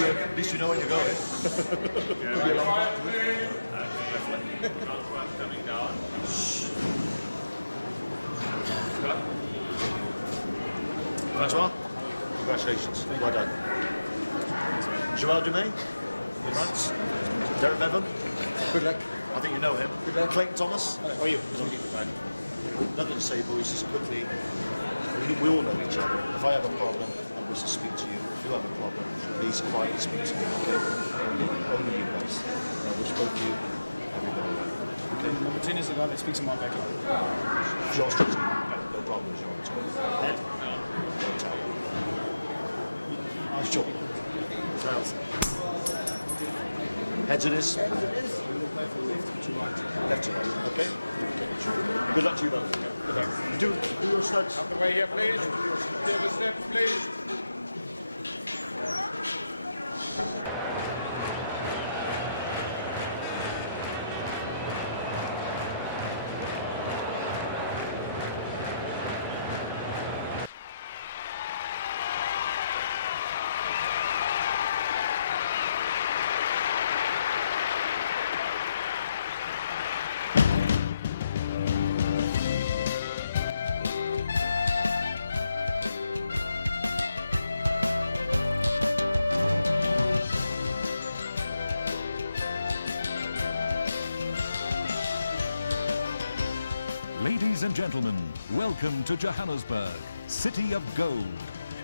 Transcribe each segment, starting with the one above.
At least you know when you're going. Could be a long time to it. Coming down. Francois, congratulations. Well done. Joel Dumais, France. Derek Bevan. Good luck. I think you know him. Good luck. Clayton Thomas. How are you? Nothing to say, boys. Just quickly, we all know each other. If I have a problem, I wish to speak to you. If you have a problem, please quietly speak to me, okay? Only you guys. I wish both of you everybody. Okay? Nummer 10 is the guy that speaks in my back line. Joel Stritsky. No problem, Joel. Head? No towel. Sure. Tails. Heads it is. Left to right. Okay? Good luck to you both. Good luck. Do your starts. Out the way here, please. Give a step, please. Ladies and gentlemen, welcome to Johannesburg, City of Gold,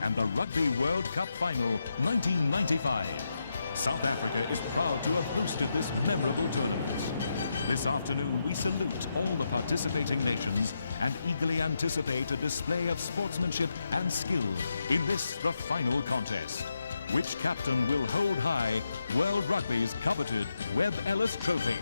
and the Rugby World Cup Final 1995. South Africa is proud to have hosted this memorable tournament. This afternoon, we salute all the participating nations and eagerly anticipate a display of sportsmanship and skill in this, the final contest. Which captain will hold high World Rugby's coveted Webb Ellis Trophy?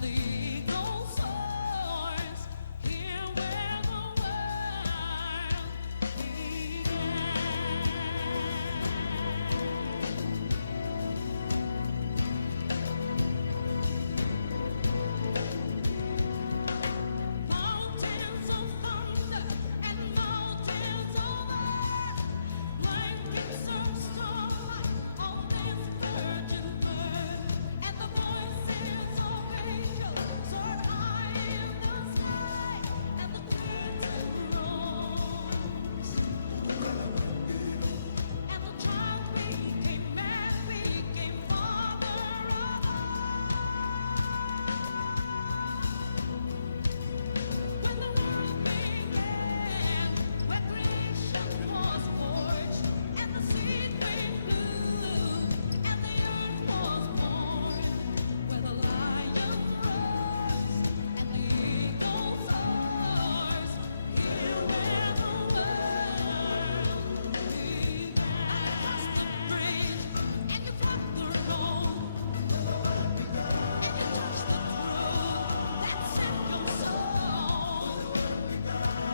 and the eagle soars here where the world began. Mountains of thunder and mountains of earth, blankets of starlight on this virgin bird, and the voices of angels soared high in the sky, and the curtain rose, and the child became man, became father of when the world began, where creation was forged, and the seed wind blew, and the earth was born, where the lion roars, and the eagle soars, here where the world began. I crossed the bridge, and you blocked the road, and you touched the truth that set your soul,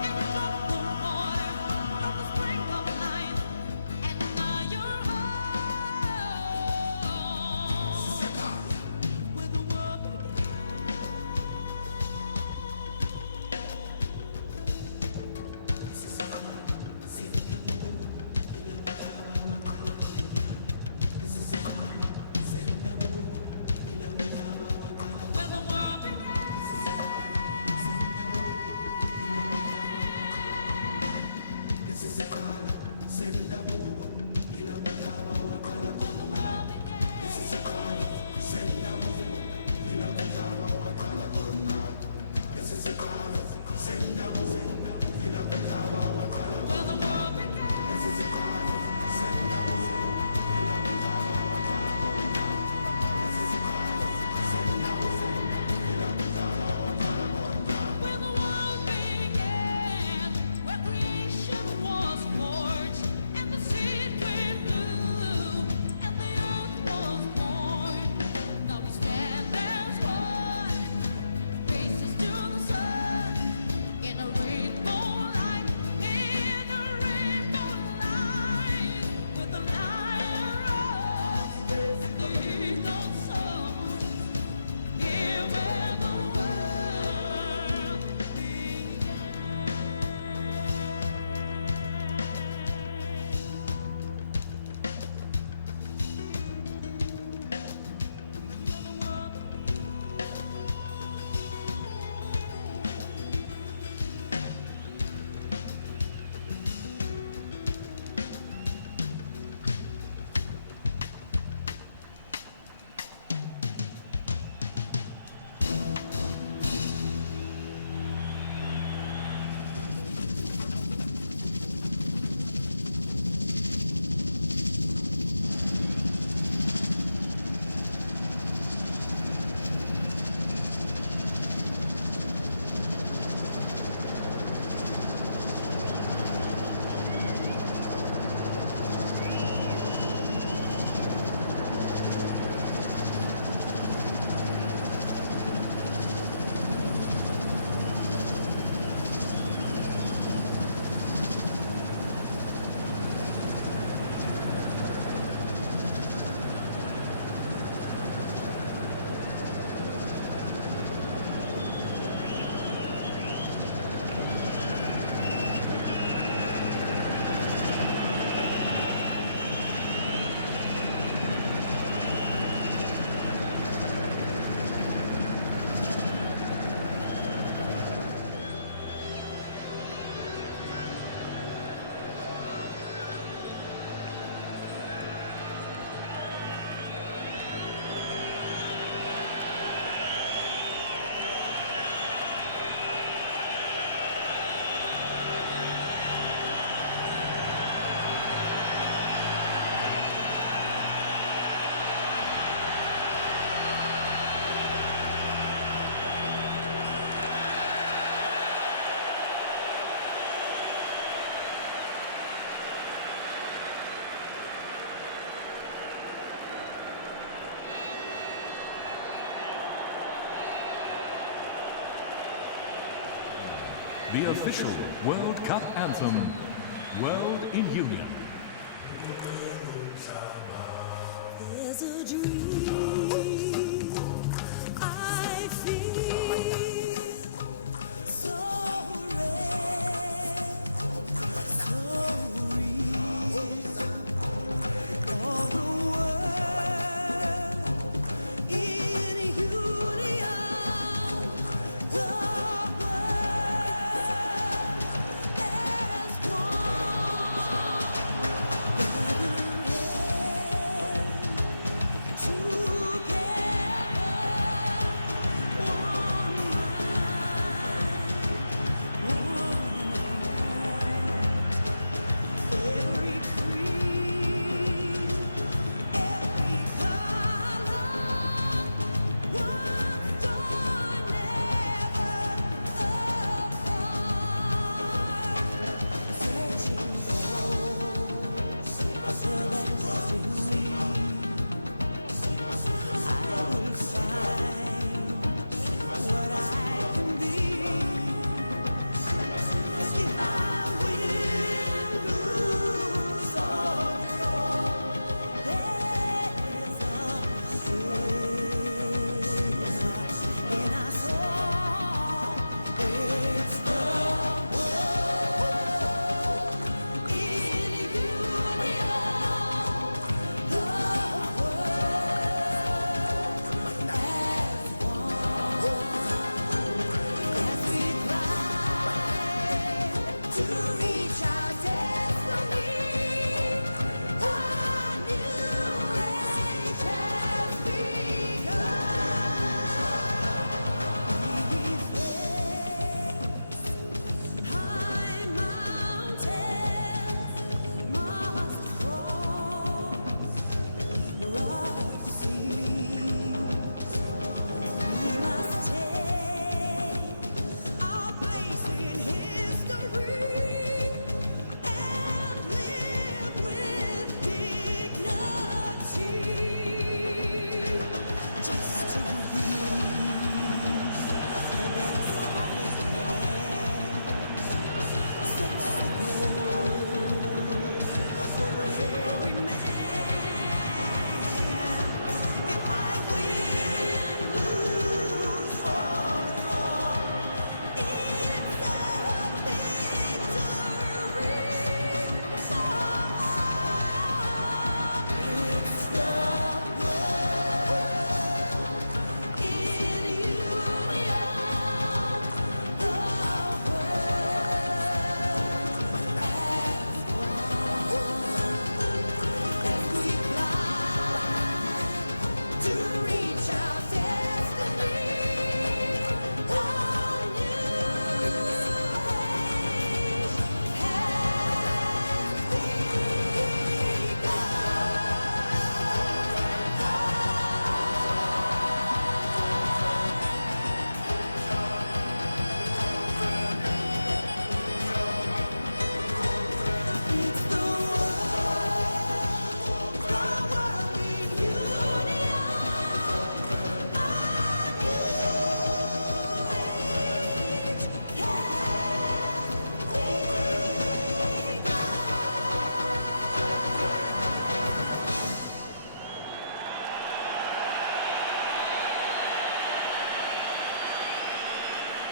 and you dropped the water from the spring of life, and now you're home where the world began. Where the world Where the world began, where creation was forged, and the the official World Cup anthem, World in Union. There's a dream I feel so rare, so real. All the world in union, the world as one.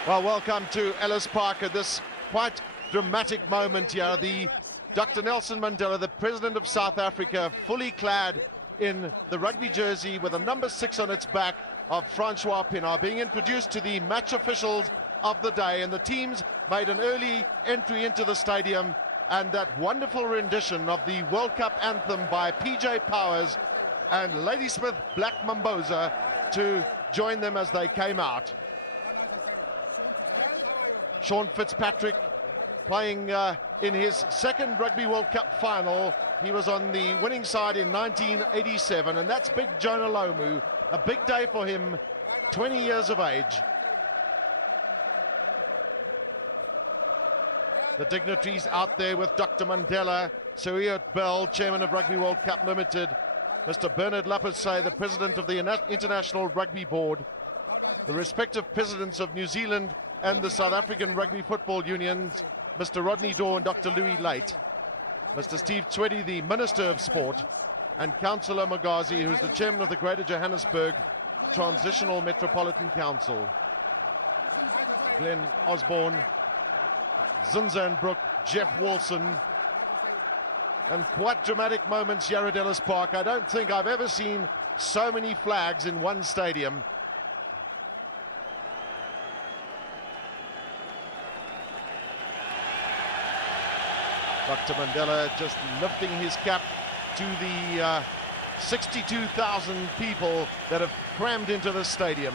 Well, welcome to Ellis Park at this quite dramatic moment here. Dr. Nelson Mandela, the President of South Africa, fully clad in the rugby jersey with a number 6 on its back of Francois Pienaar, being introduced to the match officials of the day. And the teams made an early entry into the stadium, and that wonderful rendition of the World Cup anthem by PJ Powers and Ladysmith Black Mamboza to join them as they came out. Sean Fitzpatrick playing in his second Rugby World Cup final. He was on the winning side in 1987, and that's Big John Olomu. A big day for him, 20 years of age. The dignitaries out there with Dr. Mandela, Sir Ewart Bell, Chairman of Rugby World Cup Limited, Mr. Bernard Lapidse, the President of the International Rugby Board, The respective presidents of New Zealand and the South African Rugby Football Union, Mr. Rodney Shaw and Dr. Louis Late, Mr. Steve Tweddy, the Minister of Sport, and Councillor Magazi, who is the chair of the Greater Johannesburg Transitional Metropolitan Council. Osborne, Zinzan Brook, Jeff Wilson. Quite dramatic moments here at Ellis Park. I don't think I've ever seen so many flags in one stadium. Dr. Mandela just lifting his cap to the 62,000 people that have crammed into the stadium.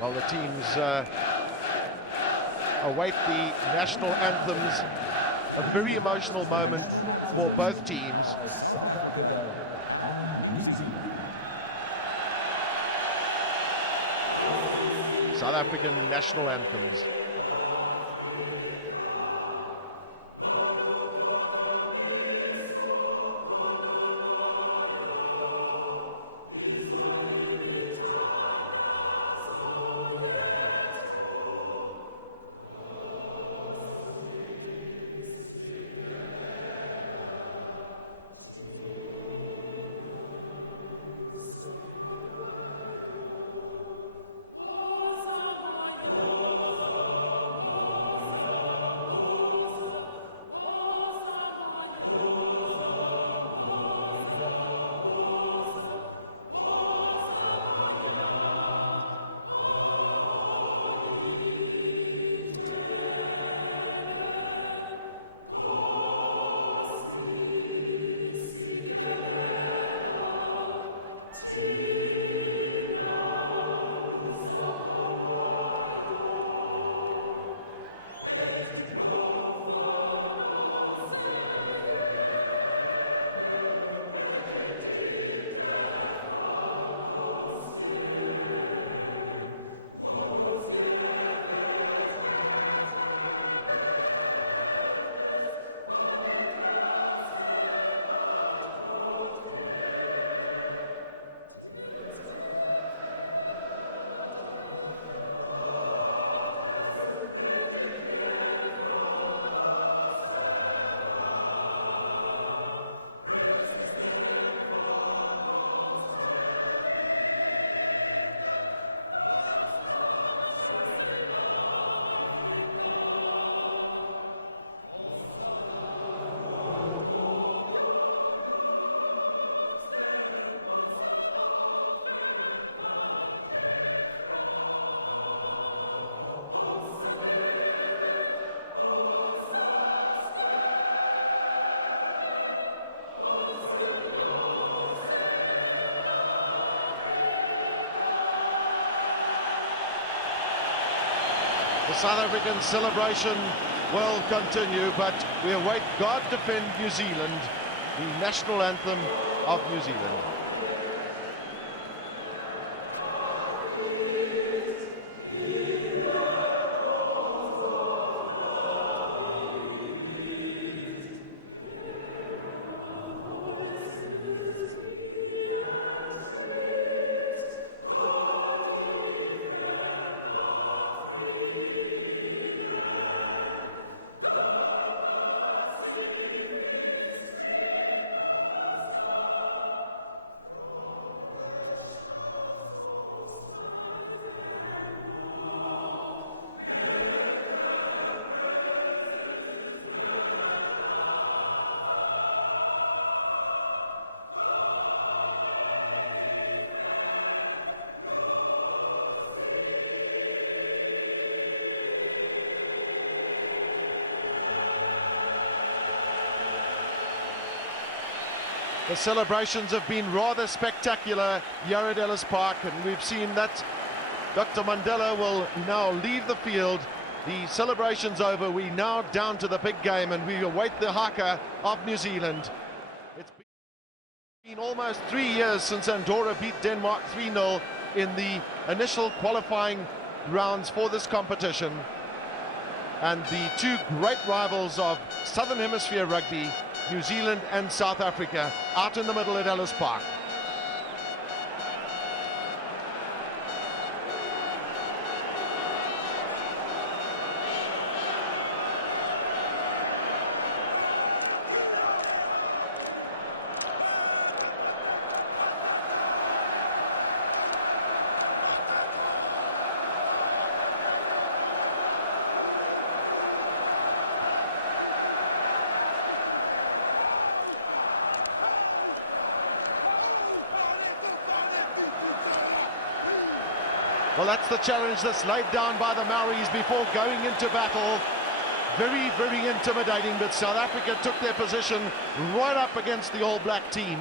While the teams await the national anthems, a very emotional moment for both teams. Of South Africa and New Zealand. South African national anthems. South African celebration will continue, but we await God Defend New Zealand, the national anthem of New Zealand. The celebrations have been rather spectacular here at Ellis Park, and we've seen that Dr. Mandela will now leave the field. The celebration's over. We now down to the big game, and we await the haka of New Zealand. It's been almost 3 years since Andorra beat Denmark 3-0 in the initial qualifying rounds for this competition. and the two great rivals of Southern Hemisphere rugby, New Zealand and South Africa, out in the middle at Ellis Park. Well, that's the challenge that's laid down by the Maoris before going into battle. Very, very intimidating, but South Africa took their position right up against the All Black team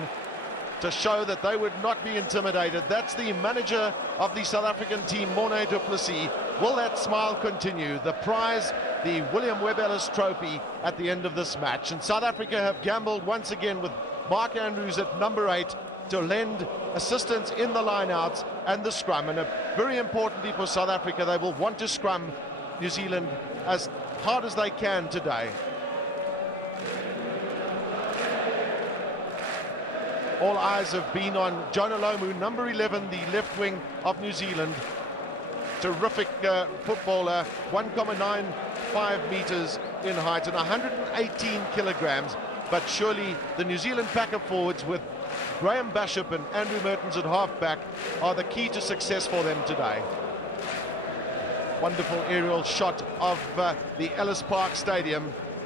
to show that they would not be intimidated. That's the manager of the South African team, Morné du Plessis. Will that smile continue? The prize, the William Webb Ellis Trophy at the end of this match. And South Africa have gambled once again with Mark Andrews at number 8 to lend assistance in the line-outs and the scrum. And very importantly for South Africa, they will want to scrum New Zealand as hard as they can today. All eyes have been on Jonah Lomu, number 11, the left wing of New Zealand. Terrific footballer, 1.95 meters in height and 118 kilograms. But surely the New Zealand pack of forwards with Graham Bishop and Andrew Mertens at halfback are the key to success for them today. Wonderful aerial shot of the Ellis Park Stadium.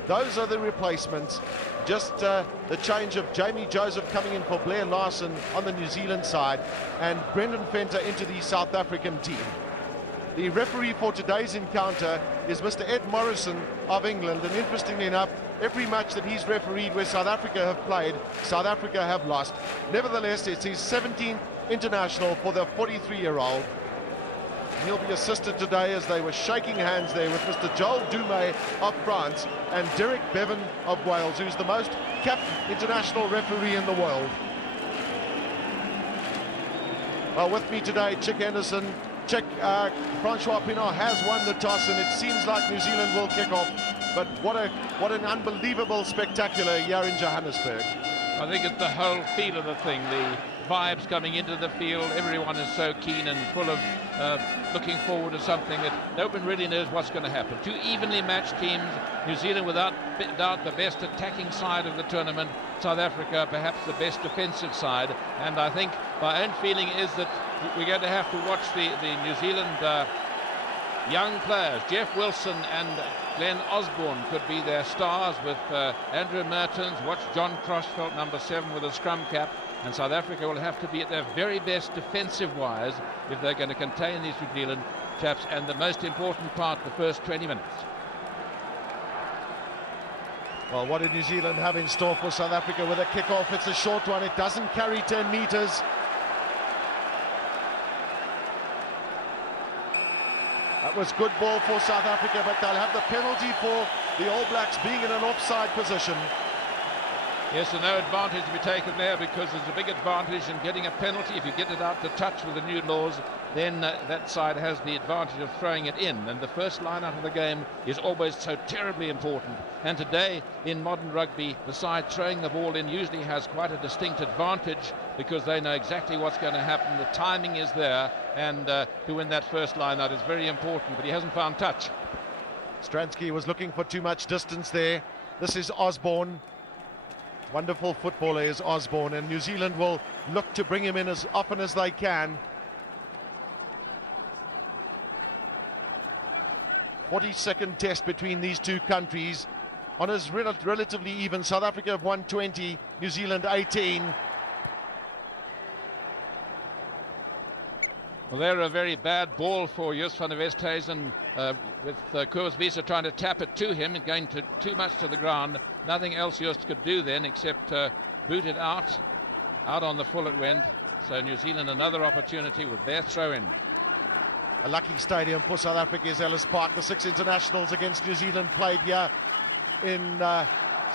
Those are the replacements. Just the change of Jamie Joseph coming in for Blair Larson on the New Zealand side and Brendan Fenter into the South African team. The referee for today's encounter is Mr. Ed Morrison of England, and interestingly enough, every match that he's refereed where South Africa have played, South Africa have lost. Nevertheless, it's his 17th international for the 43-year-old. He'll be assisted today as they were shaking hands there with Mr. Joel Dumais of France and Derek Bevan of Wales, who's the most capped international referee in the world. Well, with me today, Chick Henderson. Chick, Francois Pienaar has won the toss and it seems like New Zealand will kick off. But what an unbelievable spectacular here in Johannesburg. I think it's the whole feel of the thing, the vibes coming into the field. Everyone is so keen and full of looking forward to something that no one really knows what's going to happen. Two evenly matched teams, New Zealand without doubt the best attacking side of the tournament, South Africa perhaps the best defensive side, and I think my own feeling is that we're going to have to watch the New Zealand young players. Jeff Wilson and Glenn Osborne could be their stars with Andrew Mertens. Watch John Crossfeld, number 7, with a scrum cap. And South Africa will have to be at their very best defensive-wise if they're going to contain these New Zealand chaps. And the most important part, the first 20 minutes. Well, what did New Zealand have in store for South Africa with a kick-off? It's a short one. It doesn't carry 10 meters. That was good ball for South Africa, but they'll have the penalty for the All Blacks being in an offside position. Yes, and no advantage to be taken there because there's a big advantage in getting a penalty. If you get it out to touch with the new laws, then that side has the advantage of throwing it in. And the first line out of the game is always so terribly important. And today, in modern rugby, the side throwing the ball in usually has quite a distinct advantage because they know exactly what's going to happen. The timing is there, and to win that first line out is very important, but he hasn't found touch. Stransky was looking for too much distance there. This is Osborne. Wonderful footballer is Osborne, and New Zealand will look to bring him in as often as they can. 42nd test between these two countries. On his relatively even, South Africa have won 20, New Zealand 18. Well, they're a very bad ball for Jus van der Westhuizen, with Koos Wiese trying to tap it to him and going too much to the ground. Nothing else Jus could do then except boot it out on the full length. So New Zealand another opportunity with their throwing. Lucky stadium for South Africa is Ellis Park. The 6 internationals against New Zealand played here in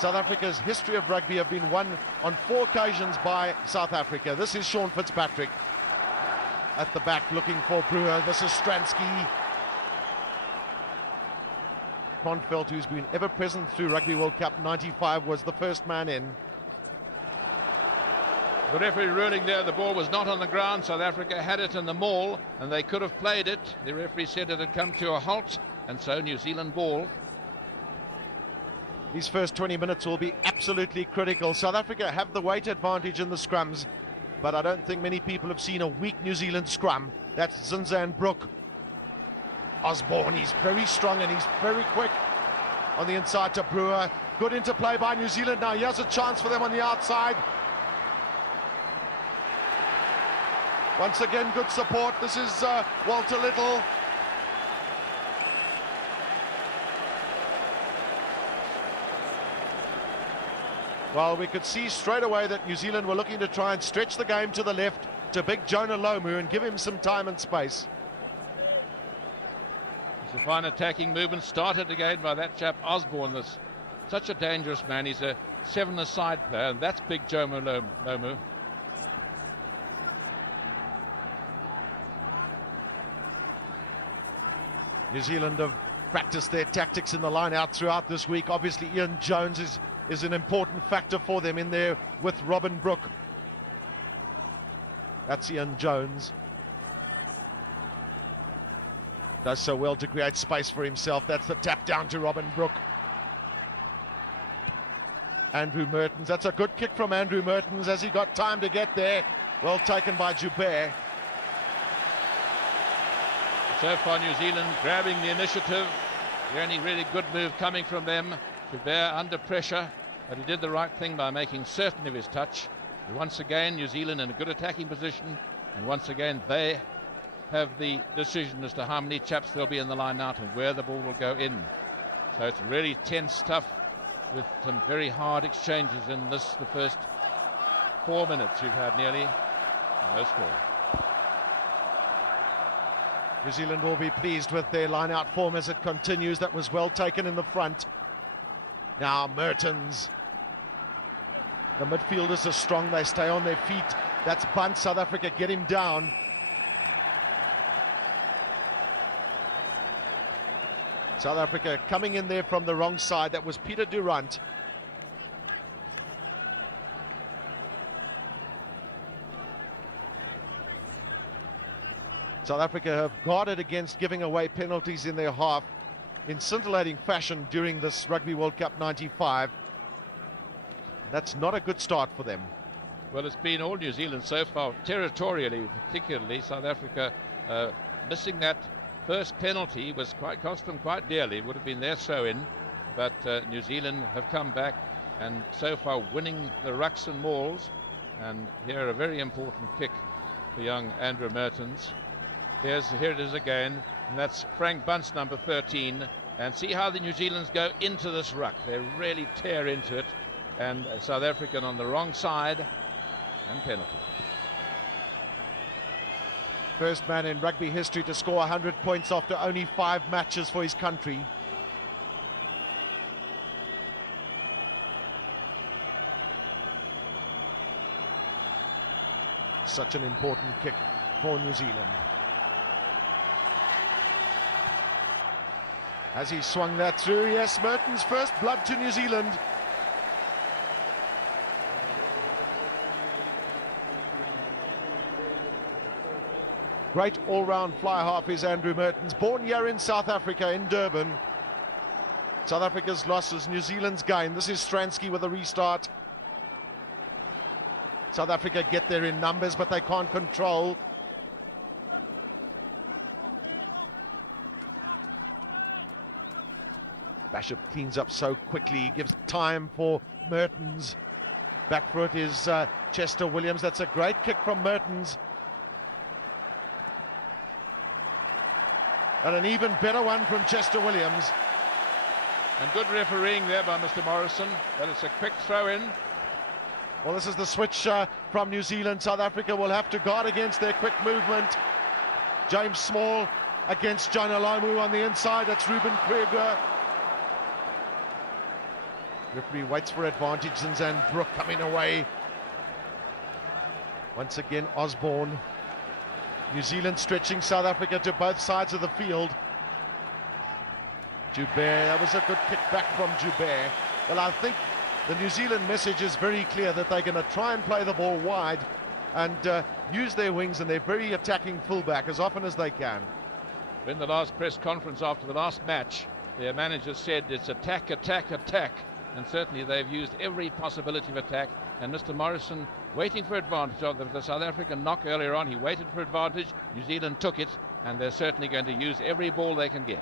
South Africa's history of rugby have been won on 4 occasions by South Africa. This is Sean Fitzpatrick at the back looking for Buell. This is Stransky. Montfeld, who's been ever present through Rugby World Cup 95, was the first man in. The referee ruling there the ball was not on the ground. South Africa had it in the maul and they could have played it. The referee said it had come to a halt, and so New Zealand ball. These first 20 minutes will be absolutely critical. South Africa have the weight advantage in the scrums, but I don't think many people have seen a weak New Zealand scrum. That's Zinzan Brook. Osborne is really strong and he's very quick on the inside to Brewer. Good interplay by New Zealand now. He has a chance for them on the outside. Once again, good support. This is Walter Little. Well, we could see straight away that New Zealand were looking to try and stretch the game to the left to big Jonah Lomu and give him some time and space. The fine attacking movement started again by that chap Osborne. Was such a dangerous man. He's a 7-a-side player, and that's big Jonah Lomu. New Zealand have practiced their tactics in the line out throughout this week. Obviously, Ian Jones is an important factor for them in there with Robin Brook. That's Ian Jones. Does so well to create space for himself. That's the tap down to Robin Brook. Andrew Mertens. That's a good kick from Andrew Mertens as he got time to get there. Well taken by Joubert. So far, New Zealand grabbing the initiative. The only really good move coming from them. Joubert under pressure, but he did the right thing by making certain of his touch. And once again, New Zealand in a good attacking position. And once again, they have the decision as to how many chaps will be in the line out and where the ball will go in. So it's really tense stuff with some very hard exchanges in the first 4 minutes. We've had nearly no score. New Zealand will be pleased with their line-out form as it continues. That was well taken in the front. Now Mertens. The midfielders are strong. They stay on their feet. That's Bunt. South Africa get him down. South Africa coming in there from the wrong side. That was Peter Durant. South Africa have guarded against giving away penalties in their half in scintillating fashion during this Rugby World Cup 95. That's not a good start for them. Well, it's been all New Zealand so far, territorially, particularly South Africa missing that first penalty was quite cost them quite dearly. It would have been their throw-in, but New Zealand have come back and so far winning the rucks and mauls. And here a very important pick for young Andrew Mertens. Here it is again, and that's Frank Bunt's number 13. And see how the New Zealanders go into this ruck. They really tear into it, and South African on the wrong side. Penalty. First man in rugby history to score 100 points after only 5 matches for his country. Such an important pick for New Zealand. As he swung that through, yes, Mertens' first blood to New Zealand. Great all-round fly half is Andrew Mertens, born here in South Africa, in Durban. South Africa's loss is New Zealand's gain. This is Stransky with a restart. South Africa get there in numbers, but they can't control. Bashir cleans up so quickly, gives time for Mertens. Back foot is Chester Williams. That's a great kick from Mertens. And an even better one from Chester Williams. And good refereeing there by Mr. Morrison, but it's a quick throw-in. Well, this is the switch from New Zealand. South Africa will have to guard against their quick movement. James Small against Jonah Lomu on the inside. That's Ruben Kruger. Rugby waits for advantage. Zinzan Brook coming away. Once again, Osborne. New Zealand stretching South Africa to both sides of the field. Joubert, that was a good kick back from Joubert. Well, I think the New Zealand message is very clear that they're going to try and play the ball wide and use their wings and their very attacking fullback as often as they can. In the last press conference after the last match, their manager said it's attack, attack, attack, and certainly they've used every possibility of attack. And Mr. Morrison waiting for advantage of the South African knock earlier on. He waited for advantage. New Zealand took it, and they're certainly going to use every ball they can get.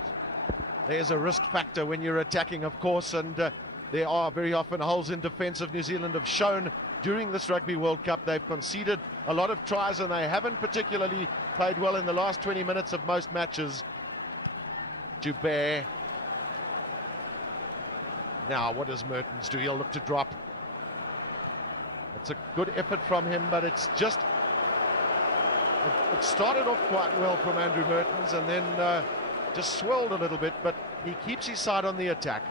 There's a risk factor when you're attacking, of course, and there are very often holes in defence of New Zealand have shown during this Rugby World Cup. They've conceded a lot of tries and they haven't particularly played well in the last 20 minutes of most matches. Joubert. Now, what does Mertens do? He'll look to drop. It's a good effort from him, but it's just... It started off quite well from Andrew Mertens and then just swelled a little bit, but he keeps his side on the attack.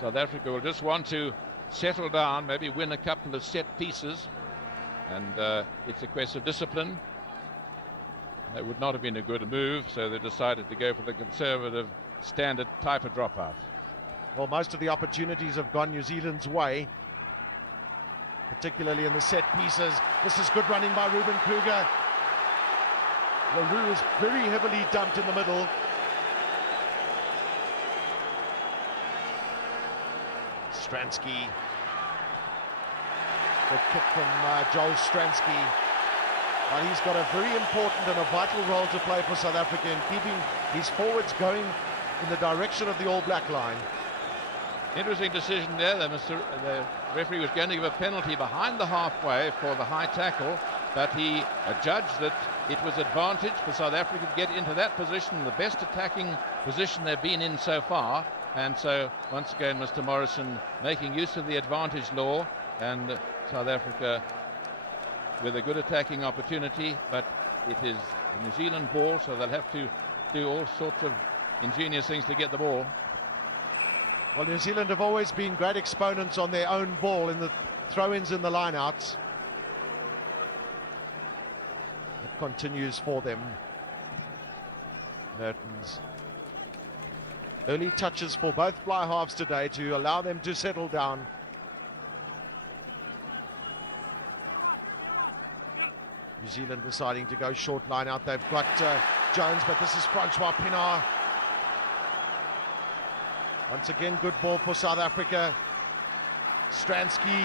South Africa will just want to settle down, maybe win a couple of set pieces, and it's a question of discipline. It would not have been a good move, so they decided to go for the conservative, standard type of dropout. Well, most of the opportunities have gone New Zealand's way, particularly in the set pieces. This is good running by Ruben Kruger. The Wu was very heavily dumped in the middle. Stransky. Good kick from Joe Stransky. Well, he's got a very important and a vital role to play for South Africa in keeping his forwards going in the direction of the All Black line. Interesting decision there. The referee was going to give a penalty behind the halfway for the high tackle, but he judged that it was advantage for South Africa to get into that position, the best attacking position they've been in so far. And so, once again, Mr. Morrison making use of the advantage law, and South Africa with a good attacking opportunity, but it is New Zealand ball, so they'll have to do all sorts of ingenious things to get the ball. Well, New Zealand have always been great exponents on their own ball in the throw-ins and the line-outs. It continues for them. Mertens. Early touches for both fly halves today to allow them to settle down. New Zealand deciding to go short line out. They've got Jones, but this is Francois Pienaar. Once again, good ball for South Africa. Stransky.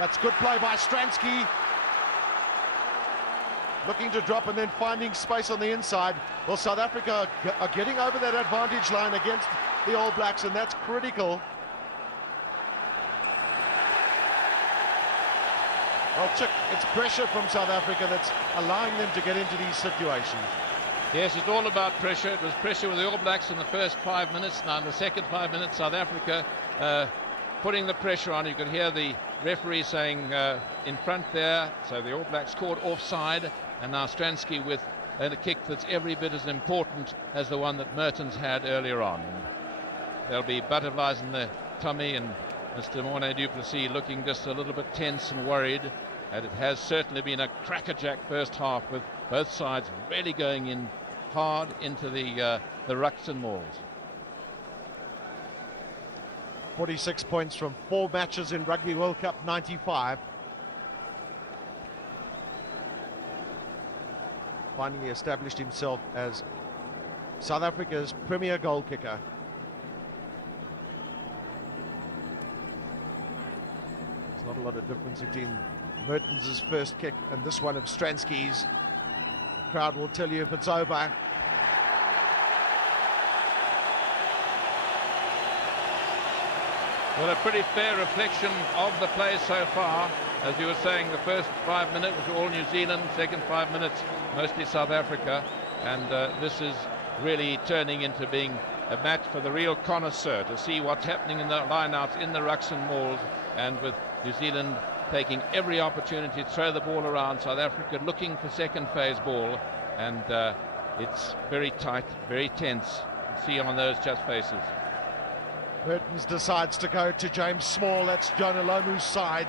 That's good play by Stransky. Looking to drop and then finding space on the inside. Well, South Africa are getting over that advantage line against the All Blacks, and that's critical. It's pressure from South Africa that's allowing them to get into these situations. Yes, it's all about pressure. There's pressure with the All Blacks in the first 5 minutes. Now, in the second 5 minutes, South Africa putting the pressure on. You can hear the referee saying in front there. So the All Blacks scored offside, and now Stransky with a kick that's every bit as important as the one that Mertens had earlier on. There'll be butterflies in the tummy, and Mr. Morné du Plessis looking just a little bit tense and worried. And it has certainly been a crackerjack first half, with both sides really going in hard into the rucks and mauls. 46 points from 4 matches in Rugby World Cup 95. Finally established himself as South Africa's premier goal kicker. Not a lot of difference between Mertens' first kick and this one at Stransky's. Crowd will tell you if it's over. Well, a pretty fair reflection of the play so far. As you were saying, the first 5 minutes were all New Zealand, second 5 minutes mostly South Africa, and this is really turning into being a match for the real connoisseur to see what's happening in the line-outs, in the rucks and mauls, and with New Zealand taking every opportunity to throw the ball around. South Africa looking for second phase ball, and it's very tight, very tense. See on those just faces. Mertens decides to go to James Small. That's John Olomu's side.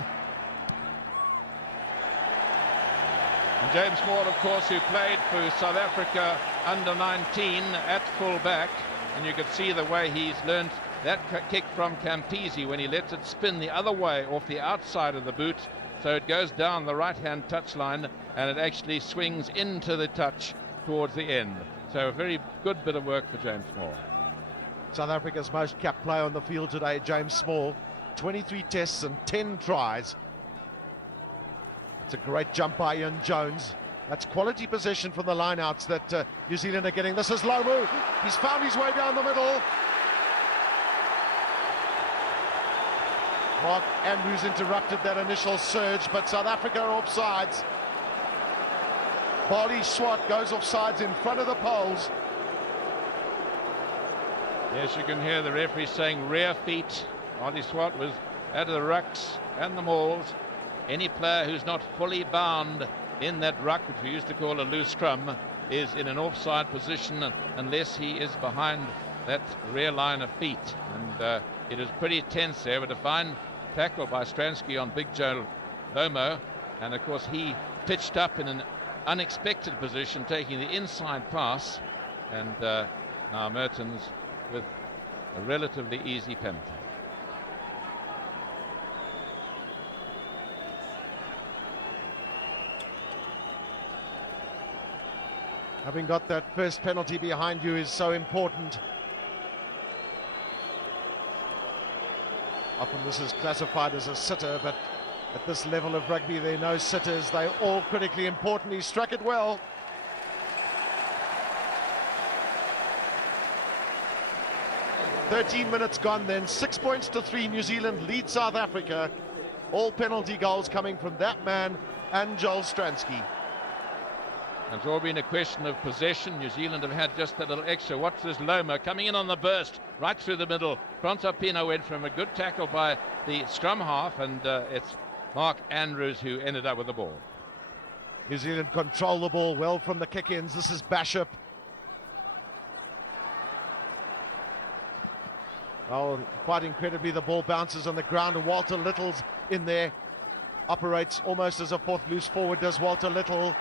James Small, of course, who played for South Africa under-19 at full-back, and you can see the way he's learned that kick from Campese when he lets it spin the other way off the outside of the boot, so it goes down the right-hand touchline and it actually swings into the touch towards the end. So a very good bit of work for James Small. South Africa's most capped player on the field today, James Small. 23 tests and 10 tries. It's a great jump by Ian Jones. That's quality possession for the lineouts that New Zealand are getting. This is Lomu. He's found his way down the middle. Mark Andrews interrupted that initial surge, but South Africa are offsides. Barley Swart goes offsides in front of the poles. Yes, you can hear the referee saying rear feet. Barley Swart was out of the rucks and the mauls. Any player who's not fully bound in that ruck, we used to call a loose scrum, is in an offside position unless he is behind that rear line of feet. And it is pretty tense there, but a fine tackle by Stransky on Big Joe Lomo, and of course he pitched up in an unexpected position, taking the inside pass, and now Mertens with a relatively easy penalty. Having got that first penalty behind you is so important. Often this is classified as a sitter, but at this level of rugby there are no sitters. They're all critically important. He struck it well. And 13 minutes gone then, 6 points to 3. New Zealand leads South Africa. All penalty goals coming from that man and Joel Stransky. It's all been a question of possession. New Zealand have had just a little extra. Watch this Loma coming in on the burst, right through the middle. Prontapino went from a good tackle by the scrum half, and it's Mark Andrews who ended up with the ball. New Zealand control the ball well from the kick-ins. This is Bishop. Oh, quite incredibly, the ball bounces on the ground, and Walter Little's in there. Operates almost as a fourth loose forward, does Walter Little.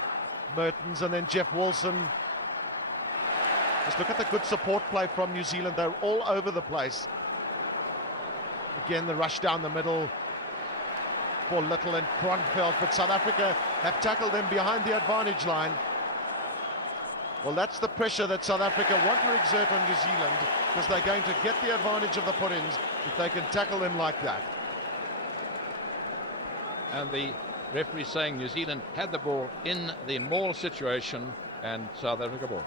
Mertens and then Jeff Wilson. Just look at the good support play from New Zealand. They're all over the place. Again, the rush down the middle for Little and Kronfeld, but South Africa have tackled them behind the advantage line. Well, that's the pressure that South Africa want to exert on New Zealand, because they're going to get the advantage of the footings if they can tackle them like that. And the referee saying New Zealand had the ball in the maul situation and South Africa ball.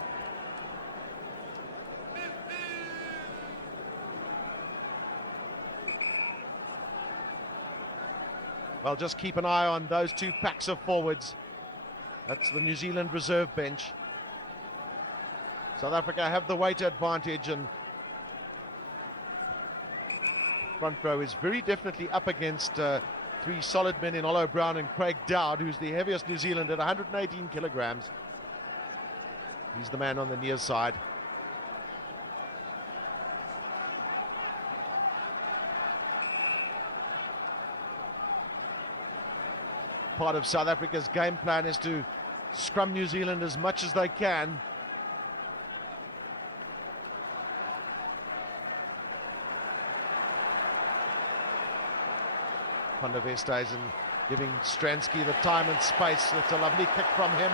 Well, just keep an eye on those two packs of forwards. That's the New Zealand reserve bench. South Africa have the weight advantage, and front row is very definitely up against three solid men in Ollo Brown and Craig Dowd, who's the heaviest New Zealand at 118 kilograms. He's the man on the near side. Part of South Africa's game plan is to scrum New Zealand as much as they can. Vesthuizen giving Stransky the time and space. It's a lovely kick from him.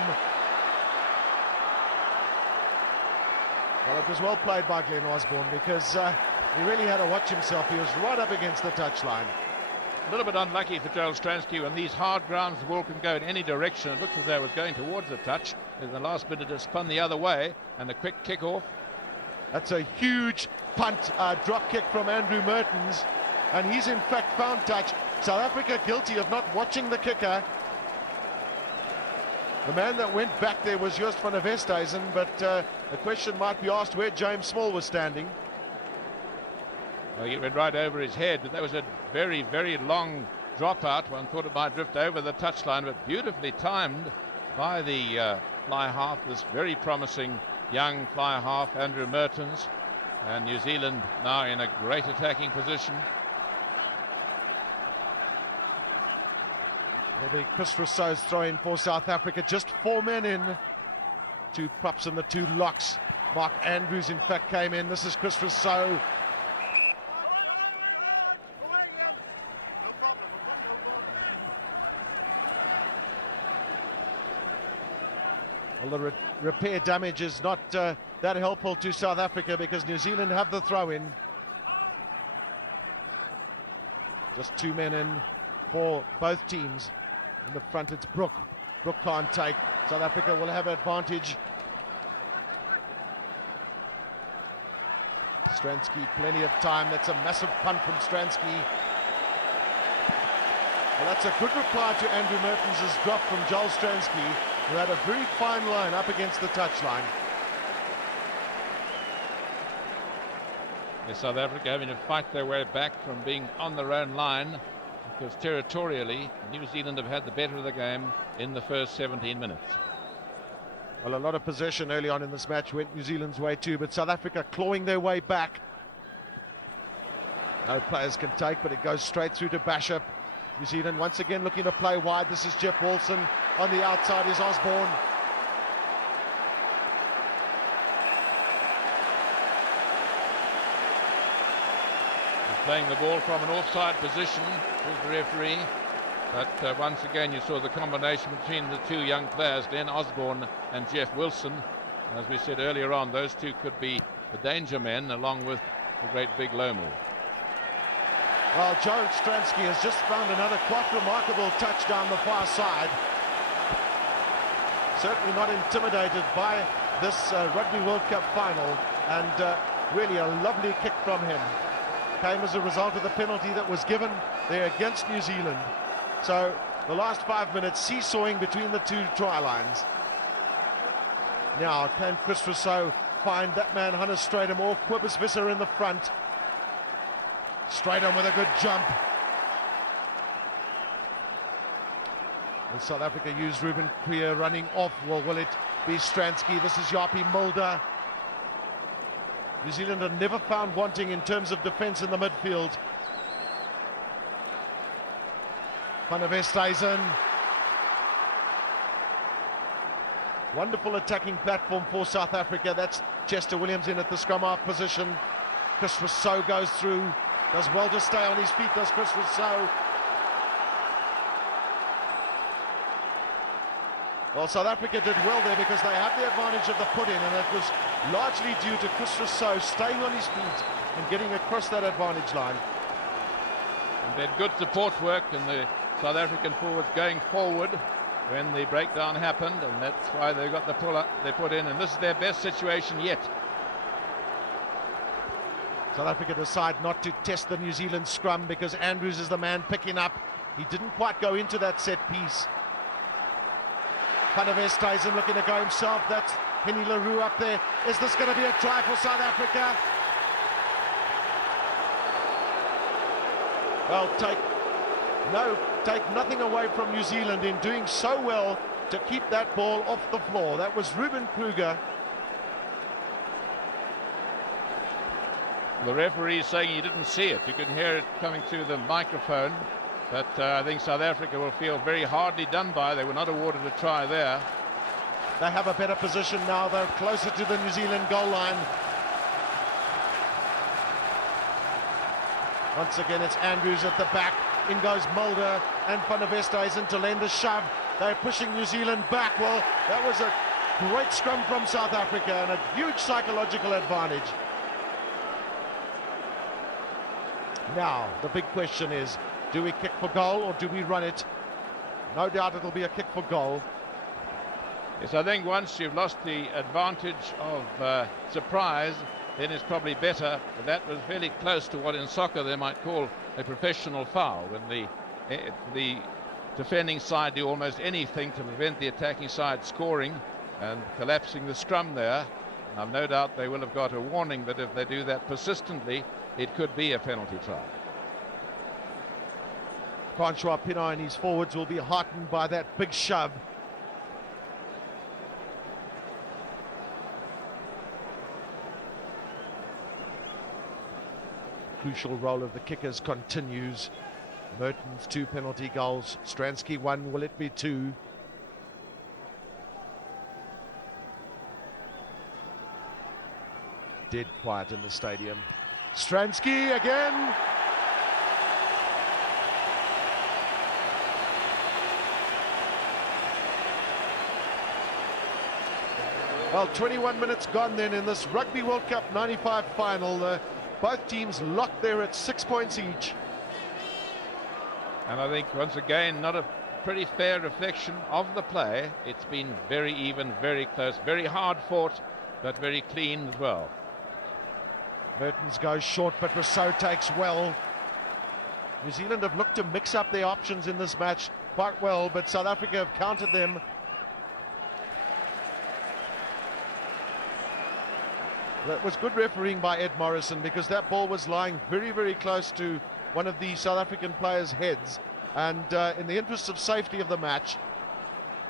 Well, it was well played by Glenn Osborne, because he really had to watch himself. He was right up against the touchline. A little bit unlucky for Joel Stransky. When these hard grounds, the ball can go in any direction. It looks as though it was going towards the touch. In the last minute, it spun the other way, and a quick kick off. That's a huge punt, drop kick from Andrew Mertens, and he's in fact found touch. South Africa guilty of not watching the kicker. The man that went back there was Joost van der Westhuizen, but the question might be asked where James Small was standing. Well, he went right over his head, but that was a very, very long dropout. One thought it might drift over the touchline, but beautifully timed by the fly half, this very promising young fly half, Andrew Mertens. And New Zealand now in a great attacking position. Chris Rousseau's throwing for South Africa. Just 4 men in. 2 props and the 2 locks. Mark Andrews, in fact, came in. This is Chris Rousseau. No problem, okay? No problem. Well, the repair damage is not that helpful to South Africa because New Zealand have the throw-in. There's 2 men in for both teams. In the front, it's Brook. Brook can't take. South Africa will have advantage. Stransky, plenty of time. That's a massive punt from Stransky. That's a good reply to Andrew Mertens' drop from Joel Stransky, who had a very fine line up against the touchline. South Africa having to fight their way back from being on their own line, because territorially New Zealand have had the better of the game in the first 17 minutes. Well, a lot of possession early on in this match went New Zealand's way too, but South Africa clawing their way back. No players can take, but it goes straight through to Basham. New Zealand once again looking to play wide. This is Jeff Wilson. On the outside is Osborne. Playing the ball from an offside position with the referee. But once again you saw the combination between the 2 young players, Dan Osborne and Jeff Wilson. As we said earlier on, those 2 could be the danger men along with the great big loner. Jared Stransky has just found another quite remarkable touch down the far side. Certainly not intimidated by this Rugby World Cup final, and really a lovely kick from him. Came as a result of the penalty that was given there against New Zealand. So the last 5 minutes seesawing between the 2 try lines. Now can Chris Rousseau find that man Hannes Strydom off? Cobus Visser in the front. Strydom with a good jump. And South Africa use Ruben Krier running off. Or will it be Stransky? This is Jaapie Mulder. New Zealand have never found wanting in terms of defence in the midfield. Van der Westhuizen. Wonderful attacking platform for South Africa. That's Chester Williams in at the scrum half position. Chris Rousseau goes through. Does well to stay on his feet as Chris Rousseau. Well, South Africa did well there because they had the advantage of the pudding, and it was largely due to Chris Rousseau staying on his feet and getting across that advantage line. And then good support work in the South African forward going forward when the breakdown happened, and that's why they got the pull up they put in, and this is their best situation yet. South Africa decide not to test the New Zealand scrum because Andrews is the man picking up. He didn't quite go into that set piece. Van der Westhuizen looking to go himself. That's Henny LaRue up there. Is this going to be a try for South Africa? Well, take nothing away from New Zealand in doing so well to keep that ball off the floor. That was Ruben Kruger. The referee is saying he didn't see it. You can hear it coming through the microphone. But I think South Africa will feel very hardly done by. They were not awarded a try there. They have a better position now. They're closer to the New Zealand goal line. Once again, it's Andrews at the back. In goes Mulder and Van der Westhuizen to lend a shove. They're pushing New Zealand back. Well, that was a great scrum from South Africa and a huge psychological advantage. Now, the big question is, do we kick for goal or do we run it? No doubt it'll be a kick for goal. Yes, I think once you've lost the advantage of surprise, then it's probably better. That was very close to what in soccer they might call a professional foul, when the defending side do almost anything to prevent the attacking side scoring and collapsing the scrum there. No doubt they will have got a warning, but if they do that persistently, it could be a penalty try. Francois Pienaar and his forwards will be heartened by that big shove. Crucial role of the kickers continues. Mertens 2 penalty goals, Stransky 1, will it be 2? Dead quiet in the stadium. Stransky again. Well, 21 minutes gone then in this Rugby World Cup 95 final. Both teams locked there at 6 points each. And I think, once again, not a pretty fair reflection of the play. It's been very even, very close, very hard fought, but very clean as well. Mertens goes short, but Rousseau takes well. New Zealand have looked to mix up their options in this match quite well, but South Africa have countered them. That was good refereeing by Ed Morrison, because that ball was lying very, very close to one of the South African players' heads. And in the interest of safety of the match,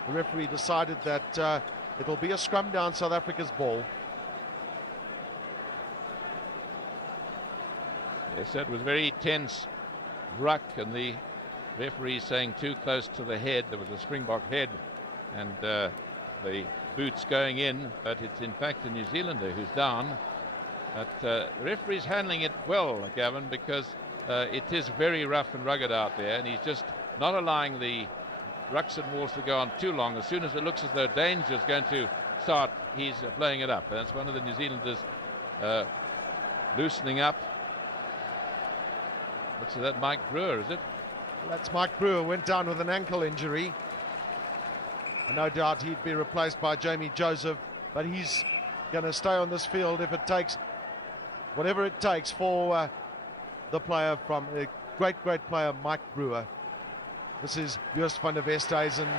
the referee decided that it will be a scrum down South Africa's ball. Yes, that was very tense ruck, and the referee saying too close to the head, it was a Springbok head, and the boots going in, but it's in fact the New Zealander who's down. But the referee's handling it well, Gavin, because it is very rough and rugged out there, and he's just not allowing the rucks and balls to go on too long. As soon as it looks as though danger's going to start, he's playing it up. And it's one of the New Zealanders loosening up. So that Mike Brewer, is it? That's Mike Brewer, went down with an ankle injury. No doubt he'll be replaced by Jamie Joseph, but he's going to stay on this field if it takes whatever it takes for the player from the great player Mike Brewer. This is Joost van der Westhuizen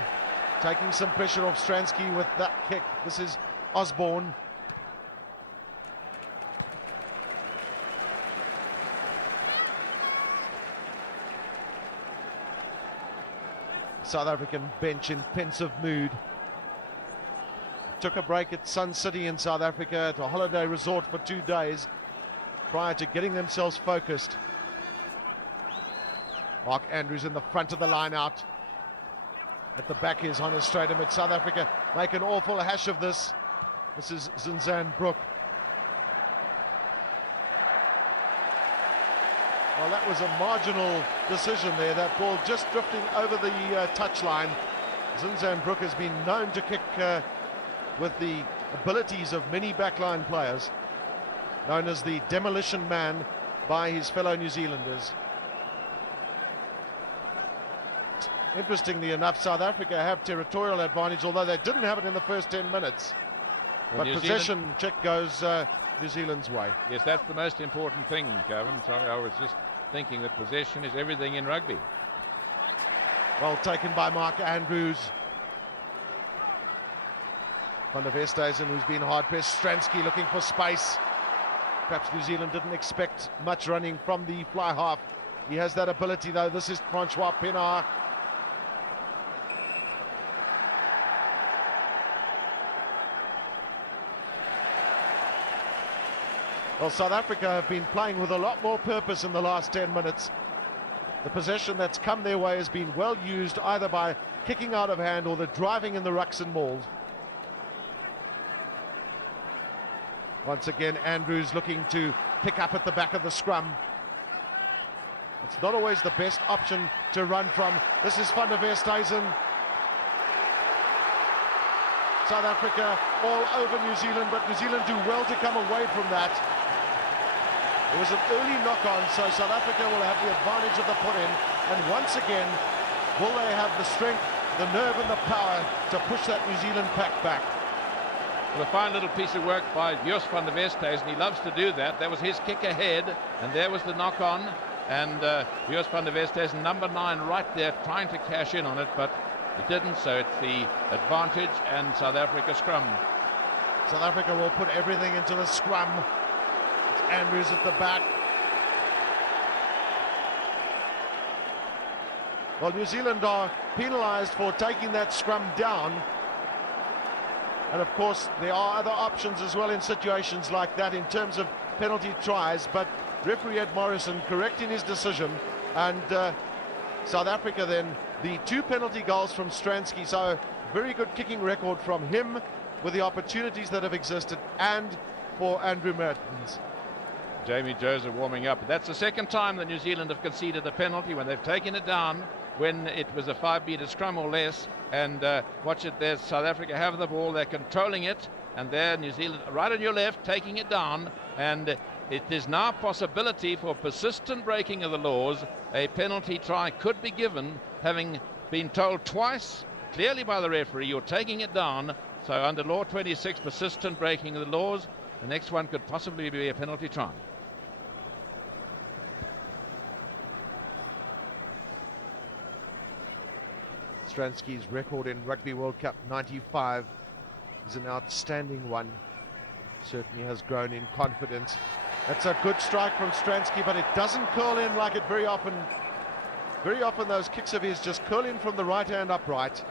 taking some pressure off Stransky with that kick. This is Osborne. South African bench in pensive mood. Took a break at Sun City in South Africa, a holiday resort for 2 days prior to getting themselves focused. Mark Andrews in the front of the line out. At the back is on a straight of it. South Africa make an awful hash of this. This is Zinzan Brook. Well, that was a marginal decision there. That ball just drifting over the touchline. Zinzan Brook has been known to kick with the abilities of many backline players, known as the demolition man by his fellow New Zealanders. Interestingly enough, South Africa have territorial advantage, although they didn't have it in the first 10 minutes. But possession check goes New Zealand's way. Yes, that's the most important thing, Gavin. I was just thinking that possession is everything in rugby. Well taken by Mark Andrews. Van der Westhuizen, who's been hard-pressed. Stransky looking for space. Perhaps New Zealand didn't expect much running from the fly half. He has that ability, though. This is Francois Pienaar. Well, South Africa have been playing with a lot more purpose in the last 10 minutes. The possession that's come their way has been well used, either by kicking out of hand or the driving in the rucks and mauls. Once again, Andrews looking to pick up at the back of the scrum. It's not always the best option to run from. This is Van der Westhuizen. South Africa all over New Zealand, but New Zealand do well to come away from that. It was an early knock-on, so South Africa will have the advantage of the pull-in. And once again, will they have the strength, the nerve and the power to push that New Zealand pack back? A fine little piece of work by Joost van der Westhuizen. He loves to do that. That was his kick ahead, and there was the knock-on. And Joost van der Westhuizen, number 9, right there, trying to cash in on it, but it didn't, so it's the advantage and South Africa scrum. South Africa will put everything into the scrum. Andrews at the back. Well, New Zealand are penalised for taking that scrum down. And of course, there are other options as well in situations like that in terms of penalty tries, but referee Ed Morrison correcting his decision, and South Africa then the 2 penalty goals from Stransky, so very good kicking record from him with the opportunities that have existed, and for Andrew Mertens. Jamie Joseph warming up. That's the second time that New Zealand have conceded a penalty when they've taken it down when it was a 5-metre scrum or less. And watch it there, South Africa have the ball, they're controlling it, and there New Zealand right on your left taking it down, and it is now a possibility for persistent breaking of the laws. A penalty try could be given, having been told twice clearly by the referee you're taking it down. So under law 26, persistent breaking of the laws, the next one could possibly be a penalty try. Stransky's record in Rugby World Cup 95 is an outstanding one. Certainly has grown in confidence. It's a good strike from Stransky, but it doesn't curl in like it very often. Very often those kicks of his just curl in from the right hand upright.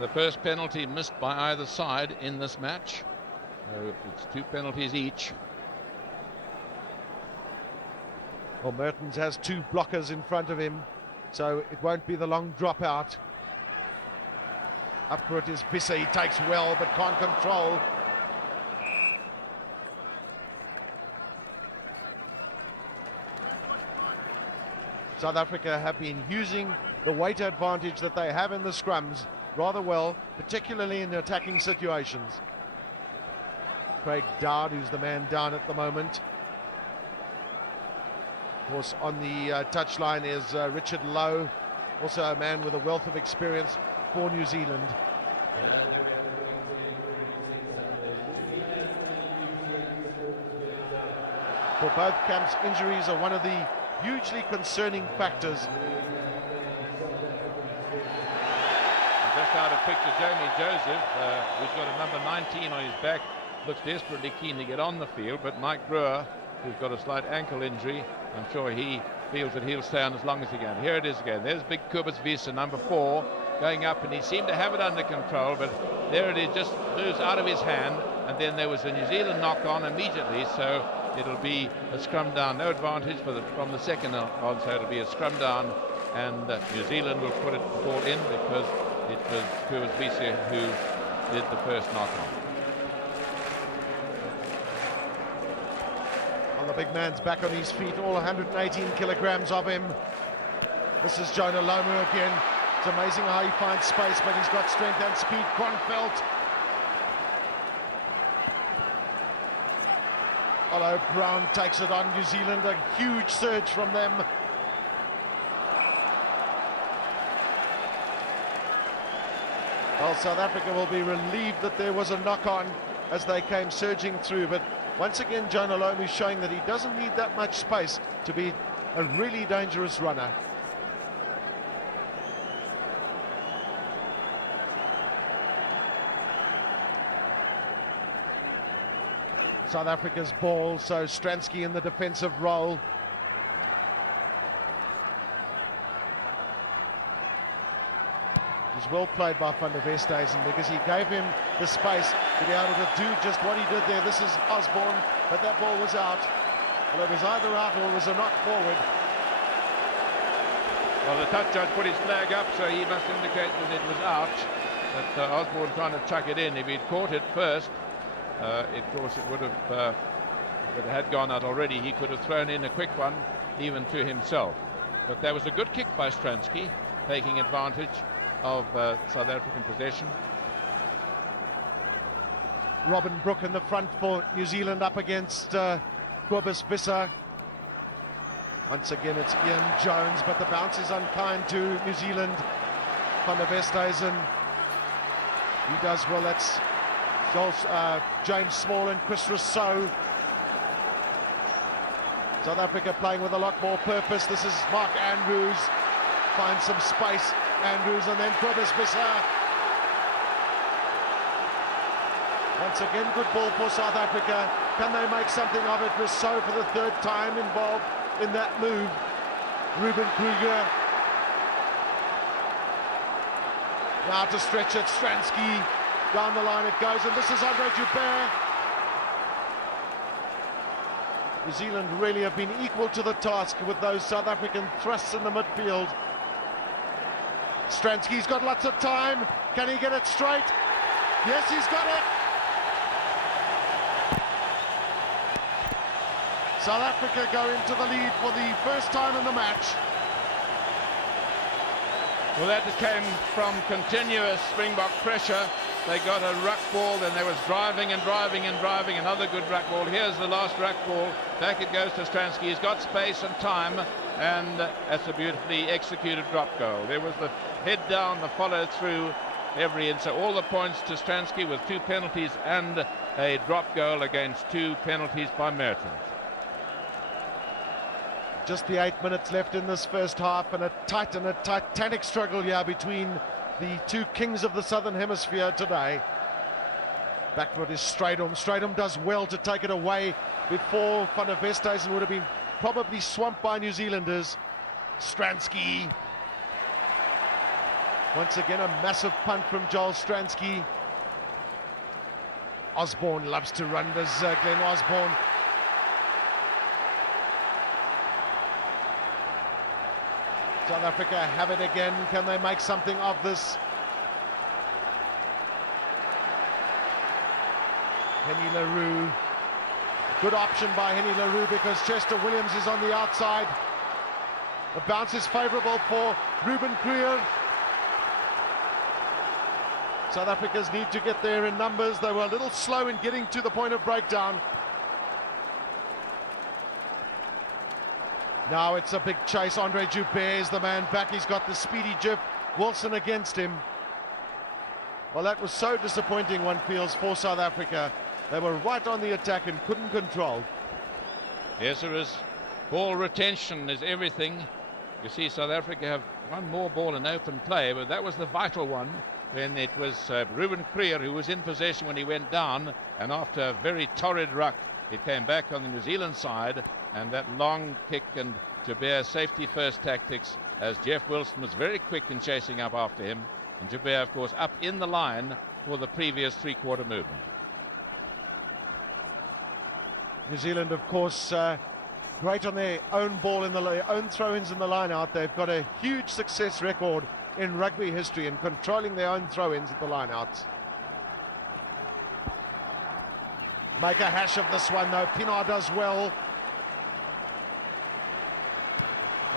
The first penalty missed by either side in this match. It's 2 penalties each. Well, Mertens has 2 blockers in front of him, so it won't be the long drop out. Up for it is Bissey, he takes well but can't control. South Africa have been using the weight advantage that they have in the scrums rather well, particularly in attacking situations. Craig Dowd, who's the man down at the moment. Of course, on the touchline is Richard Lowe, also a man with a wealth of experience for New Zealand. There we have the things here, For both camps, injuries are one of the hugely concerning factors. Joseph, he's got a number 19 on his back, looks desperately keen to get on the field, but Mike Brewer, who's got a slight ankle injury, I'm sure he feels that he'll stay on as long as he can. Here it is again. There's big Visa, number 4, going up, and he seemed to have it under control, but there it is, just moves out of his hand, and then there was a New Zealand knock on immediately, so it'll be a scrum down. No advantage from the second on, so it'll be a scrum down, and New Zealand will put it ball in because it was Visa who did the first knock on. Big man's back on his feet, all 118 kilograms of him. This is Jonah Lomu again. It's amazing how he finds space, but he's got strength and speed. Kronfeld. Hello, Brown takes it on. New Zealand, a huge surge from them. Well, South Africa will be relieved that there was a knock-on as they came surging through, but once again, Jonah Lomu is showing that he doesn't need that much space to be a really dangerous runner. South Africa's ball, so Stransky in the defensive role. It was well played by Van der Westhuizen because he gave him the space to be able to do just what he did there. This is Osborne, but that ball was out. Well, it was either out or it was a knock forward. Well, the touchdown put his flag up, so he must indicate that it was out. But Osborne trying to chuck it in. If he'd caught it first, of course it would have, if it had gone out already, he could have thrown in a quick one, even to himself. But that was a good kick by Stransky, taking advantage of South African possession. Robin Brooke in the front for New Zealand up against Cobus Visser. Once again it's Ian Jones, but the bounce is unkind to New Zealand. Van der Westhuizen, he does well. It's James Small and Chris Rousseau. South Africa playing with a lot more purpose. This is Mark Andrews, finds some space. Andrews and then Cobus Visser. Once again, good ball for South Africa. Can they make something of it? Rousseau for the 3rd time involved in that move. Ruben Kruger. Now to stretch it, Stransky. Down the line it goes, and this is Andre Joubert. New Zealand really have been equal to the task with those South African thrusts in the midfield. Stransky's got lots of time. Can he get it straight? Yes, he's got it. South Africa go into the lead for the first time in the match. Well, that came from continuous Springbok pressure. They got a ruck ball, then there was driving and driving and driving. Another good ruck ball. Here's the last ruck ball. Back it goes to Stransky. He's got space and time, and that's a beautifully executed drop goal. There was the head down, the follow through, every inch. So all the points to Stransky with 2 penalties and a drop goal against 2 penalties by Merton. Just the 8 minutes left in this first half, and a titanic struggle here between the 2 kings of the Southern Hemisphere today. Backward is Strydom. Strydom does well to take it away before Van der Westhuizen would have been probably swamped by New Zealanders. Stransky. Once again, a massive punt from Joel Stransky. Osborne loves to run this, Glenn Osborne. South Africa have it again. Can they make something of this? Henny LaRue. Good option by Henny LaRue because Chester Williams is on the outside. The bounce is favourable for Ruben Kriel. South Africans need to get there in numbers. They were a little slow in getting to the point of breakdown. Now it's a big chase. Andre Joubert is the man back. He's got the speedy Jeff Wilson against him. Well, that was so disappointing, one feels, for South Africa. They were right on the attack and couldn't control. Yes, there is. Ball retention is everything. You see, South Africa have one more ball in open play, but that was the vital one. Then it was Ruben Kriel who was in possession when he went down, and after a very torrid ruck, he came back on the New Zealand side, and that long kick and Joubert safety first tactics, as Jeff Wilson was very quick in chasing up after him. And Joubert, of course, up in the line for the previous three-quarter move. New Zealand, of course, great on their own ball in their own throw-ins in the line-out. They've got a huge success record in rugby history in controlling their own throw-ins in the line-outs. Make a hash of this one, though. Pienaar does well.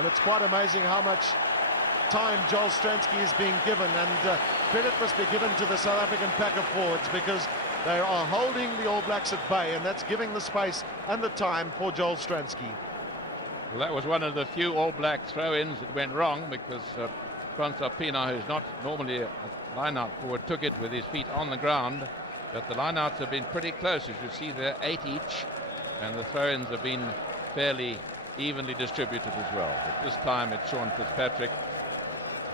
And it's quite amazing how much time Joel Stransky is being given, and credit must be given to the South African pack of forwards because they are holding the All Blacks at bay, and that's giving the space and the time for Joel Stransky. Well, that was one of the few All Black throw-ins that went wrong because Francois Pienaar, who's not normally a line-out forward, took it with his feet on the ground. But the line-outs have been pretty close. As you see, they're 8 each, and the throw-ins have been fairly evenly distributed as well. This time it's Sean Fitzpatrick.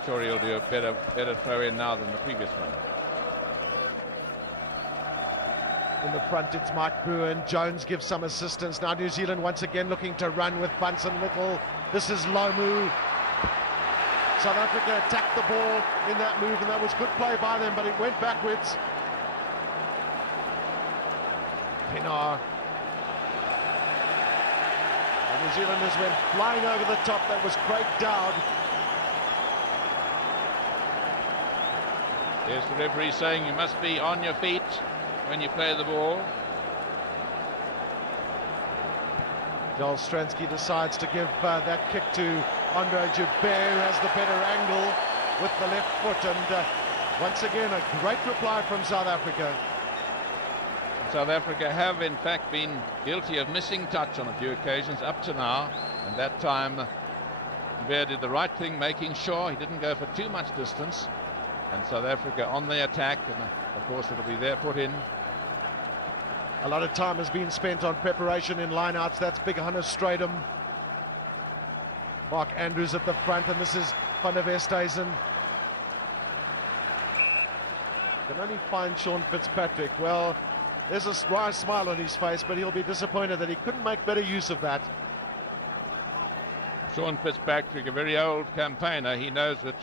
Sure, he'll do a better throw-in now than previous. In the front, it's Mike Brewer, and Jones gives some assistance. Now New Zealand once again looking to run with Bunsen Whittle. This is Manu. South Africa attacked the ball in that move, and that was good play by them, but it went backwards. New Zealanders went flying over the top. That was great down. There's the referee saying you must be on your feet when you play the ball. Joel Stransky decides to give that kick to Andre Joubert. He has the better angle with the left foot, and once again a great reply from South Africa. South Africa have in fact been guilty of missing touch on a few occasions up to now. And that time Joubert did the right thing, making sure he didn't go for too much distance. And South Africa on the attack, and of course it'll be their foot in. A lot of time has been spent on preparation in lineouts. That's Big Hammer Strydom. Mark Andrews at the front, and this is Van der Westhuizen. Only find Sean Fitzpatrick. Well, there's a wry smile on his face, but he'll be disappointed that he couldn't make better use of that. Sean Fitzpatrick, a very old campaigner, he knows that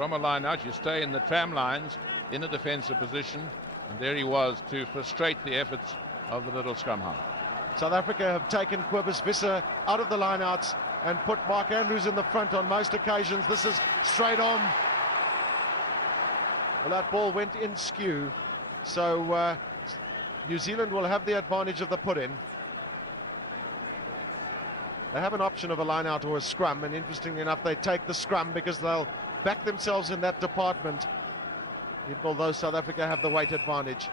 from a line-out you stay in the tram lines in a defensive position. And there he was to frustrate the efforts of the little scrum. South Africa have taken Cobus Visser out of the lineouts and put Mark Andrews in the front on most occasions. This is straight on. Well, that ball went in skew, so New Zealand will have the advantage of the put-in. They have an option of a line-out or a scrum, and interestingly enough, they take the scrum because they'll back themselves in that department, although South Africa have the weight advantage.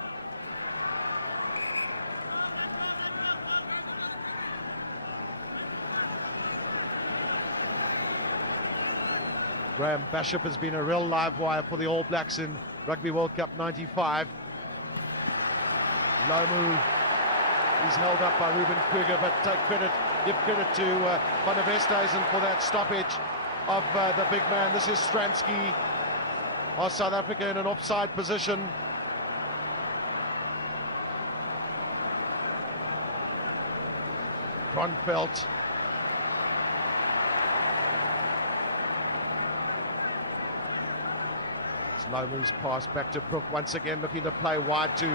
Graham Basham has been a real live wire for the All Blacks in Rugby World Cup 95. Lamu is held up by Ruben Kruger, but give credit to Van der Westhuizen for that stoppage of the big man. This is Stransky of South Africa in an offside position. Ronfeld. Lamu's pass back to Brook once again, looking to play wide to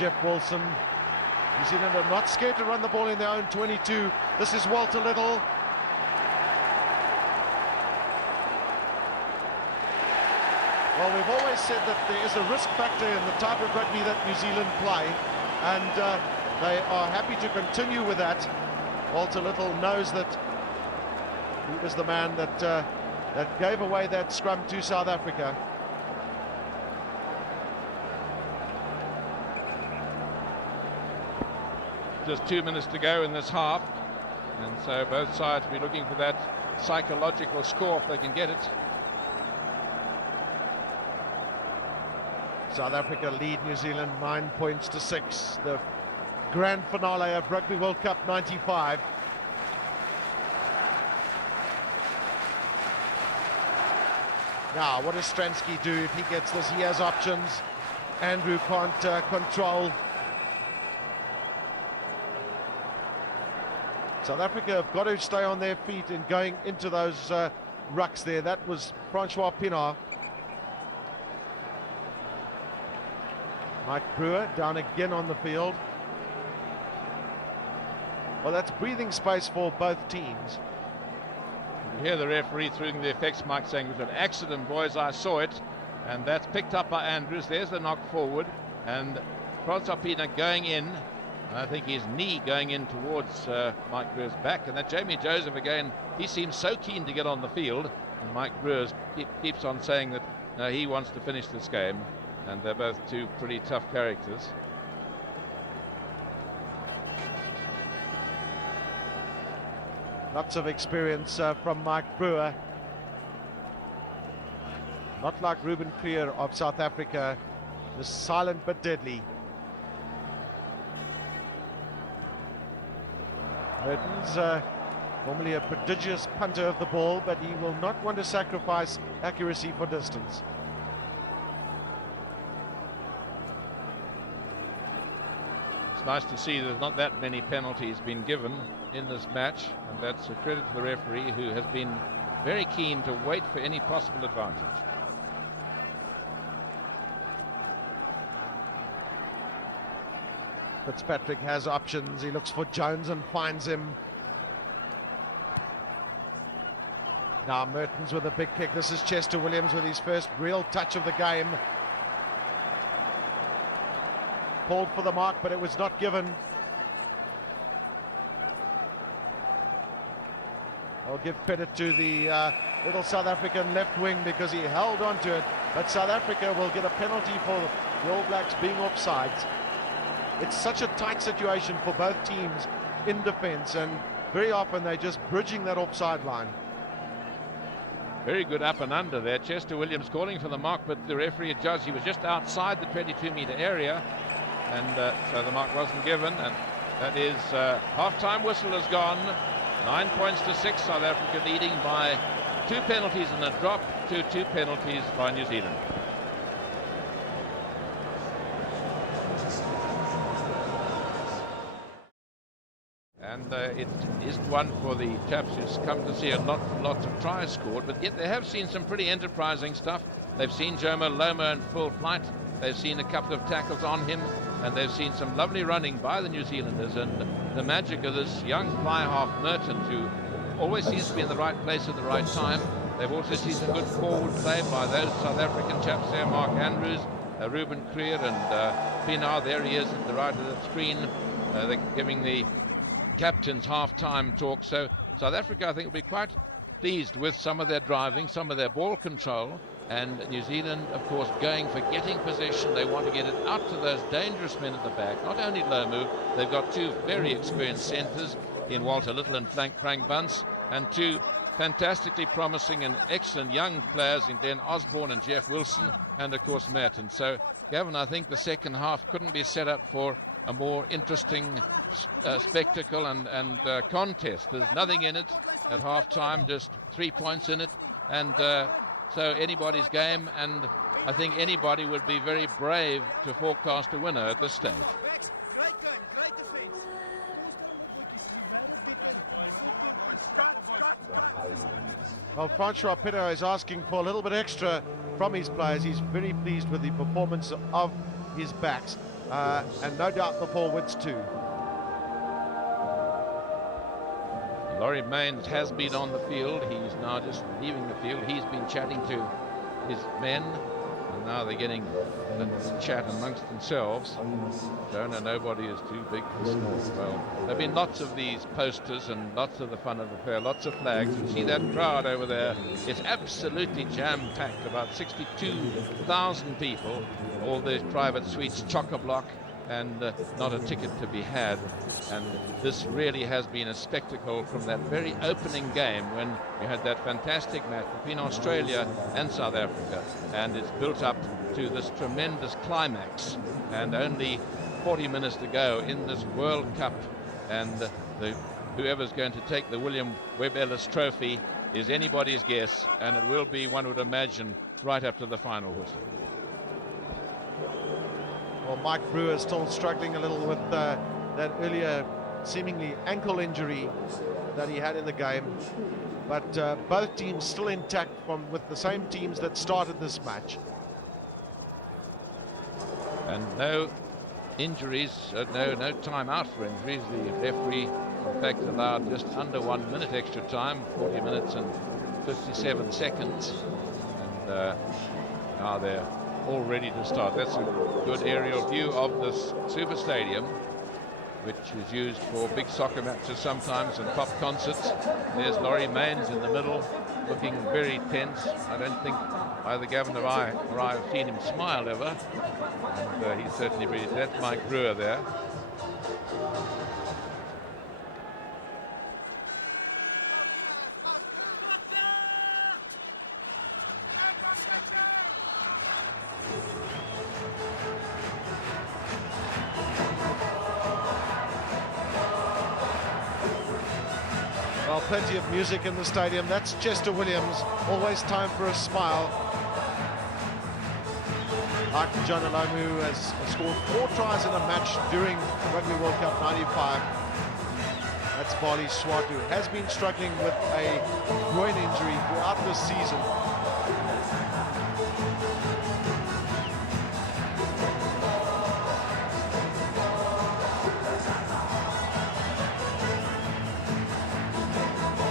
Jeff Wilson. New Zealand are not scared to run the ball in their own 22. This is Walter Little. Well, we've always said that there is a risk factor in the type of rugby that New Zealand play, and they are happy to continue with that. Walter Little knows that he was the man that gave away that scrum to South Africa. Just 2 minutes to go in this half, and so both sides will be looking for that psychological score if they can get it. South Africa lead New Zealand 9 points to 6. The grand finale of Rugby World Cup 95. Now, what does Stransky do if he gets this? He has options. Andrew can't control. South Africa have got to stay on their feet and going into those rucks there. That was Francois Pienaar. Mike Brewer down again on the field. Well, that's breathing space for both teams. Here the referee threw the effects mark saying, "An accident, boys, I saw it." And that's picked up by Andrews. There's the knock forward. And Francois Pienaar going in. I think his knee going in towards Mike Brewer's back, and then Jamie Joseph again, he seems so keen to get on the field, and Mike Brewer keeps on saying that he wants to finish this game, and they're both two pretty tough characters. Lots of experience from Mike Brewer. Not like Ruben Krier of South Africa, was silent but deadly. He's probably a prodigious punter of the ball, but he will not want to sacrifice accuracy for distance. It's nice to see there's not that many penalties being given in this match. And that's a credit to the referee, who has been very keen to wait for any possible advantage. Fitzpatrick has options. He looks for Jones and finds him. Now Mertens with a big pick. This is Chester Williams with his first real touch of the game. Called for the mark, but it was not given. I'll give credit to the little South African left wing because he held on to it. But South Africa will get a penalty for the All Blacks being offside. It's such a tight situation for both teams in defence, and very often they're just bridging that offside line. Very good up and under there. Chester Williams calling for the mark, but the referee adjusts. He was just outside the 22-metre area, and so the mark wasn't given. And that is half-time whistle has gone. 9 points to 6. South Africa leading by 2 penalties and a drop to 2 penalties by New Zealand. It is one for the chaps who's come to see lots of tries scored, but yet they have seen some pretty enterprising stuff. They've seen Jomo Loma in full flight. They've seen a couple of tackles on him, and they've seen some lovely running by the New Zealanders, and the magic of this young fly half Merton, who always seems to be in the right place at the right time. They've also seen some good forward play by those South African chaps there, Mark Andrews, Ruben Creer and Pienaar. There he is at the right of the screen. They're giving the captain's half-time talk. So South Africa, I think, will be quite pleased with some of their driving, some of their ball control. And New Zealand, of course, going for getting possession. They want to get it out to those dangerous men at the back. Not only Lomu, they've got two very experienced centres in Walter Little and Frank Bunce, and two fantastically promising and excellent young players in Glenn Osborne and Jeff Wilson, and of course Merton. So, Gavin, I think the second half couldn't be set up for a more interesting spectacle and contest. There's nothing in it. Half time, just 3 points in it, and so anybody's game, and I think anybody would be very brave to forecast a winner at this stage. Great game, great defence. Kom ons stel hom op, boetjies. Dis die wêreldbeker. Well, Francois Pinot is asking for a little bit extra from his players. He's very pleased with the performance of his backs, and no doubt the forwards too. Laurie Mains has been on the field. He's now just leaving the field. He's been chatting to his men. And now they're getting a chat amongst themselves. Don't know, nobody is too big for this. Well, there have been lots of these posters and lots of the fun of the fair, lots of flags. You see that crowd over there. It's absolutely jam-packed, about 62,000 people. All the private suites chock-a-block, and not a ticket to be had. And this really has been a spectacle from that very opening game when we had that fantastic match between Australia and South Africa, and it's built up to this tremendous climax, and only 40 minutes to go in this World Cup, and whoever's going to take the William Webb Ellis Trophy is anybody's guess, and it will be, one would imagine, right up to the finals. Well, Mike Brewer still struggling a little with that earlier seemingly ankle injury that he had in the game, but both teams still intact with the same teams that started this match. And no injuries, no time out for injuries. The referee, in fact, allowed just under 1 minute extra time, 40 minutes and 57 seconds. Now they're all ready to start. That's a good aerial view of this super stadium, which is used for big soccer matches sometimes and pop concerts. There's Laurie Mains in the middle, looking very tense. I don't think either Gavin or I have seen him smile ever. And, he's certainly ready. That's Mike Brewer there. Plenty of music in the stadium. That's Chester Williams, always time for a smile. Arthur John Alomu has scored 4 tries in a match during the Rugby World Cup 95. That's Barney Swart, who has been struggling with a groin injury throughout this season.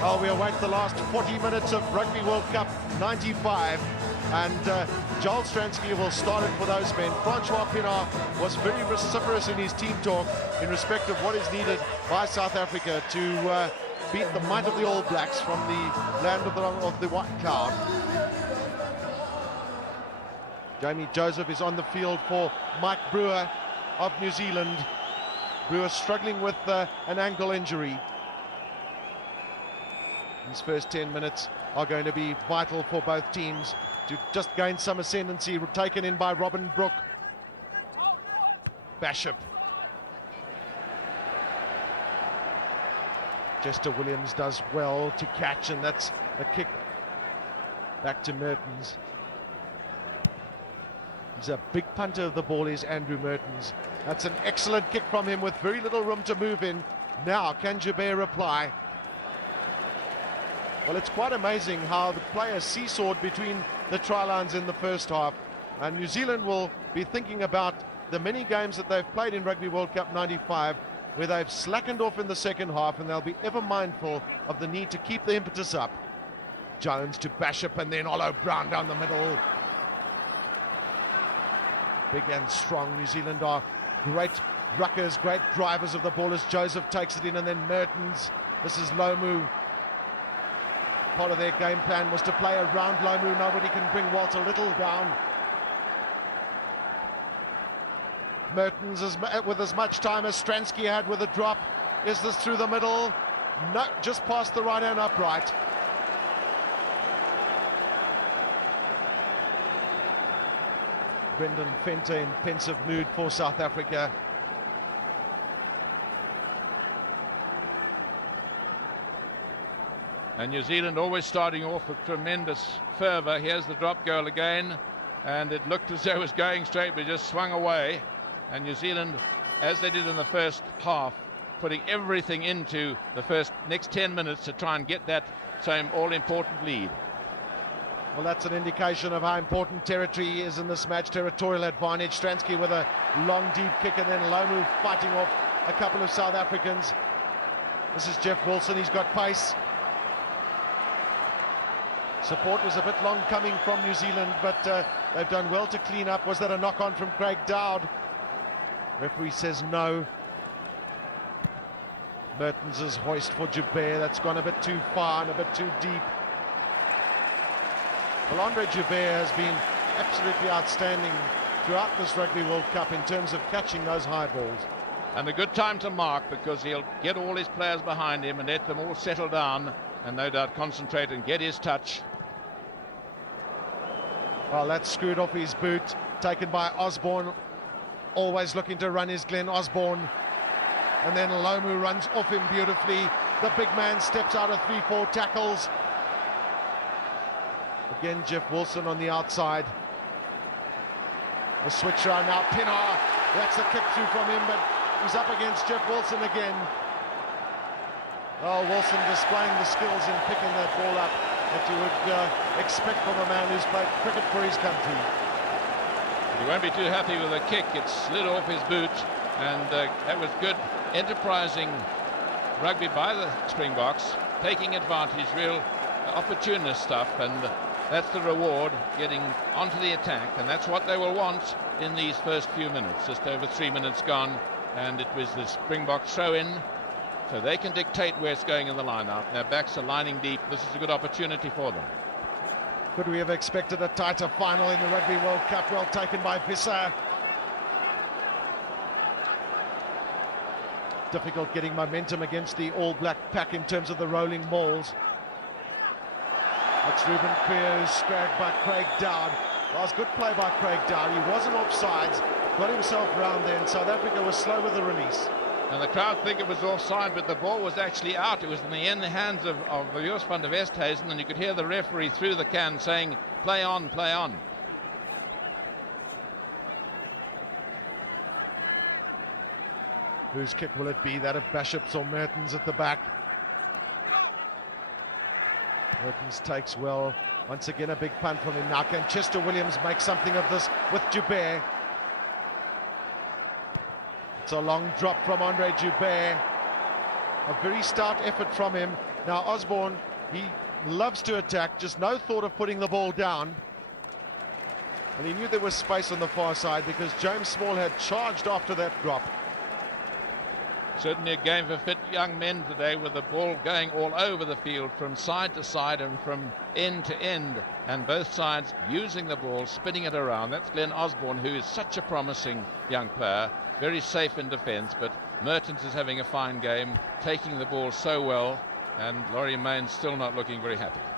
Well, we await the last 40 minutes of Rugby World Cup 95, and Joel Stransky will start it for those men. Francois Pienaar was very vociferous in his team talk in respect of what is needed by South Africa to beat the might of the All Blacks from the land of the White Cloud. Jamie Joseph is on the field for Mike Brewer of New Zealand. Brewer struggling with an ankle injury. These first 10 minutes are going to be vital for both teams to just gain some ascendancy. Taken in by Robin Brook. Basham. Chester Williams does well to catch, and that's a kick back to Mertens. He's a big punter of the ball, is Andrew Mertens. That's an excellent kick from him with very little room to move in. Now, can Jabir reply? Well, it's quite amazing how the players seesawed between the try lines in the first half. And New Zealand will be thinking about the many games that they've played in Rugby World Cup 95 where they've slackened off in the second half, and they'll be ever mindful of the need to keep the impetus up. Jones to Bashop and then Olive Brown down the middle. Big and strong New Zealand are great ruckers, great drivers of the ball as Joseph takes it in, and then Mertens. This is Lomu. Part of their game plan was to play around Lomu. Nobody can bring Walter Little down. Mertens with as much time as Stransky had with a drop. Is this through the middle? No, just past the right and upright. Brendan Fente in defensive mood for South Africa. And New Zealand always starting off with tremendous fervour. Here's the drop goal again, and it looked as though it was going straight, but just swung away. And New Zealand, as they did in the first half, putting everything into the next 10 minutes to try and get that same all-important lead. Well, that's an indication of how important territory is in this match. Territorial advantage. Stransky with a long, deep kick, and then Lomu fighting off a couple of South Africans. This is Jeff Wilson. He's got pace. Support was a bit long coming from New Zealand, but they've done well to clean up. Was that a knock-on from Craig Dowd? Referee says no. Mertens' hoist for Joubert. That's gone a bit too far and a bit too deep. Well, Andre Joubert has been absolutely outstanding throughout this Rugby World Cup in terms of catching those high balls. And a good time to mark, because he'll get all his players behind him and let them all settle down and no doubt concentrate and get his touch. Well, that's screwed off his boot, taken by Osborne. Always looking to run his Glenn Osborne. And then Lomu runs off him beautifully. The big man steps out of 3-4 tackles. Again, Jeff Wilson on the outside. The switch right now, Pinner. That's a kick through from him, but he's up against Jeff Wilson again. Oh, Wilson displaying the skills in picking that ball up that you would expect from a man who's played cricket for his country. He won't be too happy with a kick. It slid off his boot, and that was good, enterprising rugby by the Springboks, taking advantage, real opportunist stuff, and that's the reward, getting onto the attack, and that's what they will want in these first few minutes. Just over 3 minutes gone, and it was the Springboks throw-in, so they can dictate where it's going in the line-up. Their backs are lining deep. This is a good opportunity for them. Could we have expected a tighter final in the Rugby World Cup? Well taken by Visser. Difficult getting momentum against the All Black pack in terms of the rolling balls. It's Ruben Keir is squared by Craig Dowd. That was good play by Craig Dowd. He wasn't offside, got himself round there, and South Africa was slow with the release. Now the crowd think it was offside, but the ball was actually out. It was in the hands of the US van der Westhuizen, and you could hear the referee through the can saying, play on, play on. Whose kick will it be? That of Bashop's or Mertens at the back? Mertens takes well. Once again, a big punt from him. Now can Chester Williams make something of this with Joubert? It's a long drop from Andre Joubert. A very stout effort from him. Now Osborne, he loves to attack, just no thought of putting the ball down. And he knew there was space on the far side because James Small had charged after that drop. Certainly a game for fit young men today, with the ball going all over the field from side to side and from end to end, and both sides using the ball, spinning it around. That's Glenn Osborne, who is such a promising young player, very safe in defence, but Mertens is having a fine game, taking the ball so well, and Laurie Main still not looking very happy.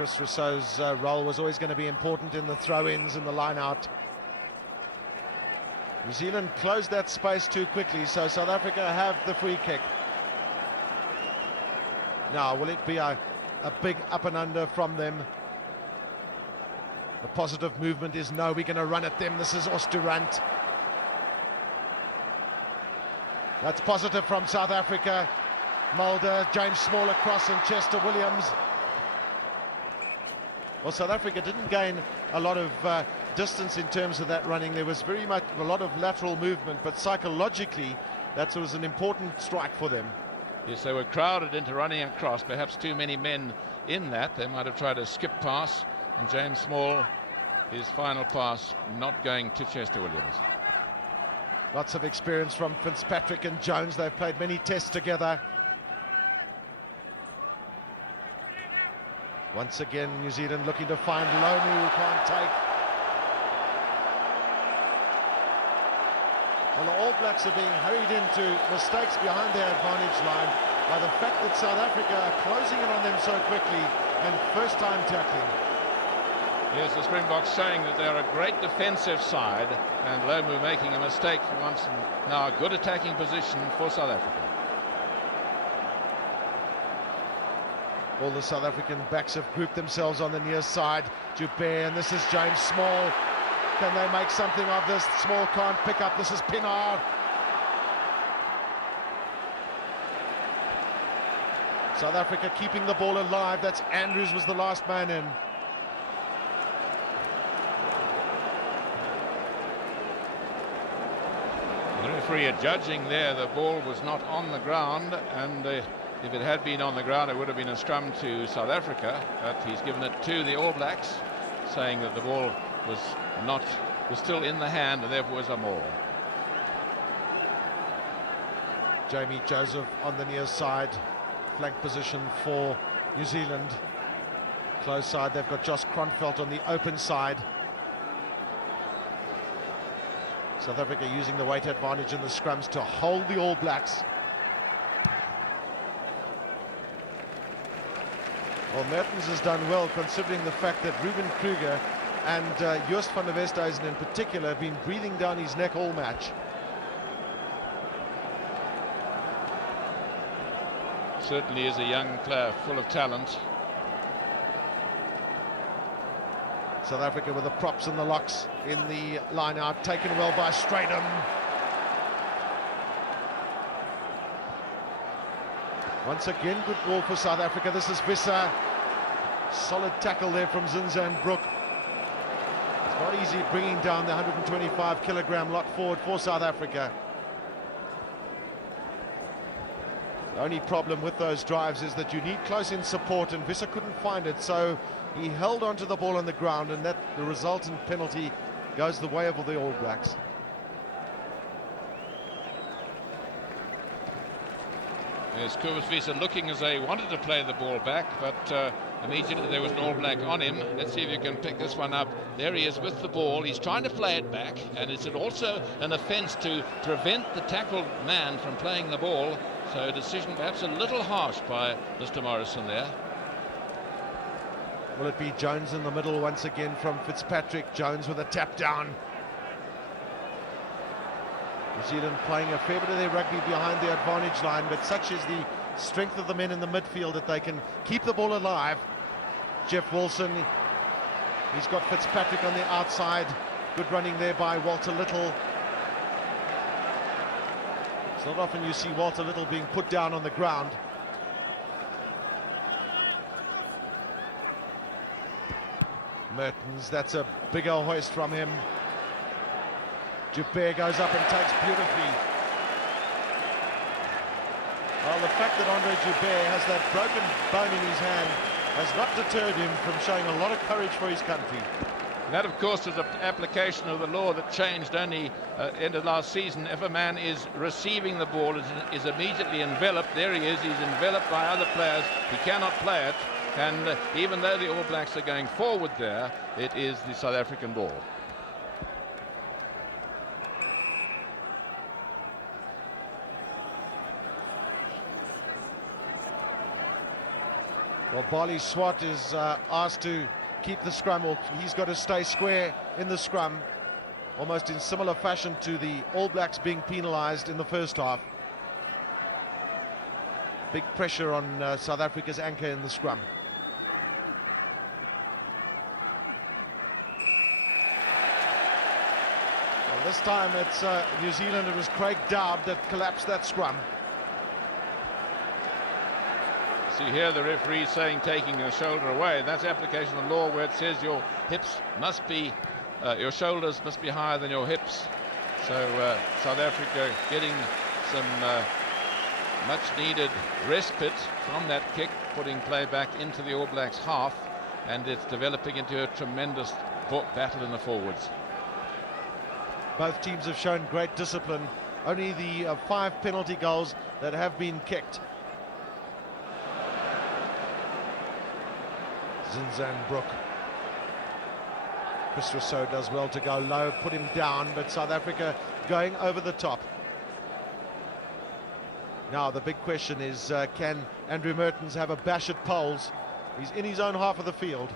Chris Rousseau's role was always going to be important in the throw-ins and the line-out. New Zealand closed that space too quickly, so South Africa have the free kick. Now, will it be a big up and under from them? The positive movement is no, we're going to run at them. This is Oosterhuis. That's positive from South Africa. Mulder, James Small across, and Chester Williams. Well, South Africa didn't gain a lot of distance in terms of that running. There was very much a lot of lateral movement, but psychologically, that was an important strike for them. Yes, they were crowded into running across, perhaps too many men in that. They might have tried to skip pass, and James Small, his final pass, not going to chest audience. Lots of experience from Fitzpatrick and Jones. They've played many tests together. Once again, New Zealand looking to find Lomu who can't take. And the All Blacks are being held into mistakes behind their advantage line by the fact that South Africa are closing in on them so quickly on the first time tackling. Yes, the Springboks saying that they're a great defensive side, and Lomu making a mistake. Now a good attacking position for South Africa. All the South African backs have grouped themselves on the near side. Joubert, and this is James Small. Can they make something of this? Small can't pick up. This is Pinar. South Africa keeping the ball alive. That's Andrews was the last man in. Judging there, the ball was not on the ground, and if it had been on the ground, it would have been a scrum to South Africa. But he's given it to the All Blacks, saying that the ball was still in the hand, and therefore was a ball. Jamie Joseph on the near side, flank position for New Zealand. Close side, they've got Josh Kronfeld on the open side. South Africa using the weight advantage in the scrums to hold the All Blacks. Well, Mertens has done well considering the fact that Ruben Kruger and Joost van der Westhuizen in particular have been breathing down his neck all match. Certainly is a young player full of talent. South Africa with the props and the locks in the line-out, taken well by Stratham. Once again, good ball for South Africa. This is Visser. Solid tackle there from Zinzan Brook. Not easy bringing down the 125-kilogram lock forward for South Africa. The only problem with those drives is that you need close-in support, and Visser couldn't find it, so he held onto the ball on the ground, and that the resultant penalty goes the way of the All Blacks. Yes, Cobus Visser looking as though he wanted to play the ball back, but immediately there was an All Black on him. Let's see if you can pick this one up. There he is with the ball. He's trying to play it back, and it's also an offence to prevent the tackled man from playing the ball. So a decision perhaps a little harsh by Mr. Morrison there. Will it be Jones in the middle once again from Fitzpatrick? Jones with a tap down. New Zealand playing a fair bit of their rugby behind the advantage line, but such is the strength of the men in the midfield that they can keep the ball alive. Jeff Wilson, he's got Fitzpatrick on the outside. Good running there by Walter Little. It's not often you see Walter Little being put down on the ground. Mertens, that's a bigger hoist from him. Joubert goes up and takes beautifully. Well, the fact that Andre Joubert has that broken bone in his hand has not deterred him from showing a lot of courage for his country. That, of course, is an application of the law that changed only end of last season. If a man is receiving the ball, is immediately enveloped, there he is, he's enveloped by other players, he cannot play it, and even though the All Blacks are going forward there, it is the South African ball. Well, Barley Swart is asked to keep the scrum, or he's got to stay square in the scrum, almost in similar fashion to the All Blacks being penalised in the first half. Big pressure on South Africa's anchor in the scrum. This time it's New Zealand. It was Craig Dowd that collapsed that scrum. See You hear the referee saying taking your shoulder away. That's application of law where it says your hips must be, your shoulders must be higher than your hips. So South Africa getting some much needed respite from that kick, putting play back into the All Blacks half, and it's developing into a tremendous battle in the forwards. Both teams have shown great discipline. Only the 5 penalty goals that have been kicked. Brook. Chris Rousseau does well to go low, put him down, but South Africa going over the top. Now the big question is, can Andrew Mertens have a bash at poles? He's in his own half of the field.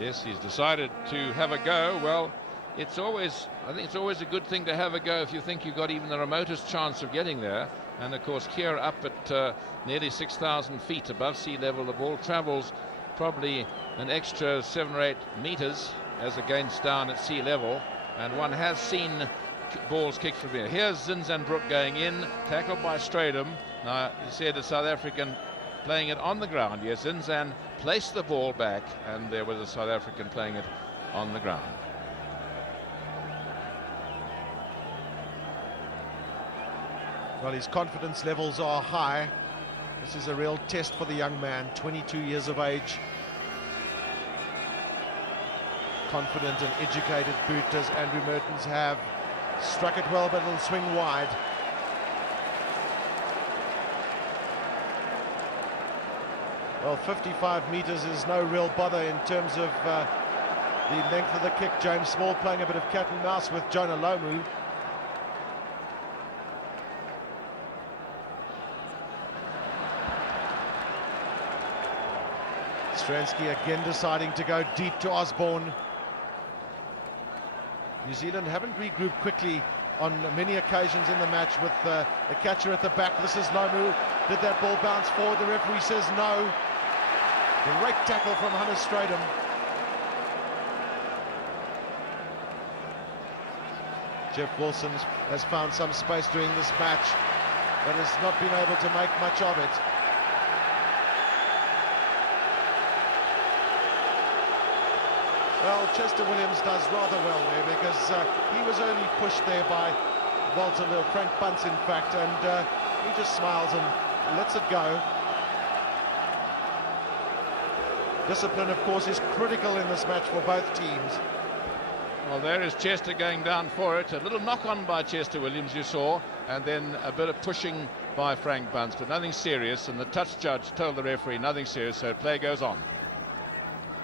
Yes, he's decided to have a go. Well, I think it's always a good thing to have a go if you think you've got even the remotest chance of getting there. And of course, here up at nearly 6,000 feet above sea level, the ball travels probably an extra 7 or 8 meters as against down at sea level. And one has seen balls kicked from here. Here's Brook going in, tackled by Stradum. You said a South African playing it on the ground. Yes, Zinzan placed the ball back, and there was a South African playing it on the ground. Well, his confidence levels are high. This is a real test for the young man, 22 years of age. Confident and educated boot does Andrew Mertens have. Struck it well, but will swing wide. Well, 55 metres is no real bother in terms of the length of the kick. James Small playing a bit of cat and mouse with Jonah Lomu. Stransky again deciding to go deep to Osborne. New Zealand haven't regrouped quickly on many occasions in the match with a catcher at the back. This is Lomu. Did that ball bounce forward? The referee says no. Great tackle from Hannes Stradum. Jeff Wilson has found some space during this match and has not been able to make much of it. Well, Chester Williams does rather well because he was only pushed there by Walter or Frank Bunce, in fact, and he just smiles and lets it go. Discipline, of course, is critical in this match for both teams. Well, there is Chester going down for it. A little knock-on by Chester Williams, you saw, and then a bit of pushing by Frank Bunce, but nothing serious, and the touch judge told the referee nothing serious, so play goes on.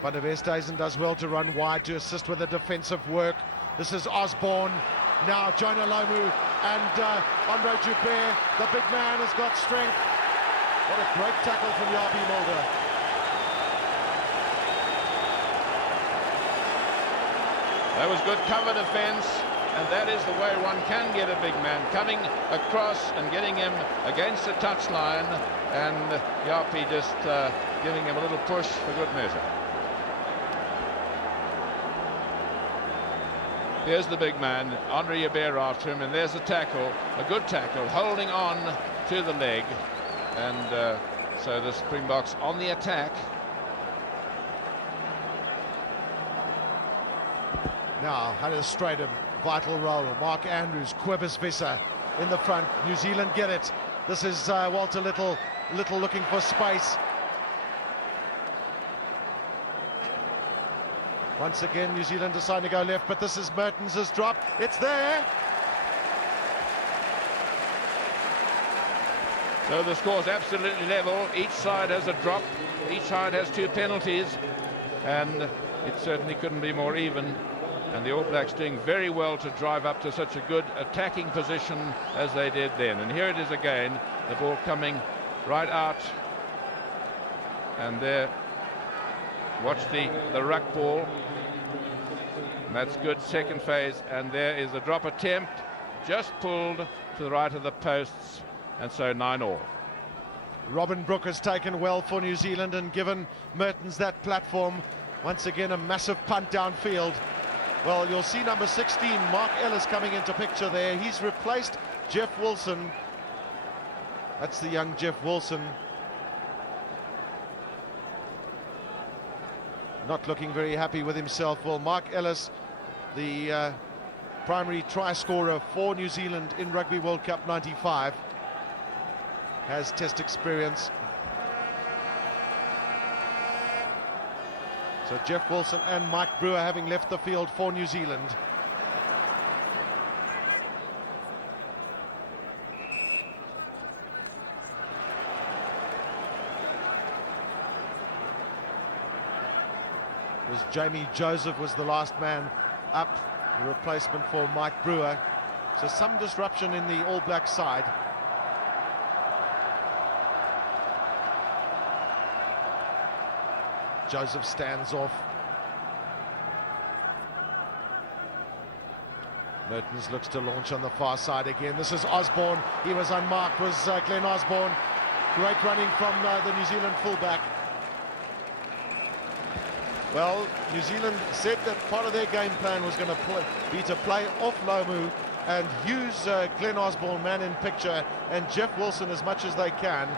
Van der Westhuizen does well to run wide to assist with the defensive work. This is Osborne. Now John Olomu and Andre Joubert. The big man has got strength. What a great tackle from Robbie Mulder. That was good cover defense, and that is the way one can get a big man, coming across and getting him against the touchline, and Yapi just giving him a little push for good measure. Here's the big man, Henri Joubert after him, and there's the tackle, a good tackle, holding on to the leg, and so the Springboks on the attack. Stradum, vital role. Mark Andrews, Quibus Visser in the front. New Zealand get it. This is Walter Little looking for space. Once again, New Zealand decide to go left, but this is Mertens' drop. It's there. So the score's absolutely level. Each side has a drop. Each side has 2 penalties, and it certainly couldn't be more even. And the All Blacks doing very well to drive up to such a good attacking position as they did then. And here it is again, the ball coming right out. And there, watch the ruck ball. That's good, second phase. And there is a drop attempt, just pulled to the right of the posts. And so 9-all. Robin Brook has taken well for New Zealand and given Mertens that platform. Once again, a massive punt downfield. Well, you'll see number 16, Mark Ellis, coming into picture there. He's replaced Jeff Wilson. That's the young Jeff Wilson. Not looking very happy with himself. Well, Mark Ellis, the primary try scorer for New Zealand in Rugby World Cup 95, has test experience. So Jeff Wilson and Mike Brewer having left the field for New Zealand. Johnny Joseph was the last man up, the replacement for Mike Brewer. So some disruption in the All Black side. Joseph stands off. Mertens looks to launch on the far side again. This is Osborne. He was unmarked, was Glenn Osborne. Great running from the New Zealand fullback. Well, New Zealand said that part of their game plan was going to be to play off Lomu and use Glenn Osborne, man in picture, and Jeff Wilson as much as they can.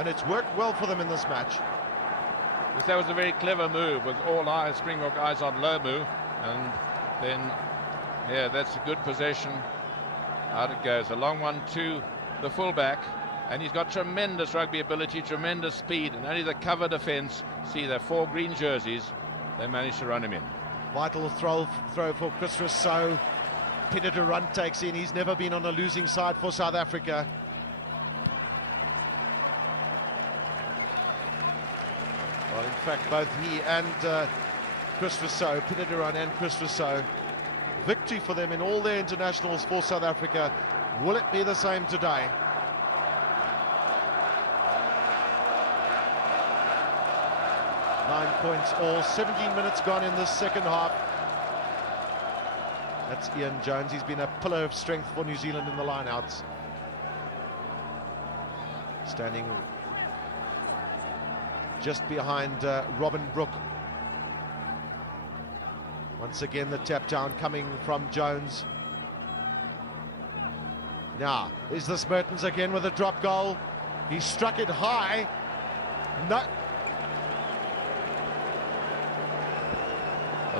And it's worked well for them in this match. That was a very clever move with all eyes, Springbok eyes on Lomu. And then, yeah, that's a good possession. Out it goes. A long one to the fullback. And he's got tremendous rugby ability, tremendous speed. And only the cover defence, see the 4 green jerseys, they managed to run him in. Vital throw for Chris Rousseau. Peter Durant takes in. He's never been on a losing side for South Africa. Well, in fact, both he and Chris Rousseau, Peter Durant and Chris Rousseau, victory for them in all their internationals for South Africa. Will it be the same today? All 17 minutes gone in this second half. That's Ian Jones. He's been a pillar of strength for New Zealand in the lineouts. Standing just behind Robin Brooke. Once again, the tap down coming from Jones. Now, is this Mertens again with a drop goal? He struck it high. No.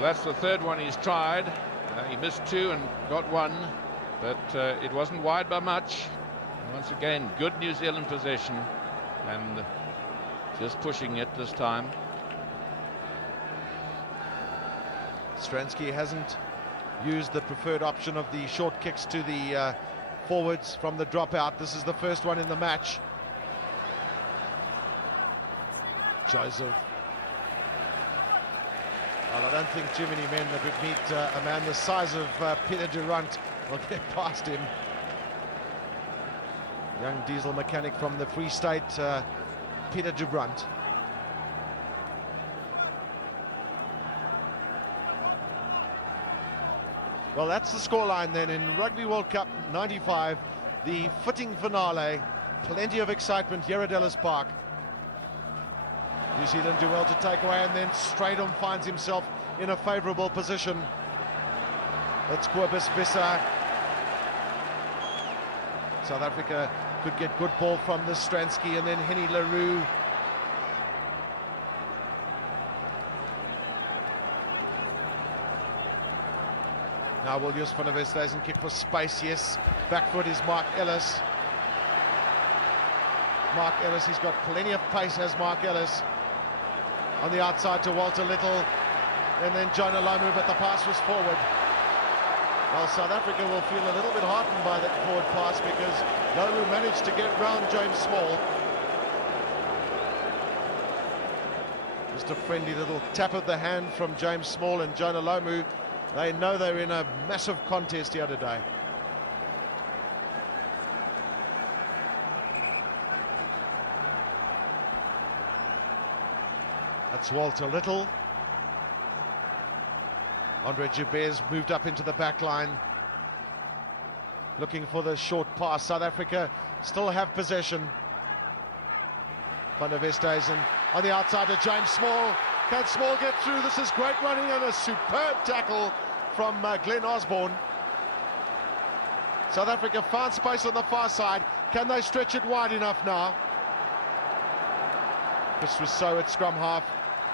That's the third one he's tried. He missed 2 and got 1, but it wasn't wide by much. Once again, good New Zealand possession and just pushing it this time. Stransky hasn't used the preferred option of the short kicks to the forwards from the dropout. This is the first one in the match. Joseph. I don't think too many men would meet a man the size of Peter Durant will get past him. Young diesel mechanic from the Free State, Peter Durant. Well, that's the scoreline then in Rugby World Cup 95, the fitting finale, plenty of excitement here at Ellis Park. New Zealand do well to take away, and then Straydon finds himself in a favourable position. It's Kobus Wissa. South Africa could get good ball from this Stransky, and then Henny LaRue. Now Williams Fernandez doesn't kick for space, yes. Back foot is Mark Ellis. Mark Ellis has got plenty of pace as Mark Ellis. On the outside to Walter Little, and then John Alano, but the pass was forward. Well, South Africa will feel a little bit hardened by that forward pass because they only managed to get around James Small. Just a friendly little tap of the hand from James Small and John Alano. They know they're in a massive contest here today. Walter Little. Andre Jabez moved up into the back line, looking for the short pass. South Africa still have possession. Van der Westhuizen on the outside to James Small. Can Small get through? This is great running and a superb tackle from Glenn Osborne. South Africa found space on the far side. Can they stretch it wide enough now? This was so at scrum half.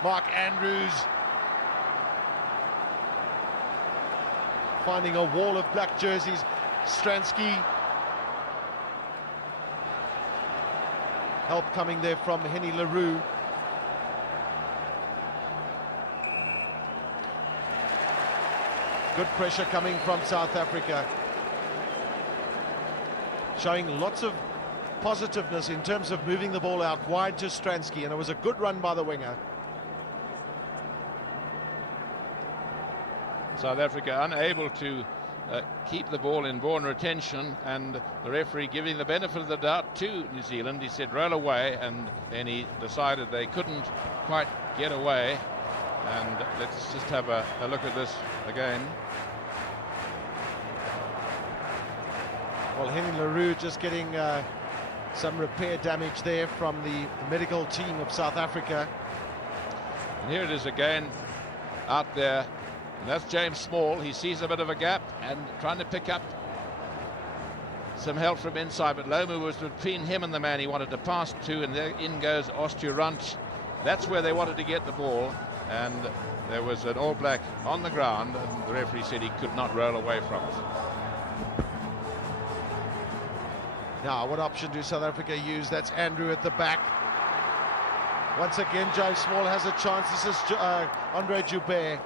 Mark Andrews finding a wall of black jerseys. Stransky. Help coming there from Henny LaRue. Good pressure coming from South Africa. Showing lots of positiveness in terms of moving the ball out wide to Stransky, and it was a good run by the winger. South Africa unable to keep the ball in born retention, and the referee giving the benefit of the doubt to New Zealand. He said roll away, and he decided they couldn't quite get away. And let's just have a look at this again. Well, Henny LaRue just getting some repair damage there from the medical team of South Africa. And here it is again, out there. And that's James Small. He sees a bit of a gap and trying to pick up some help from inside, but Lomu was between him and the man he wanted to pass to, and there in goes Osturanch. That's where they wanted to get the ball, and there was an All Black on the ground. The referee said he could not roll away from it. Now, what option do South Africa use? That's Andrew at the back. Once again, James Small has a chance. This is Andre Joubert.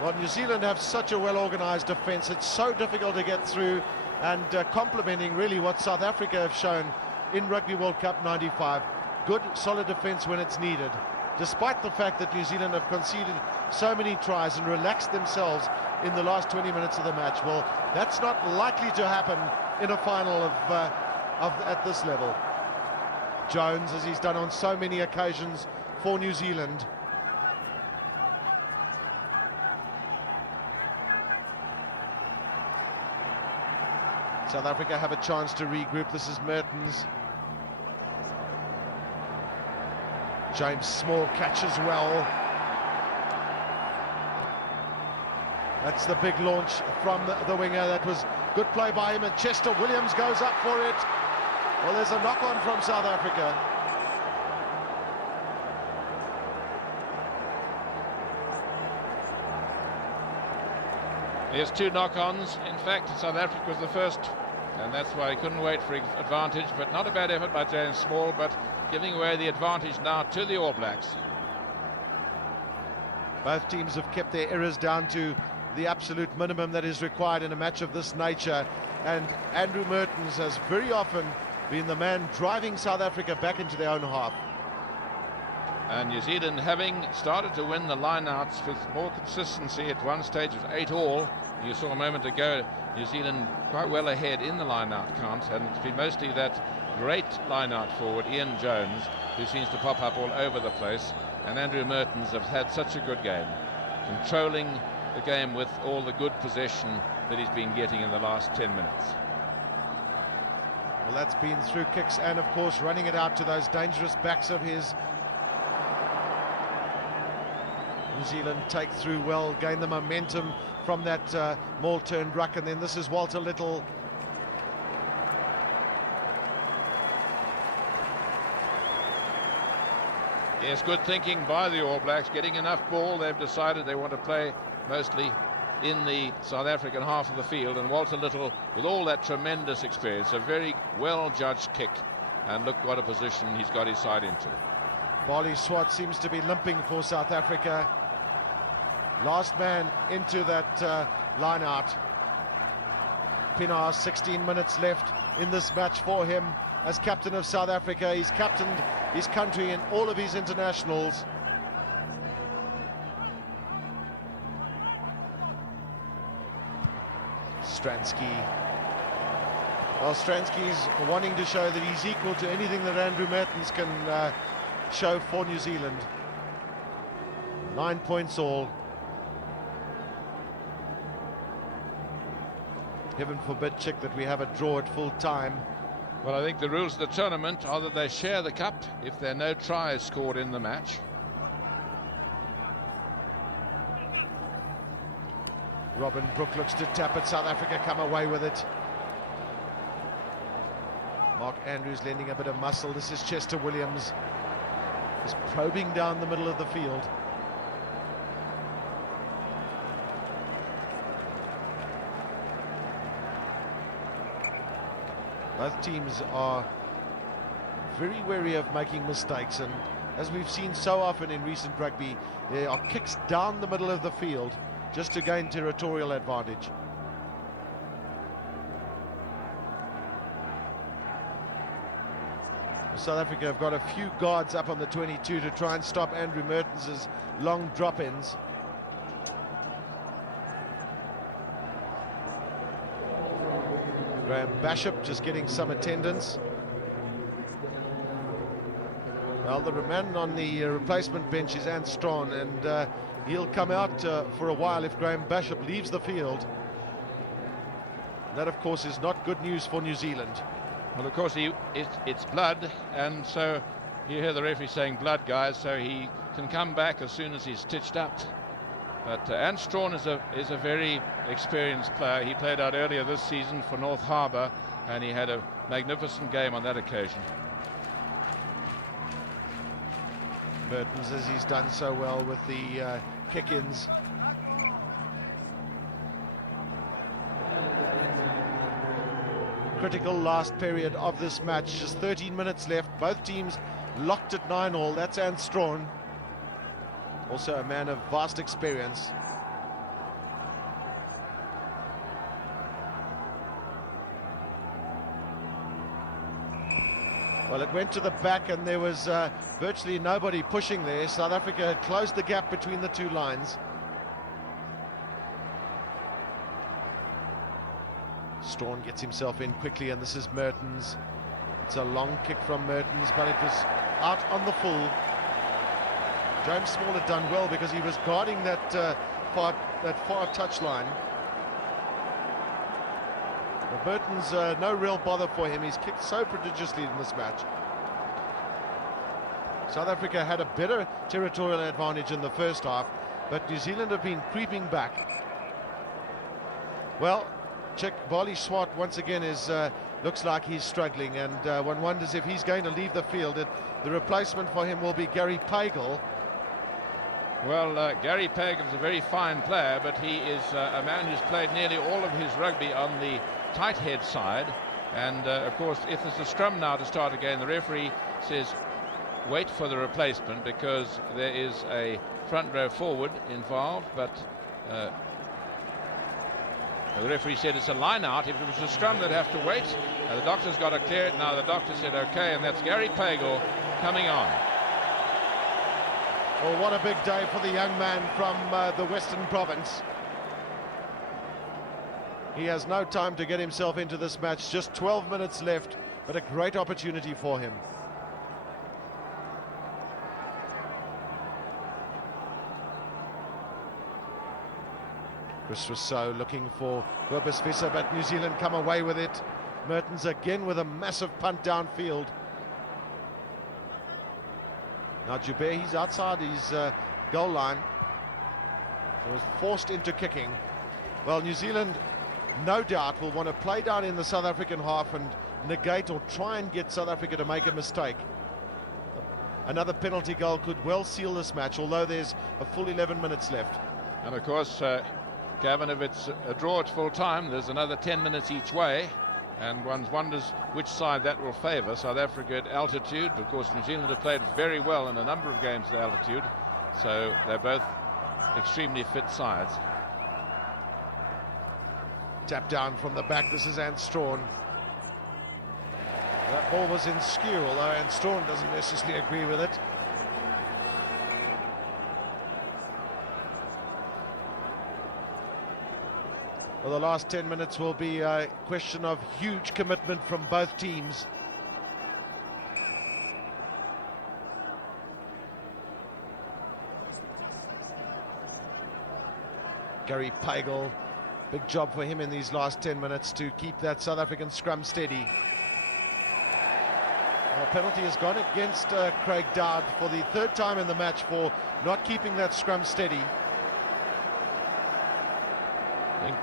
Well, New Zealand have such a well-organised defence. It's so difficult to get through, and complementing really what South Africa have shown in Rugby World Cup 95. Good, solid defence when it's needed. Despite the fact that New Zealand have conceded so many tries and relaxed themselves in the last 20 minutes of the match. Well, that's not likely to happen in a final at this level. Jones, as he's done on so many occasions for New Zealand. South Africa have a chance to regroup. This is Mertens. James Small catches well. That's the big launch from the winger. That was good play by him, and Chester Williams goes up for it. Well, there's a knock-on from South Africa. There's two knock-ons. In fact, South Africa was the first, and that's why he couldn't wait for advantage. But not a bad effort by James Small, but giving away the advantage now to the All Blacks. Both teams have kept their errors down to the absolute minimum that is required in a match of this nature. And Andrew Mertens has very often been the man driving South Africa back into their own half. And New Zealand, having started to win the line-outs with more consistency, at one stage of 8-all. You saw a moment ago New Zealand quite well ahead in the line-out count, and it's been mostly that great line-out forward, Ian Jones, who seems to pop up all over the place, and Andrew Mertens have had such a good game, controlling the game with all the good possession that he's been getting in the last 10 minutes. And that's been through kicks and, of course, running it out to those dangerous backs of his. New Zealand take through well, gain the momentum from that ball-turned ruck, and then this is Walter Little. Yes, good thinking by the All Blacks, getting enough ball. They've decided they want to play mostly in the South African half of the field, and Walter Little, with all that tremendous experience, a very well-judged kick, and look what a position he's got his side into. Bali Swart seems to be limping for South Africa. Last man into that line-out. Pienaar, 16 minutes left in this match for him as captain of South Africa. He's captained his country in all of his internationals. Stransky. Well, Stransky's wanting to show that he's equal to anything that Andrew Mertens can show for New Zealand. 9 points all. Heaven forbid, Chick, that we have a draw at full time. Well, I think the rules of the tournament are that they share the cup if there are no tries scored in the match. Brook looks to tap it. South Africa come away with it. Mark Andrews lending a bit of muscle. This is Chester Williams. He's probing down the middle of the field. Both teams are very wary of making mistakes, and as we've seen so often in recent rugby, there are kicks down the middle of the field just to gain territorial advantage. South Africa have got a few guards up on the 22 to try and stop Andrew Mertens' long drop-ins. Graham Bishop just getting some attendance. Well, the man on the replacement bench is Ant Strawn, and he'll come out for a while if Graham Bishop leaves the field. That, of course, is not good news for New Zealand. Well, of course, it's blood, and so you hear the referee saying blood, guys, so he can come back as soon as he's stitched up. But Ant Strawn is a very experienced player. He played out earlier this season for North Harbour, and he had a magnificent game on that occasion. Mertens, as he's done so well with the kick-ins. Critical last period of this match. Just 13 minutes left. Both teams locked at 9-all. That's Ant Strawn. Also a man of vast experience. Well, it went to the back and there was virtually nobody pushing there. South Africa had closed the gap between the two lines. Strawn gets himself in quickly, and this is Mertens. It's a long kick from Mertens, but it was out on the full. James Small had done well because he was guarding that far touchline. Mertens, no real bother for him. He's kicked so prodigiously in this match. South Africa had a better territorial advantage in the first half, but New Zealand have been creeping back. Well, Chick Bali Swart once again looks like he's struggling, and one wonders if he's going to leave the field. And the replacement for him will be Gary Pagel. Well, Gary Pagan's a very fine player, but he is a man who's played nearly all of his rugby on the tight head side. And, of course, if it's a scrum now to start again, the referee says wait for the replacement because there is a front row forward involved, but the referee said it's a line out. If it was a scrum, they'd have to wait. The doctor's got to clear it now. The doctor said okay, and that's Gary Pagel coming on. Well, what a big day for the young man from the Western Province. He has no time to get himself into this match. Just 12 minutes left, but a great opportunity for him. This was so looking for Rugby, but New Zealand come away with it. Mertens again with a massive punt downfield. Now Joubert, he's outside his goal line. Forced into kicking. Well, New Zealand, no doubt, will want to play down in the South African half and negate or try and get South Africa to make a mistake. Another penalty goal could well seal this match, although there's a full 11 minutes left. And of course, Gavin, if it's a draw at full time, there's another 10 minutes each way. And one wonders which side that will favour. South Africa at altitude. Of course, New Zealand have played very well in a number of games at altitude. So they're both extremely fit sides. Tap down from the back. This is Ant Strawn. All was in school, although Ant Strawn doesn't necessarily agree with it. Well, the last 10 minutes will be a question of huge commitment from both teams. Gary Pagel, big job for him in these last 10 minutes to keep that South African scrum steady. And a penalty has gone against Craig Dowd for the third time in the match for not keeping that scrum steady.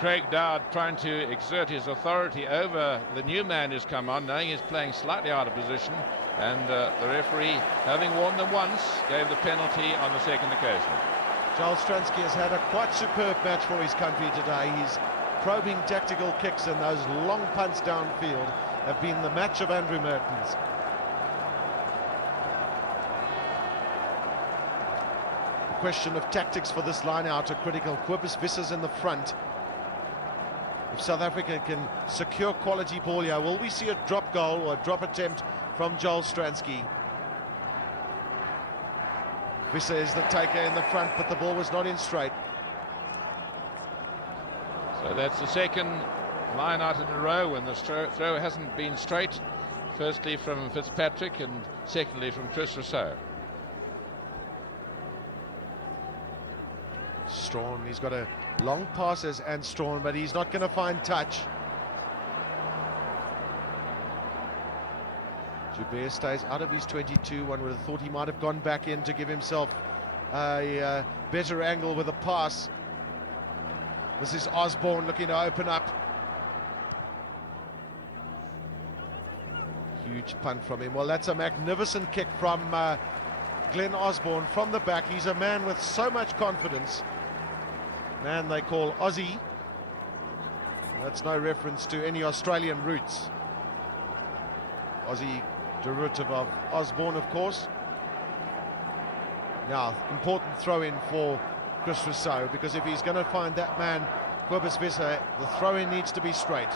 Craig Dowd trying to exert his authority over the new man who's come on, knowing he's playing slightly out of position, and the referee, having warned them once, gave the penalty on the second occasion. Joel Stransky has had a quite superb match for his country today. He's probing tactical kicks, and those long punts downfield have been the match of Andrew Mertens. Question of tactics for this line out are critical. Kobus Visser's in the front. If South Africa can secure quality ball here, will we see a drop goal or a drop attempt from Joel Stransky? Visser is the taker in the front, but the ball was not in straight. So that's the second line out in a row when the throw hasn't been straight. Firstly from Fitzpatrick and secondly from Chris Rousseau. Strawn, he's got a long passes and Strawn, but he's not going to find touch. Joubert stays out of his 22. One would have thought he might have gone back in to give himself a better angle with a pass. This is Osborne looking to open up. Huge punt from him. Well, that's a magnificent kick from Glenn Osborne from the back. He's a man with so much confidence. And they call Aussie. That's no reference to any Australian roots. Aussie, derivative of Osborne, of course. Now, important throw-in for Chris Rousseau, because if he's going to find that man, Kobus Visser, the throw-in needs to be straight.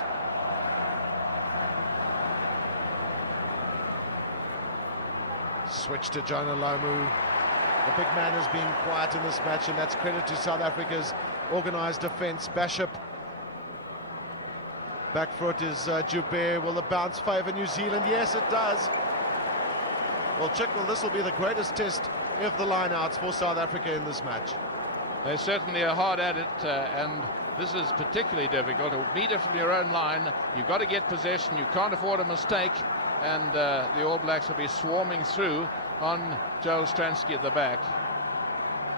Switch to John Olomu. The big man has been quiet in this match, and that's credit to South Africa's organised defence. Bishop. Back foot is Joubert. Will the bounce favour New Zealand? Yes, it does. Well, Chicknell, this will be the greatest test of the line-outs for South Africa in this match. They certainly are hard at it, and this is particularly difficult. Repeat it from your own line. You've got to get possession. You can't afford a mistake, and the All Blacks will be swarming through on Joel Stransky at the back.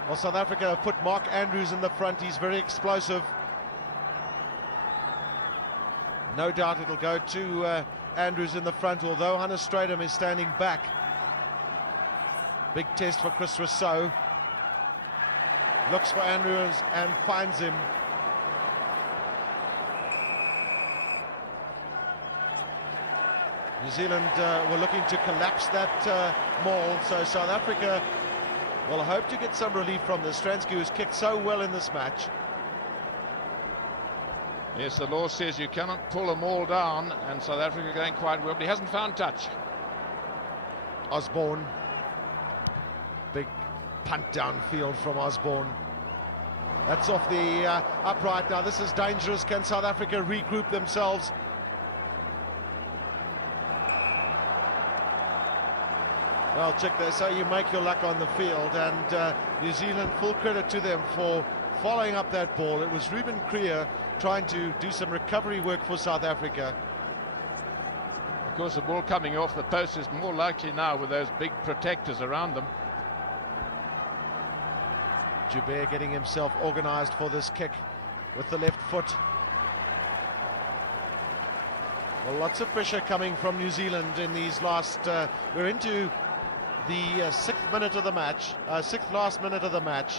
Well, South Africa have put Mark Andrews in the front. He's very explosive. No doubt it'll go to Andrews in the front, although Hannes Strydom is standing back. Big test for Chris Rousseau. Looks for Andrews and finds him. New Zealand were looking to collapse that maul, so South Africa will hope to get some relief from the Stransky, who's kicked so well in this match. Yes, the law says you cannot pull them all down, and South Africa going quite well. He hasn't found touch. Osborne. Big punt downfield from Osborne. That's off the upright. Now this is dangerous. Can South Africa regroup themselves? Well, check there. So you make your luck on the field, and New Zealand, full credit to them for following up that ball. It was Ruben Krier trying to do some recovery work for South Africa. Of course, the ball coming off the post is more likely now with those big protectors around them. Joubert getting himself organised for this kick with the left foot. Well, lots of pressure coming from New Zealand in these last... we're into the sixth last minute of the match.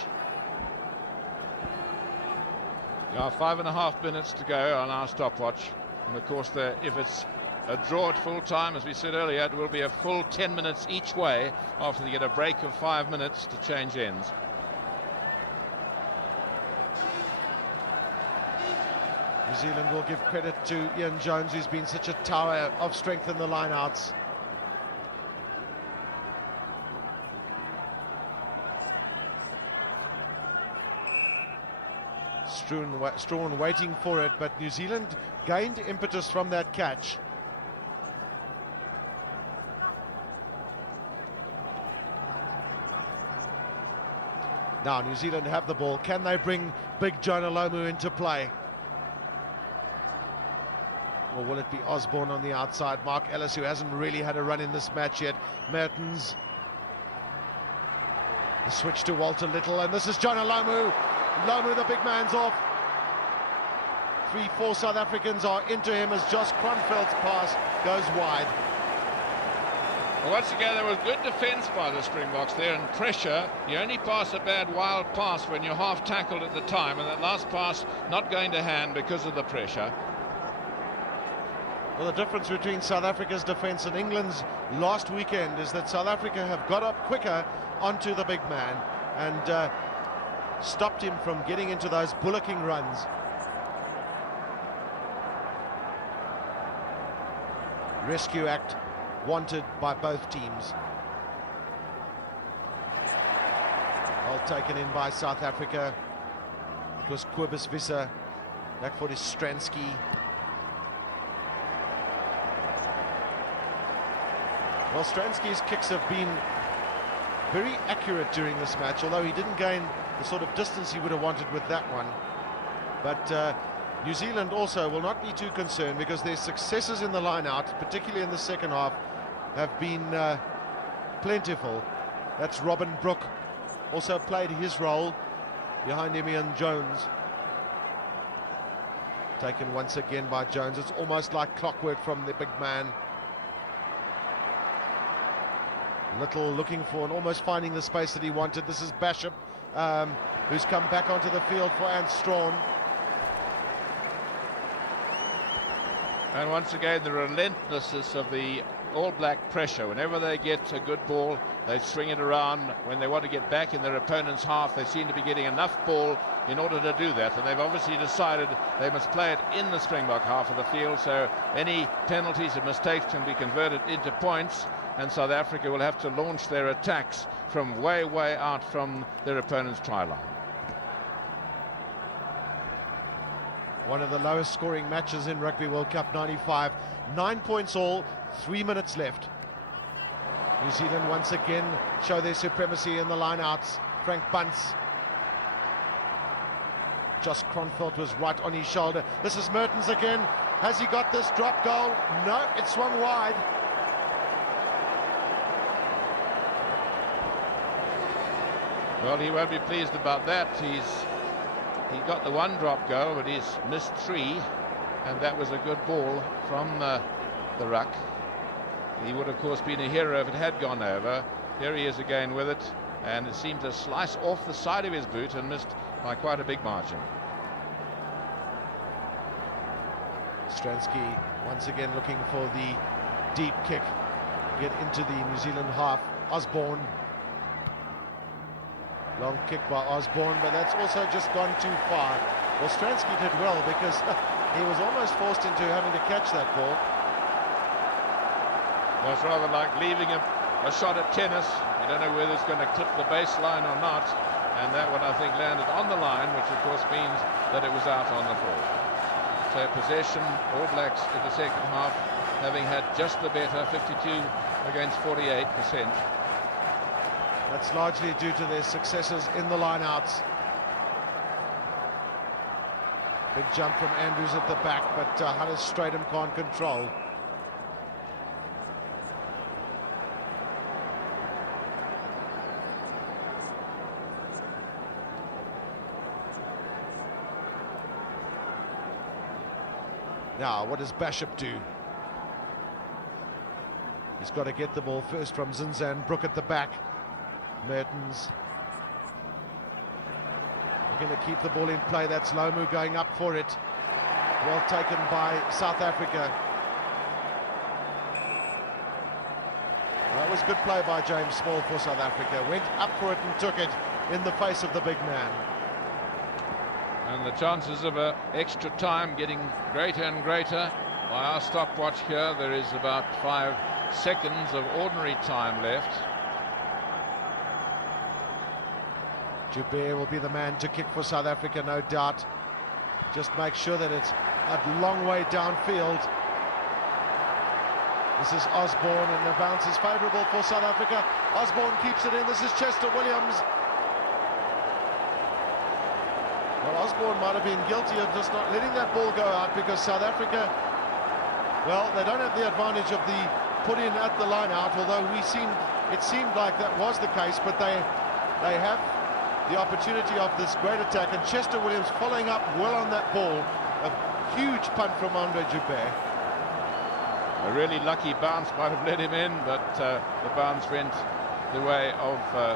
Now 5.5 minutes to go on our stopwatch. And of course, if it's a draw at full time, as we said earlier, there will be a full 10 minutes each way after you get a break of 5 minutes to change ends. New Zealand will give credit to Ian Jones, who's been such a tower of strength in the lineouts. Strawn waiting for it, but New Zealand gained impetus from that catch. Now New Zealand have the ball. Can they bring big John Olomu into play? Or will it be Osborne on the outside? Mark Ellis, who hasn't really had a run in this match yet. Mertens. Switch to Walter Little, and this is John Olomu. Olomu, the big man's off. 3-4 South Africans are into him as Josh Kronfeld's pass goes wide. Once again, there was good defence by the Springboks there, and pressure. You only pass a bad wild pass when you're half tackled at the time, and that last pass not going to hand because of the pressure. Well, the difference between South Africa's defence and England's last weekend is that South Africa have got up quicker onto the big man and stopped him from getting into those bullocking runs. Rescue act wanted by both teams. Well taken in by South Africa. Chris Kobus-Visser, back for his Stransky. Well, Stransky's kicks have been very accurate during this match, although he didn't gain the sort of distance he would have wanted with that one. But New Zealand also will not be too concerned because their successes in the line-out, particularly in the second half, have been plentiful. That's Robin Brook, also played his role behind Ian Jones. Taken once again by Jones. It's almost like clockwork from the big man. Little looking for and almost finding the space that he wanted. This is Basham, who's come back onto the field for Ant Strong. And once again, the relentlessness of the All Black pressure. Whenever they get a good ball, they string it around. When they want to get back in their opponent's half, they seem to be getting enough ball in order to do that. And they've obviously decided they must play it in the Springbok half of the field, so any penalties or mistakes can be converted into points, and South Africa will have to launch their attacks from way, way out from their opponent's try line. One of the lowest scoring matches in Rugby World Cup 95. 9 points all, 3 minutes left. New Zealand once again show their supremacy in the line-outs. Frank Bunce. Josh Kronfeld was right on his shoulder. This is Mertens again. Has he got this drop goal? No, it swung wide. Well, he won't be pleased about that. He's got the one drop goal, but he's missed 3, and that was a good ball from the ruck. He would, of course, been a hero if it had gone over. Here he is again with it, and it seemed to slice off the side of his boot and missed by quite a big margin. Stransky once again looking for the deep kick. Get into the New Zealand half. Osborne. Long kick by Osborne, but that's also just gone too far. Well, Stransky did well because he was almost forced into having to catch that ball. Well, it's rather like leaving a shot at tennis. You don't know whether it's going to clip the baseline or not. And that one, I think, landed on the line, which of course means that it was out on the court. So possession, All Blacks for the second half, having had just the better, 52 against 48%. That's largely due to their successes in the line-outs. Good jump from Andrews at the back, but Hannes Stratham can't control. Now, what does Basham do? He's got to get the ball first from Zinzan Brook at the back. Mertens going to keep the ball in play. That's Lomu going up for it. Well taken by South Africa. That was good play by James Small for South Africa. Went up for it and took it in the face of the big man. And the chances of extra time getting greater and greater. By our stopwatch here, there is about 5 seconds of ordinary time left. Jabir will be the man to kick for South Africa, no doubt. Just make sure that it's a long way downfield. This is Osborne, and the bounce is favourable for South Africa. Osborne keeps it in. This is Chester Williams. Well, Osborne might have been guilty of just not letting that ball go out because South Africa, well, they don't have the advantage of the put in at the line out, although it seemed like that was the case, but they have the opportunity of this great attack, and Chester Williams following up well on that ball A huge punt from Andre Joubert. A really lucky bounce might have let him in, but the bounce went the way of the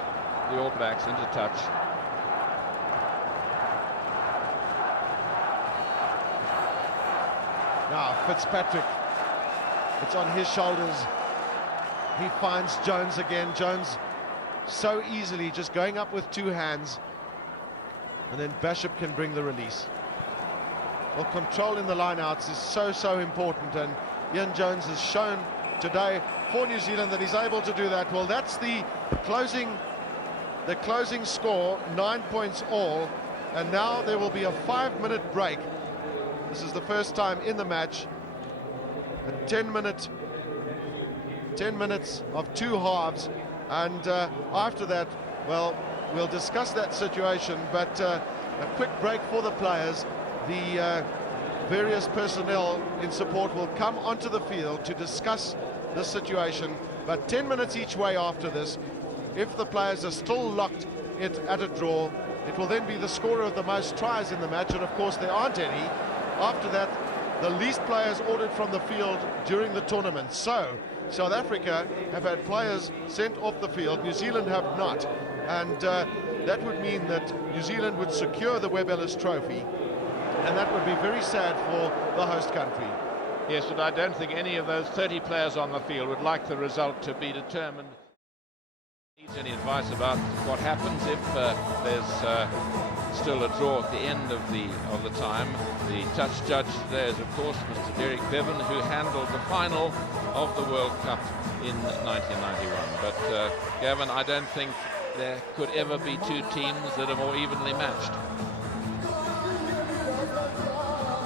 All Blacks into touch. Now Fitzpatrick, it's on his shoulders. He finds Jones again. Jones so easily just going up with two hands, and then Bishop can bring the release. The control in the lineouts is so important, and Ian Jones has shown today for New Zealand that he's able to do that. Well, that's the closing score, 9 points all, and now there will be a 5-minute break. This is the first time in the match. 10 minutes of two halves, and after that, well, we'll discuss that situation, but a quick break for the players. The various personnel in support will come onto the field to discuss the situation, but 10 minutes each way after this. If the players are still locked in at a draw, it will then be the scorer of the most tries in the match, and of course there aren't any. After that, the least players ordered from the field during the tournament. So South Africa have had players sent off the field, New Zealand have not, and that would mean that New Zealand would secure the Webb Ellis Trophy, and that would be very sad for the host country. Yes, but I don't think any of those 30 players on the field would like the result to be determined. Any advice about what happens if there's still a draw at the end of the time? The touch judge there is, of course, Mr. Derek Bevan, who handled the final of the World Cup in 1991. But Gavin, I don't think there could ever be two teams that are more evenly matched.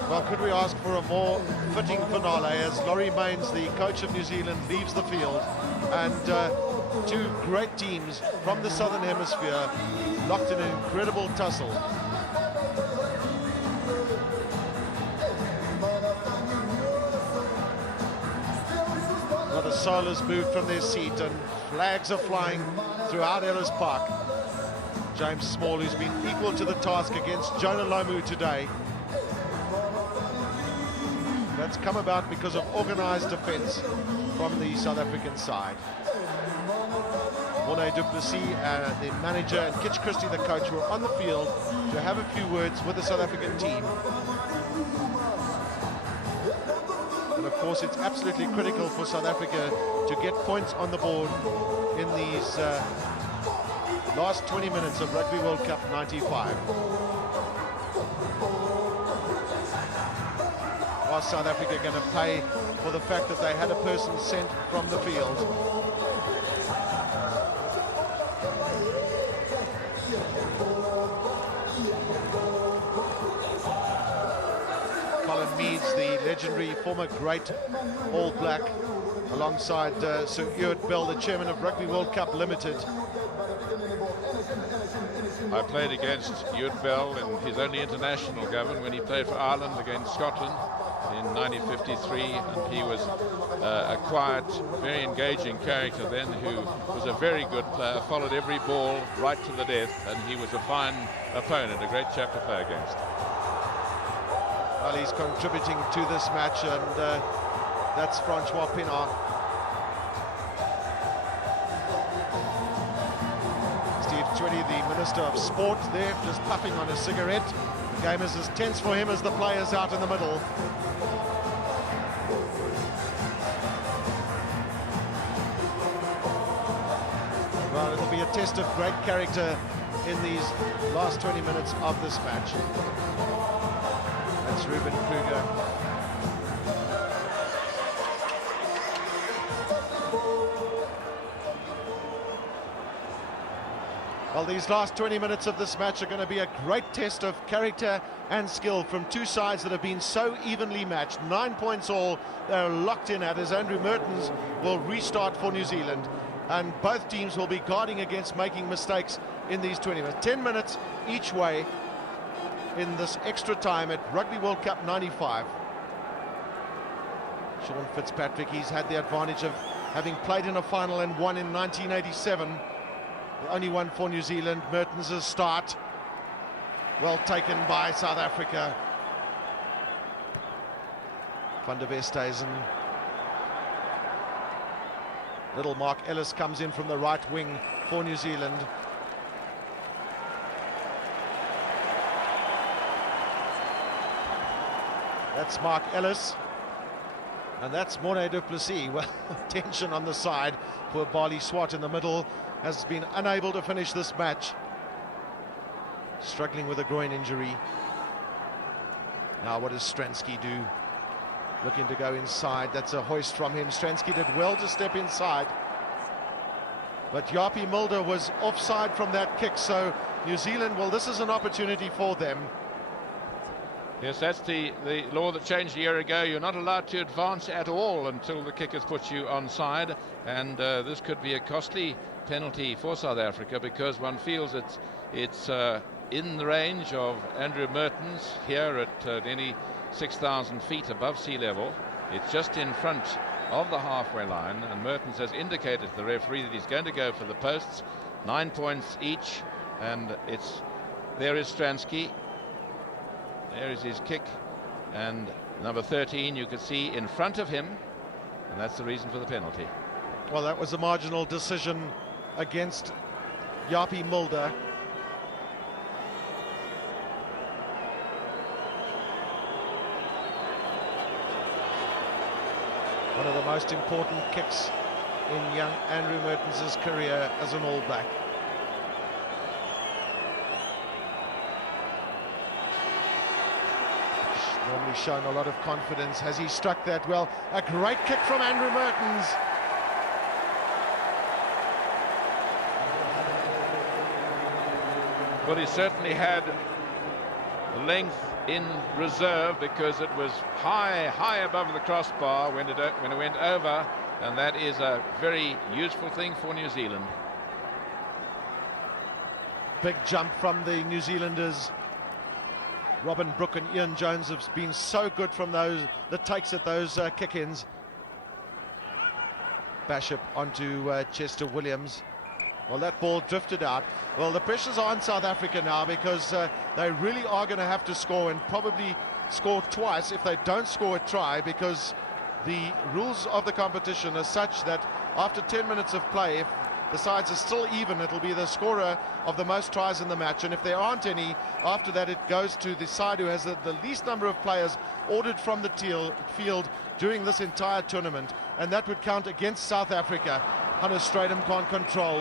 Well, could we ask for a more fitting finale as Laurie Mains, the coach of New Zealand, leaves the field, and two great teams from the Southern Hemisphere locked in an incredible tussle. Well, the sailors moved from their seat and flags are flying throughout Ellis Park. James Small, who's been equal to the task against Jonah Lomu today. That's come about because of organised defence from the South African side. Morné du Plessis and the manager and Kitch Christie, the coach, were on the field to have a few words with the South African team. And of course, it's absolutely critical for South Africa to get points on the board in these last 20 minutes of Rugby World Cup 95. South Africa going to pay for the fact that they had a person sent from the field. Colin Meads, the legendary former great All Black, alongside Sir Ewan Bell, the chairman of Rugby World Cup Limited. I played against Ewan Bell in his only international, Gavin, when he played for Ireland against Scotland in 1953, and he was a quiet, very engaging character then, who was a very good player, followed every ball right to the death, and he was a fine opponent, a great chap to play against. Well, he's contributing to this match, and that's Francois Pienaar. Steve Twitty, the Minister of Sport, there just puffing on a cigarette. The game is as tense for him as the players out in the middle. Well, it'll be a test of great character in these last 20 minutes of this match. That's Ruben Kruger. Well, these last 20 minutes of this match are going to be a great test of character and skill from two sides that have been so evenly matched. 9 points all, they're locked in at as Andrew Mertens will restart for New Zealand. And both teams will be guarding against making mistakes in these 20 minutes. 10 minutes each way in this extra time at Rugby World Cup 95. Sean Fitzpatrick, he's had the advantage of having played in a final and won in 1987. The only one for New Zealand. Mertens' start. Well taken by South Africa. Van der Westhuizen. Little Mark Ellis comes in from the right wing for New Zealand. That's Mark Ellis. And that's Morne du Plessis. Well, tension on the side. Poor Barley Swat in the middle has been unable to finish this match. Struggling with a groin injury. Now what does Stransky do? Looking to go inside. That's a hoist from him. Stransky did well to step inside. But Yapi Mulder was offside from that kick, so New Zealand, well, this is an opportunity for them. Yes, that's the law that changed a year ago. You're not allowed to advance at all until the kick has put you onside, and this could be a costly penalty for South Africa, because one feels it's in the range of Andrew Mertens here at nearly 6,000 feet above sea level. It's just in front of the halfway line, and Mertens has indicated to the referee that he's going to go for the posts. 9 points each, and there is Stransky. There is his kick, and number 13 you can see in front of him, and that's the reason for the penalty. Well, that was a marginal decision against Yapi Mulder. One of the most important kicks in young Andrew Mertens' career as an All-Black. Showing a lot of confidence. Has he struck that well? A great kick from Andrew Mertens. Well, he certainly had length in reserve, because it was high above the crossbar when it went over, and that is a very useful thing for New Zealand. Big jump from the New Zealanders. Robin Brooke and Ian Jones have been so good from the takes at those kick-ins. Bishop onto Chester Williams. Well, that ball drifted out. Well, the pressure's on South Africa now, because they really are going to have to score, and probably score twice if they don't score a try, because the rules of the competition are such that after 10 minutes of play, if the sides are still even, it'll be the scorer of the most tries in the match, and if there aren't any, after that it goes to the side who has the least number of players ordered from the field during this entire tournament, and that would count against South Africa. Thomas Stratham can't control.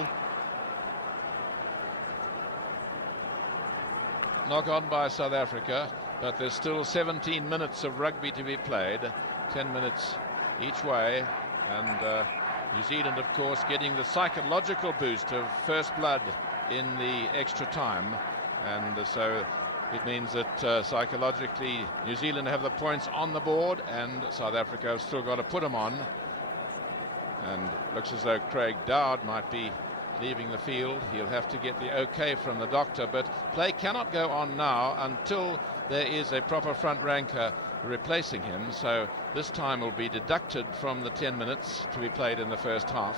Knock on by South Africa, but there's still 17 minutes of rugby to be played, 10 minutes each way, and New Zealand, of course, getting the psychological boost of first blood in the extra time, and so it means that psychologically New Zealand have the points on the board, and South Africa have still got to put them on. And looks as though Craig Dowd might be leaving the field. He'll have to get the okay from the doctor, but play cannot go on now until there is a proper front ranker replacing him, so this time will be deducted from the 10 minutes to be played in the first half,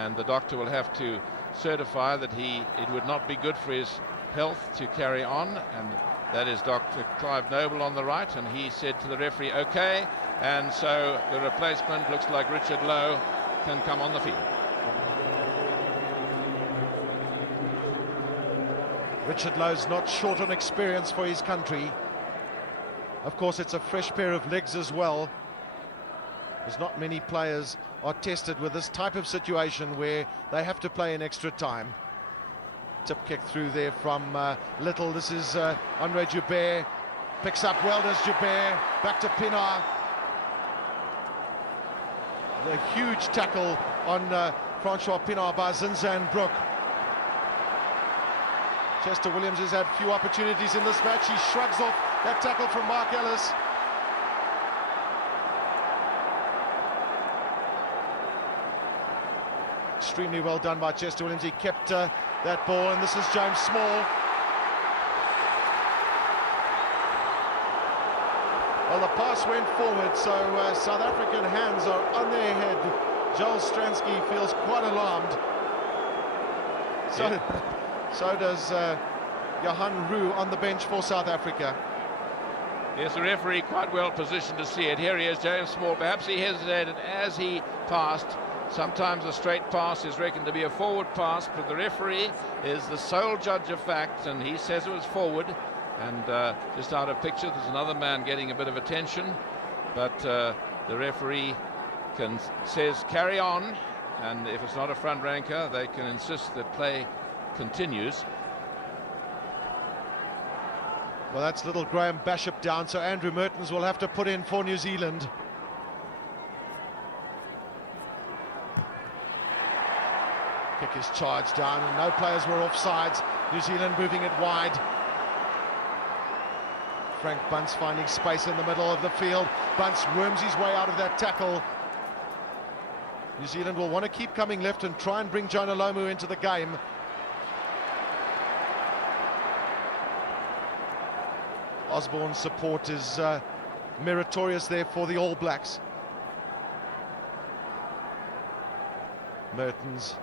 and the doctor will have to certify that it would not be good for his health to carry on, and that is Dr. Clive Noble on the right, and he said to the referee, okay, and so the replacement looks like Richard Lowe can come on the field. Richard Lowe's not short of experience for his country. Of course, it's a fresh pair of legs as well. There's not many players are tested with this type of situation where they have to play in extra time. Tip kick through there from Little. This is Andre Joubert. Picks up well, does Joubert. Back to Pienaar. A huge tackle on Francois Pienaar by Zinzan Brook. Chester Williams has had few opportunities in this match. He shrugs off that tackle from Mark Ellis. Extremely well done by Chester Williams. He kept that ball, and this is James Small. Well, the pass went forward, so South African hands are on their head. Joel Stransky feels quite alarmed. So does Johan Roux on the bench for South Africa. Yes, the referee quite well positioned to see it. Here he is, James Small. Perhaps he hesitated as he passed. Sometimes a straight pass is reckoned to be a forward pass, but the referee is the sole judge of fact, and he says it was forward. And just out of picture, there's another man getting a bit of attention, but the referee says carry on, and if it's not a front ranker, they can insist that play continues. Well, that's little Graham Bishop down, so Andrew Mertens will have to put in for New Zealand. Kick is charged down, and no players were offsides. New Zealand moving it wide. Frank Bunce finding space in the middle of the field. Bunce rooms his way out of that tackle. New Zealand will want to keep coming left and try and bring Jonah Lomu into the game. Osborne's support is meritorious there for the All Blacks. Mertens.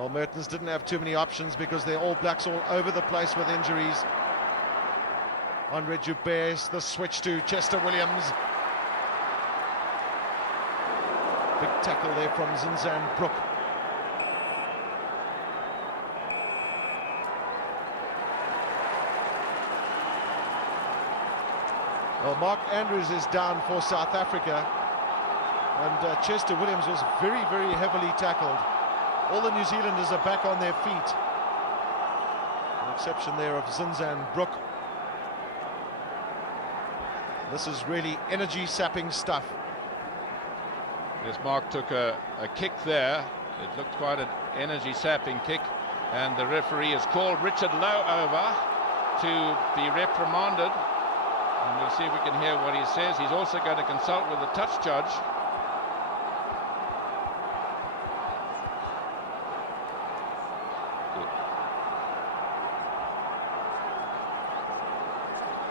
Well, Mertens didn't have too many options because they're All Blacks all over the place with injuries. Henri Joubert, the switch to Chester Williams. Big tackle there from Zinzan Brook. Well, Mark Andrews is down for South Africa, and Chester Williams was very, very heavily tackled. All the New Zealanders are back on their feet. An exception there of Zinzan Brook. This is really energy-sapping stuff. Yes, Mark took a kick there. It looked quite an energy-sapping kick, and the referee has called Richard Lowe over to be reprimanded. And we'll see if we can hear what he says. He's also going to consult with the touch judge.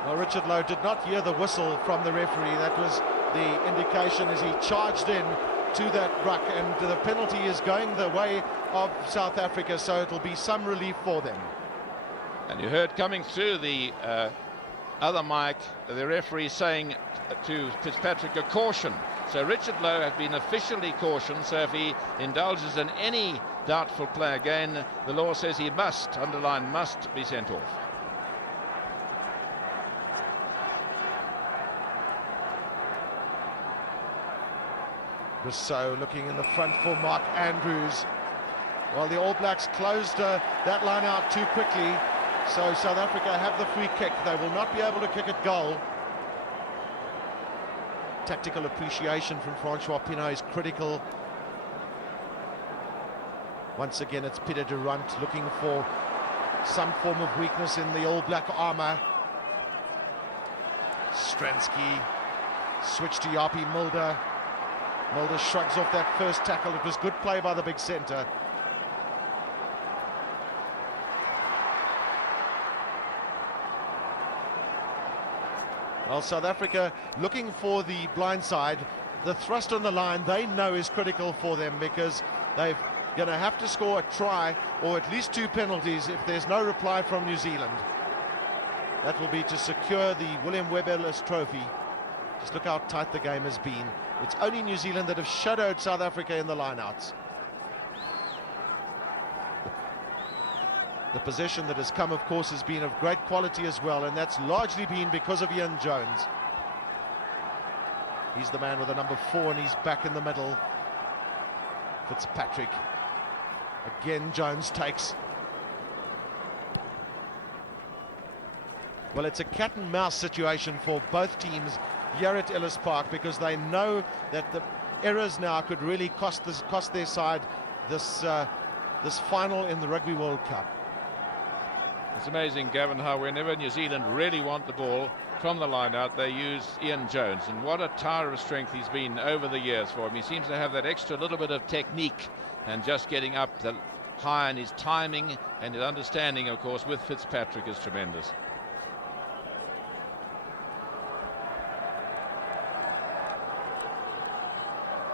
Well, Richard Lowe did not hear the whistle from the referee. That was the indication as he charged in to that ruck, and the penalty is going the way of South Africa, so it'll be some relief for them. And you heard coming through the other mic, the referee saying to Fitzpatrick a caution. So Richard Lowe has been officially cautioned, so if he indulges in any doubtful play again, the law says he must, underline must, be sent off. Rousseau looking in the front for Mark Andrews. Well, the All Blacks closed that line out too quickly. So South Africa have the free kick. They will not be able to kick a goal. Tactical appreciation from Francois Pinault is critical. Once again, it's Peter Durant looking for some form of weakness in the All Black armour. Stransky, switch to Yapi Mulder. Mulder shrugs off that first tackle. It was good play by the big centre. Well, South Africa looking for the blind side. The thrust on the line they know is critical for them because they're going to have to score a try or at least 2 penalties if there's no reply from New Zealand. That will be to secure the William Webber-less trophy. Just look how tight the game has been. It's only New Zealand that have shadowed South Africa in the lineouts. The possession that has come, of course, has been of great quality as well, and that's largely been because of Ian Jones. He's the man with the number 4, and he's back in the middle. Fitzpatrick. Again, Jones takes. Well, it's a cat-and-mouse situation for both teams here at Ellis Park because they know that the errors now could really cost their side this final in the Rugby World Cup. It's amazing, Gavin, how whenever New Zealand really want the ball from the line-out, they use Ian Jones. And what a tower of strength he's been over the years for him. He seems to have that extra little bit of technique and just getting up the high, and his timing and his understanding, of course, with Fitzpatrick is tremendous.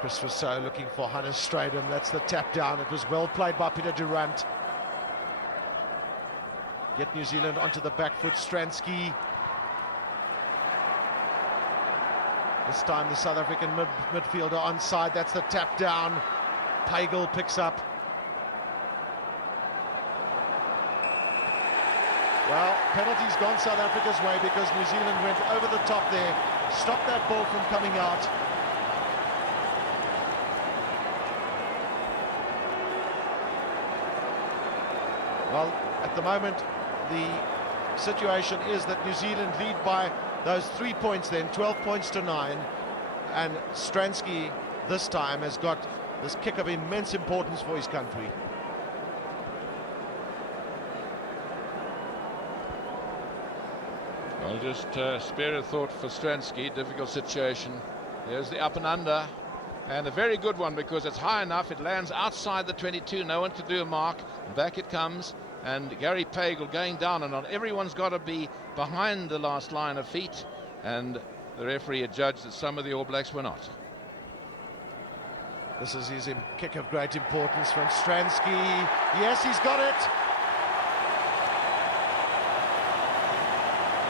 Chris Rousseau looking for Hannes Strydom. That's the tap down. It was well played by Peter Durant. Get New Zealand into the back foot. Stransky. This time the South African midfielder onside. That's the tap down. Pagel picks up. Well, penalty's gone South Africa's way because New Zealand went over the top there. Stopped that ball from coming out. Well, at the moment, the situation is that New Zealand lead by those 3 points then, 12 points to 9. And Stransky this time has got this kick of immense importance for his country. Well, just spare a thought for Stransky, difficult situation. There's the up and under, and a very good one because it's high enough, it lands outside the 22, no one to do a mark, back it comes, and Gary Pagel going down and on. Everyone's got to be behind the last line of feet, and the referee had judged that some of the All Blacks were not. This is his kick of great importance from Stransky. Yes, he's got it.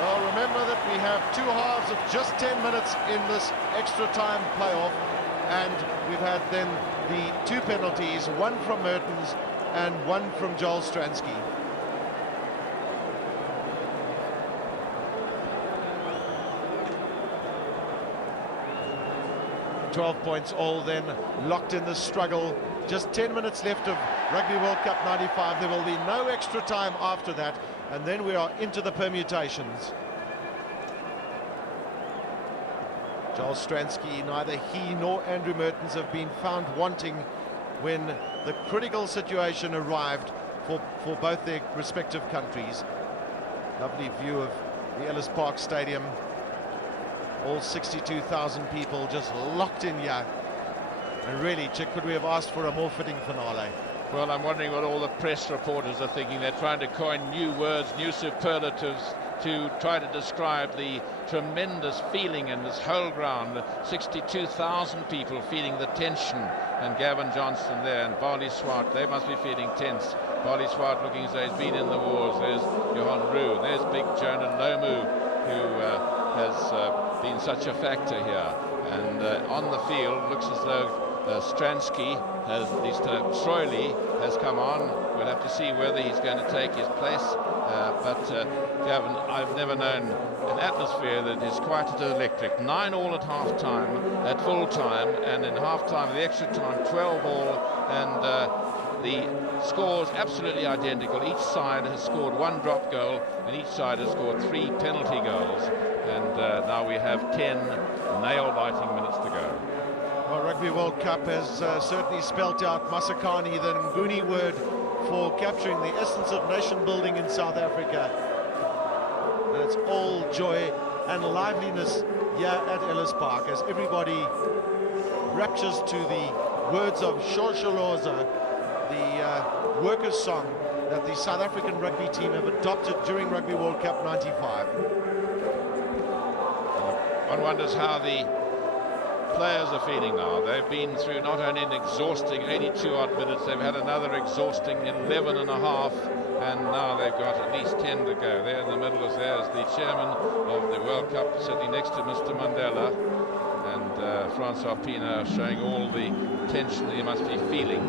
Well, remember that we have 2 halves of just 10 minutes in this extra time playoff, and we've had then the 2 penalties, 1 from Mertens and 1 from Joel Stransky. 12 points all then locked in the struggle. Just 10 minutes left of Rugby World Cup 95. There will be no extra time after that, and then we are into the permutations. Joel Stransky, neither he nor Andrew Mertens have been found wanting when the critical situation arrived for both their respective countries. Lovely view of the Ellis Park Stadium. All 62,000 people just locked in here. And really, Chick, could we have asked for a more fitting finale? Well, I'm wondering what all the press reporters are thinking. They're trying to coin new words, new superlatives to try to describe the tremendous feeling in this whole ground. 62,000 people feeling the tension. And Gavin Johnson there and Barney Swart, they must be feeling tense. Barney Swart looking as though he's been in the wars. There's Johan Roux, there's Big Jonah Nomu, who has been such a factor here. And on the field, looks as though Stransky, at least Troyley, has come on. We'll have to see whether he's going to take his place. Gavin, I've never known an atmosphere that is quite as electric. 9 all at half-time, at full-time, and in half-time, the extra time, 12 all, and the scores absolutely identical. Each side has scored 1 drop goal, and each side has scored 3 penalty goals. And now we have 10 nail-biting minutes to go. Well, Rugby World Cup has certainly spelt out Masakani, the Nguni word for capturing the essence of nation building in South Africa. And it's all joy and liveliness here at Ellis Park as everybody raptures to the words of Shosholoza, the workers' song that the South African rugby team have adopted during Rugby World Cup 95. One wonders how the players are feeling now. They've been through not only an exhausting 82-odd minutes, they've had another exhausting 11 and a half, and now they've got at least 10 to go. There in the middle is the chairman of the World Cup, sitting next to Mr. Mandela, and Francois Pienaar showing all the tension he must be feeling,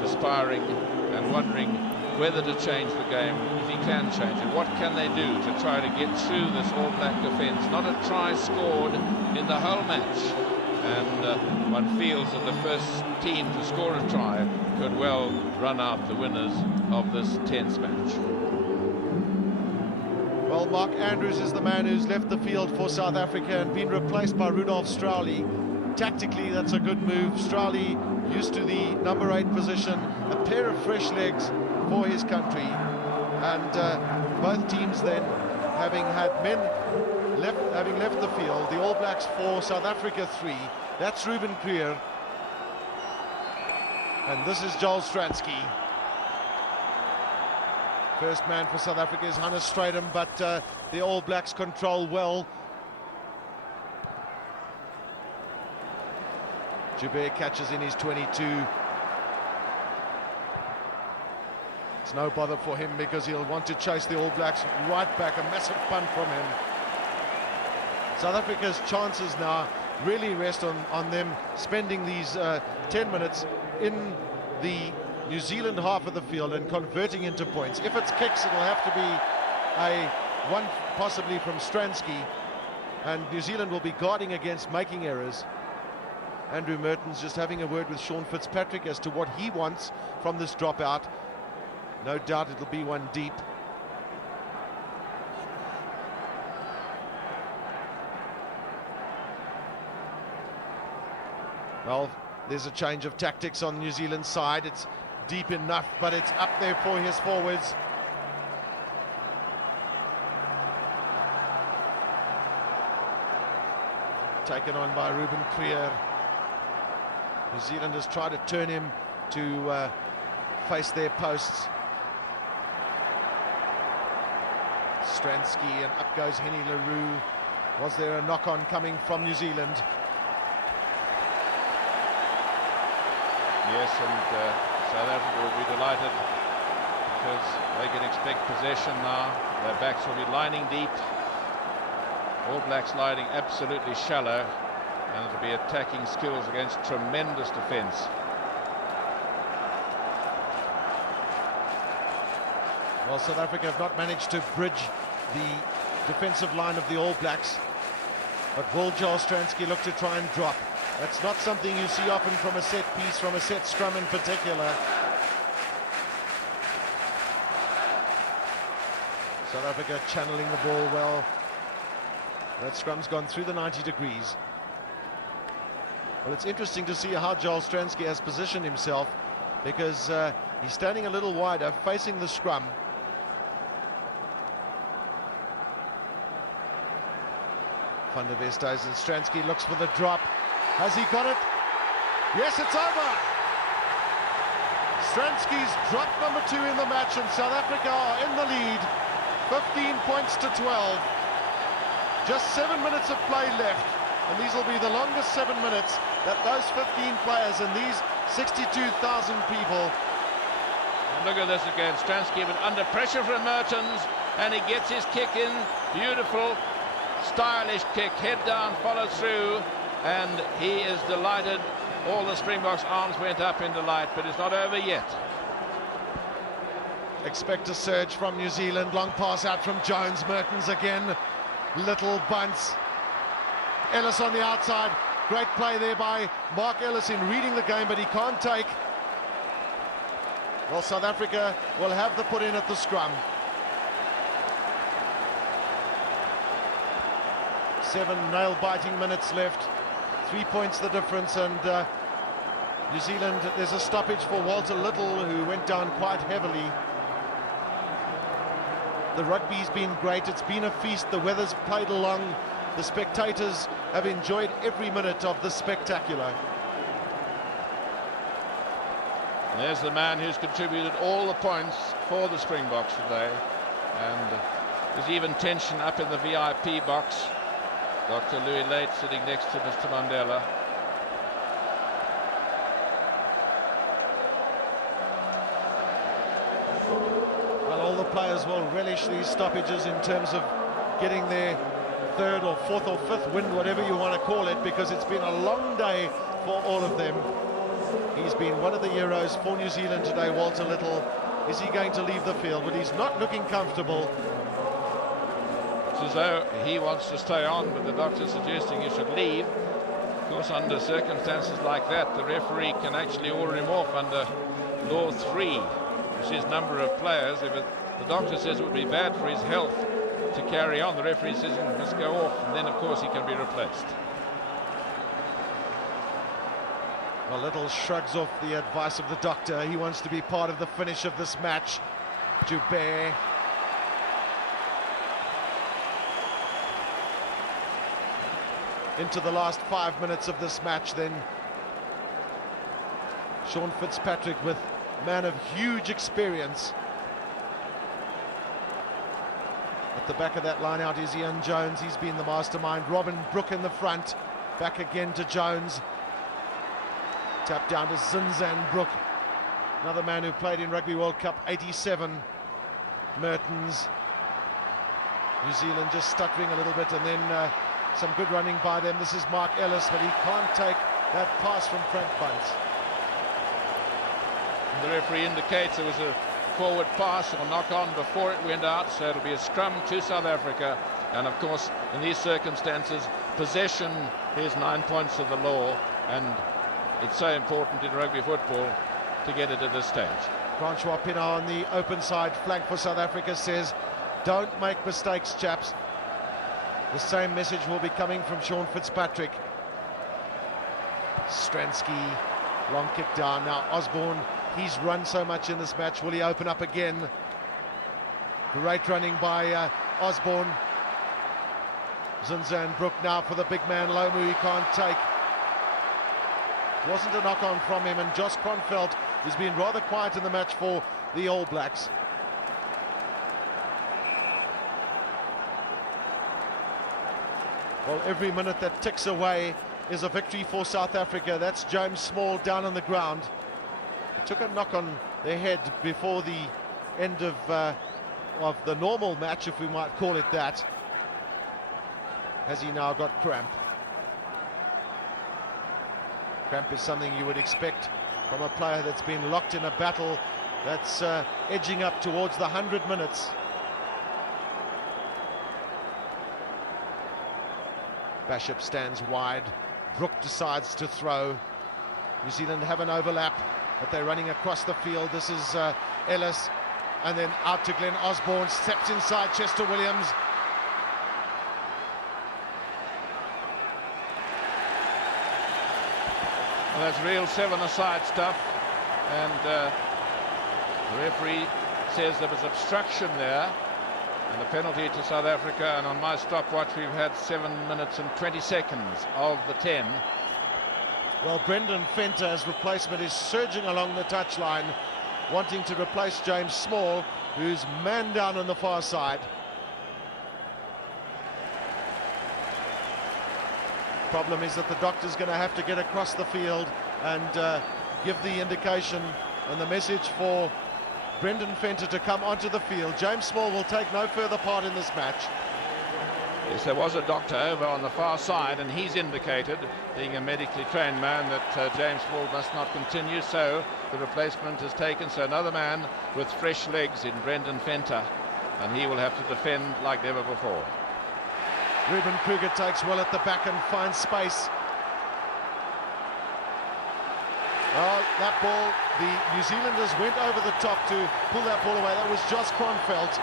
perspiring and wondering whether to change the game, if he can change it. What can they do to try to get through this All Black defence? Not a try scored in the whole match. And one feels that the first team to score a try could well run out the winners of this tense match. Well, Mark Andrews is the man who's left the field for South Africa and been replaced by Rudolf Strauly. Tactically, that's a good move. Strauly used to the number 8 position, a pair of fresh legs for his country, and both teams then having had men having left the field. The All Blacks 4, South Africa 3. That's Ruben Krier, and this is Joel Stransky. First man for South Africa is Hannes Strydom, but the All Blacks control well. Joubert catches in his 22. It's no bother for him because he'll want to chase the All Blacks right back. A massive punt from him. It's South Africa's chances now really rest on them spending these 10 minutes in the New Zealand half of the field and converting into points. If it's kicks, it'll have to be one possibly from Stransky, and New Zealand will be guarding against making errors. Andrew Merton's just having a word with Sean Fitzpatrick as to what he wants from this dropout. No doubt it'll be one deep. Well, there's a change of tactics on New Zealand's side. It's deep enough, but it's up there for his forwards. Taken on by Ruben Kriel. New Zealand has tried to turn him to face their posts. Stransky, and up goes Henny LaRue. Was there a knock-on coming from New Zealand? Yes, and South Africa will be delighted because they can expect possession now. Their backs will be lining deep. All Blacks lining absolutely shallow, and it'll be attacking skills against tremendous defence. Well, South Africa have not managed to bridge the defensive line of the All Blacks, but Joel Stransky looked to try and drop. That's not something you see often from a set piece, from a set scrum in particular. South Africa channeling the ball well. That scrum's gone through the 90 degrees. But it's interesting to see how Joel Stransky has positioned himself, because he's standing a little wider, facing the scrum. Van der Westhuizen, and Stransky looks for the drop. Has he got it? Yes, it's over. Stransky's drop number 2 in the match, and South Africa are in the lead, 15 points to 12. Just 7 minutes of play left, and these will be the longest 7 minutes that those 15 players and these 62,000 people. Look at this again. Stransky under pressure from Mertens, and he gets his kick in. Beautiful, stylish kick, head down, follow through. And he is delighted. All the Springboks' arms went up in delight, but it's not over yet. Expect a surge from New Zealand. Long pass out from Jones. Mertens again. Little bunts. Ellis on the outside. Great play there by Mark Ellis in reading the game, but he can't take. Well, South Africa will have the put in at the scrum. 7 nail-biting minutes left. 3 points the difference, and New Zealand, there's a stoppage for Walter Little, who went down quite heavily. The rugby's been great, it's been a feast, the weather's played along, the spectators have enjoyed every minute of the spectacular. There's the man who's contributed all the points for the Springboks today, and there's even tension up in the VIP box. Dr. Louis Late sitting next to Mr. Mandela. And all the players will relish these stoppages in terms of getting their 3rd or 4th or 5th win, whatever you want to call it, because it's been a long day for all of them. He's been one of the heroes for New Zealand today, Walter Little. Is he going to leave the field? But he's not looking comfortable. So he wants to stay on, but the doctor's suggesting he should leave. Of course, under circumstances like that, the referee can actually order him off under Law 3, which is number of players. If the doctor says it would be bad for his health to carry on, the referee says he must go off, and then of course he can be replaced. Well, Little shrugs off the advice of the doctor. He wants to be part of the finish of this match. Joubert. Into the last 5 minutes of this match then. Sean Fitzpatrick, with man of huge experience. At the back of that line out is Ian Jones. He's been the mastermind. Robin Brooke in the front. Back again to Jones. Tap down to Zinzan Brooke. Another man who played in Rugby World Cup 87. Mertens. New Zealand just stuttering a little bit, and then Some good running by them. This is Mark Ellis, but he can't take that pass from Frank Bunt. The referee indicates there was a forward pass and a knock-on before it went out, so it'll be a scrum to South Africa. And of course, in these circumstances, possession is 9 points of the law, and it's so important in rugby football to get it at this stage. Francois Pienaar on the open side, flag for South Africa, says, don't make mistakes, chaps. The same message will be coming from Sean Fitzpatrick. Stransky, long kick down. Now Osborne, he's run so much in this match. Will he open up again? Great running by Osborne. Zinza and Brook now for the big man, Lomu, he can't take. Wasn't a knock-on from him, and Josh Kronfeldt has been rather quiet in the match for the All Blacks. Well, every minute that ticks away is a victory for South Africa. That's James Small down on the ground. Took a knock on the head before the end of the normal match, if we might call it that. Has he now got cramp? Cramp is something you would expect from a player that's been locked in a battle that's edging up towards the 100 minutes. Basham stands wide. Brook decides to throw. New Zealand have an overlap, but they're running across the field. This is Ellis, and then out to Glenn Osborne. Steps inside Chester Williams. There's real seven-a-side stuff, and the referee says there was obstruction there. The penalty to South Africa, and on my stopwatch we've had 7 minutes and 20 seconds of the 10. Well, Brendan Fenter's replacement is surging along the touchline, wanting to replace James Small, who's man down on the far side. Problem is that the doctor's going to have to get across the field and give the indication and the message for Brendan Fenter to come onto the field. James Small will take no further part in this match. Yes, there was a doctor over on the far side, and he's indicated, being a medically trained man, that James Small must not continue, so the replacement is taken. So another man with fresh legs in Brendan Fenter, and he will have to defend like never before. Ruben Kruger takes well at the back and finds space. That ball, the New Zealanders went over the top to pull that ball away. That was Josh Kronfeldt.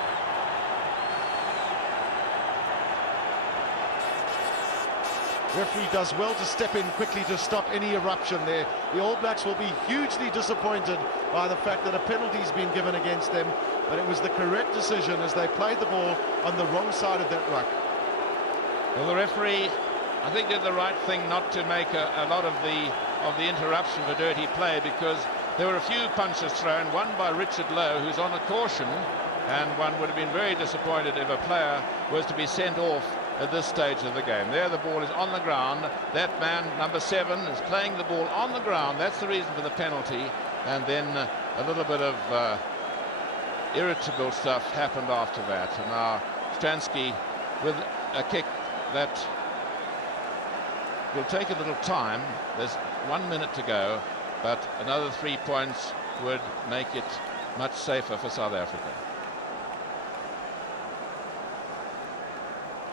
Referee does well to step in quickly to stop any eruption there. The All Blacks will be hugely disappointed by the fact that a penalty's been given against them, but it was the correct decision as they played the ball on the wrong side of that ruck. Well, the referee, I think, did the right thing not to make a lot of the interruption, the dirty play, because there were a few punches thrown, one by Richard Lowe, who's on a caution, and one would have been very disappointed if a player was to be sent off at this stage of the game. There, the ball is on the ground. That man, number 7, is playing the ball on the ground. That's the reason for the penalty, and then a little bit of irritable stuff happened after that. And now Stransky with a kick that will take a little time. There's 1 minute to go, but another 3 points would make it much safer for South Africa.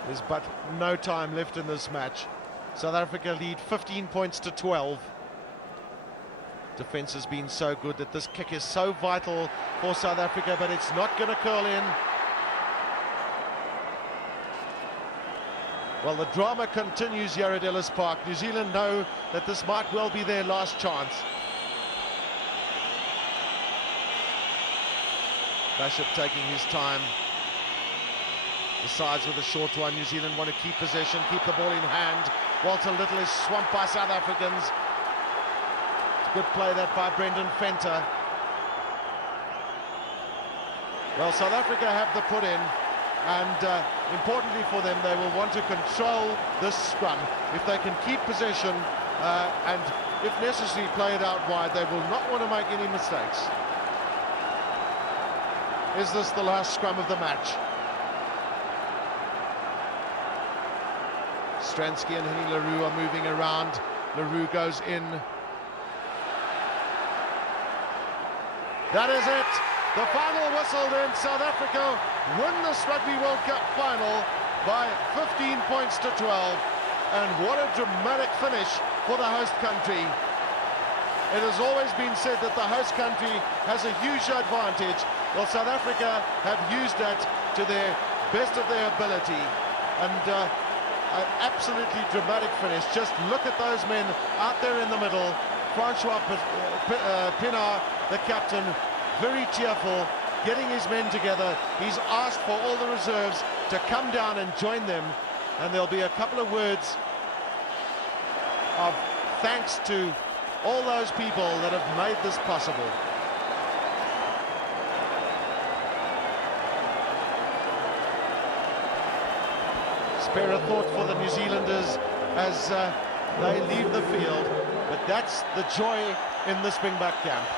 There's but no time left in this match. South Africa lead 15 points to 12. Defence has been so good that this kick is so vital for South Africa, but it's not going to curl in. Well, the drama continues here at Ellis Park. New Zealand know that this might well be their last chance. Bishop taking his time. Decides with a short run. New Zealand want to keep possession, keep the ball in hand. Walter Little is swamped by South Africans. Good play there by Brendan Fenter. Well, South Africa have the put in. And importantly for them, they will want to control this scrum. If they can keep possession and, if necessary, play it out wide, they will not want to make any mistakes. Is this the last scrum of the match? Stransky and LaRue are moving around. LaRue goes in. That is it. The final whistle when South Africa win this Rugby World Cup final by 15 points to 12. And what a dramatic finish for the host country. It has always been said that the host country has a huge advantage. Well, South Africa have used that to their best of their ability. And an absolutely dramatic finish. Just look at those men out there in the middle. Francois Pienaar, the captain, very cheerful, getting his men together. He's asked for all the reserves to come down and join them. And there'll be a couple of words of thanks to all those people that have made this possible. Spare a thought for the New Zealanders as they leave the field, but that's the joy in the Springbok camp.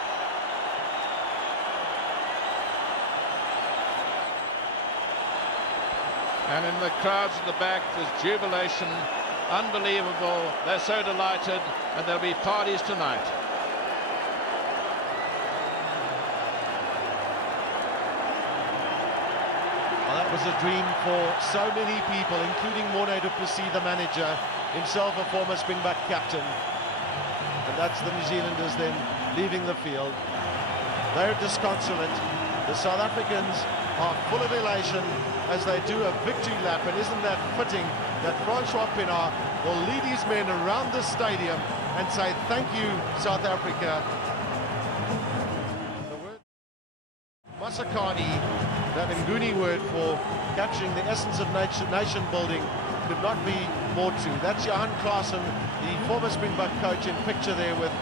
And in the crowds at the back, there's jubilation, unbelievable, they're so delighted, and there'll be parties tonight. Well, that was a dream for so many people, including Morne du Plessis, the manager, himself a former Springbok captain. And that's the New Zealanders then leaving the field. They're disconsolate. The South Africans are full of elation as they do a victory lap, and isn't that fitting that Francois Pienaar will lead his men around the stadium and say thank you, South Africa. Masakani, that Nguni word for capturing the essence of nation building, could not be more true. That's Johan Klaasen, the former Springbok coach, in picture there with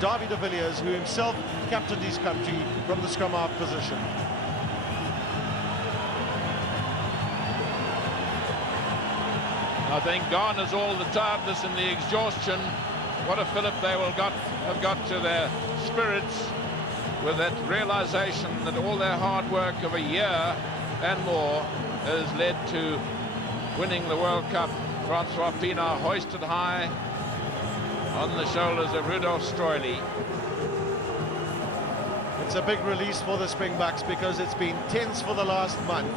Davy de Villiers, who himself captained his country from the scrum half position. I think gone is all the tiredness and the exhaustion. What a fillip they will have got to their spirits with that realization that all their hard work of a year and more has led to winning the World Cup. Francois Pienaar hoisted high on the shoulders of Rudolf Stroili. It's a big release for the Springboks because it's been tense for the last month.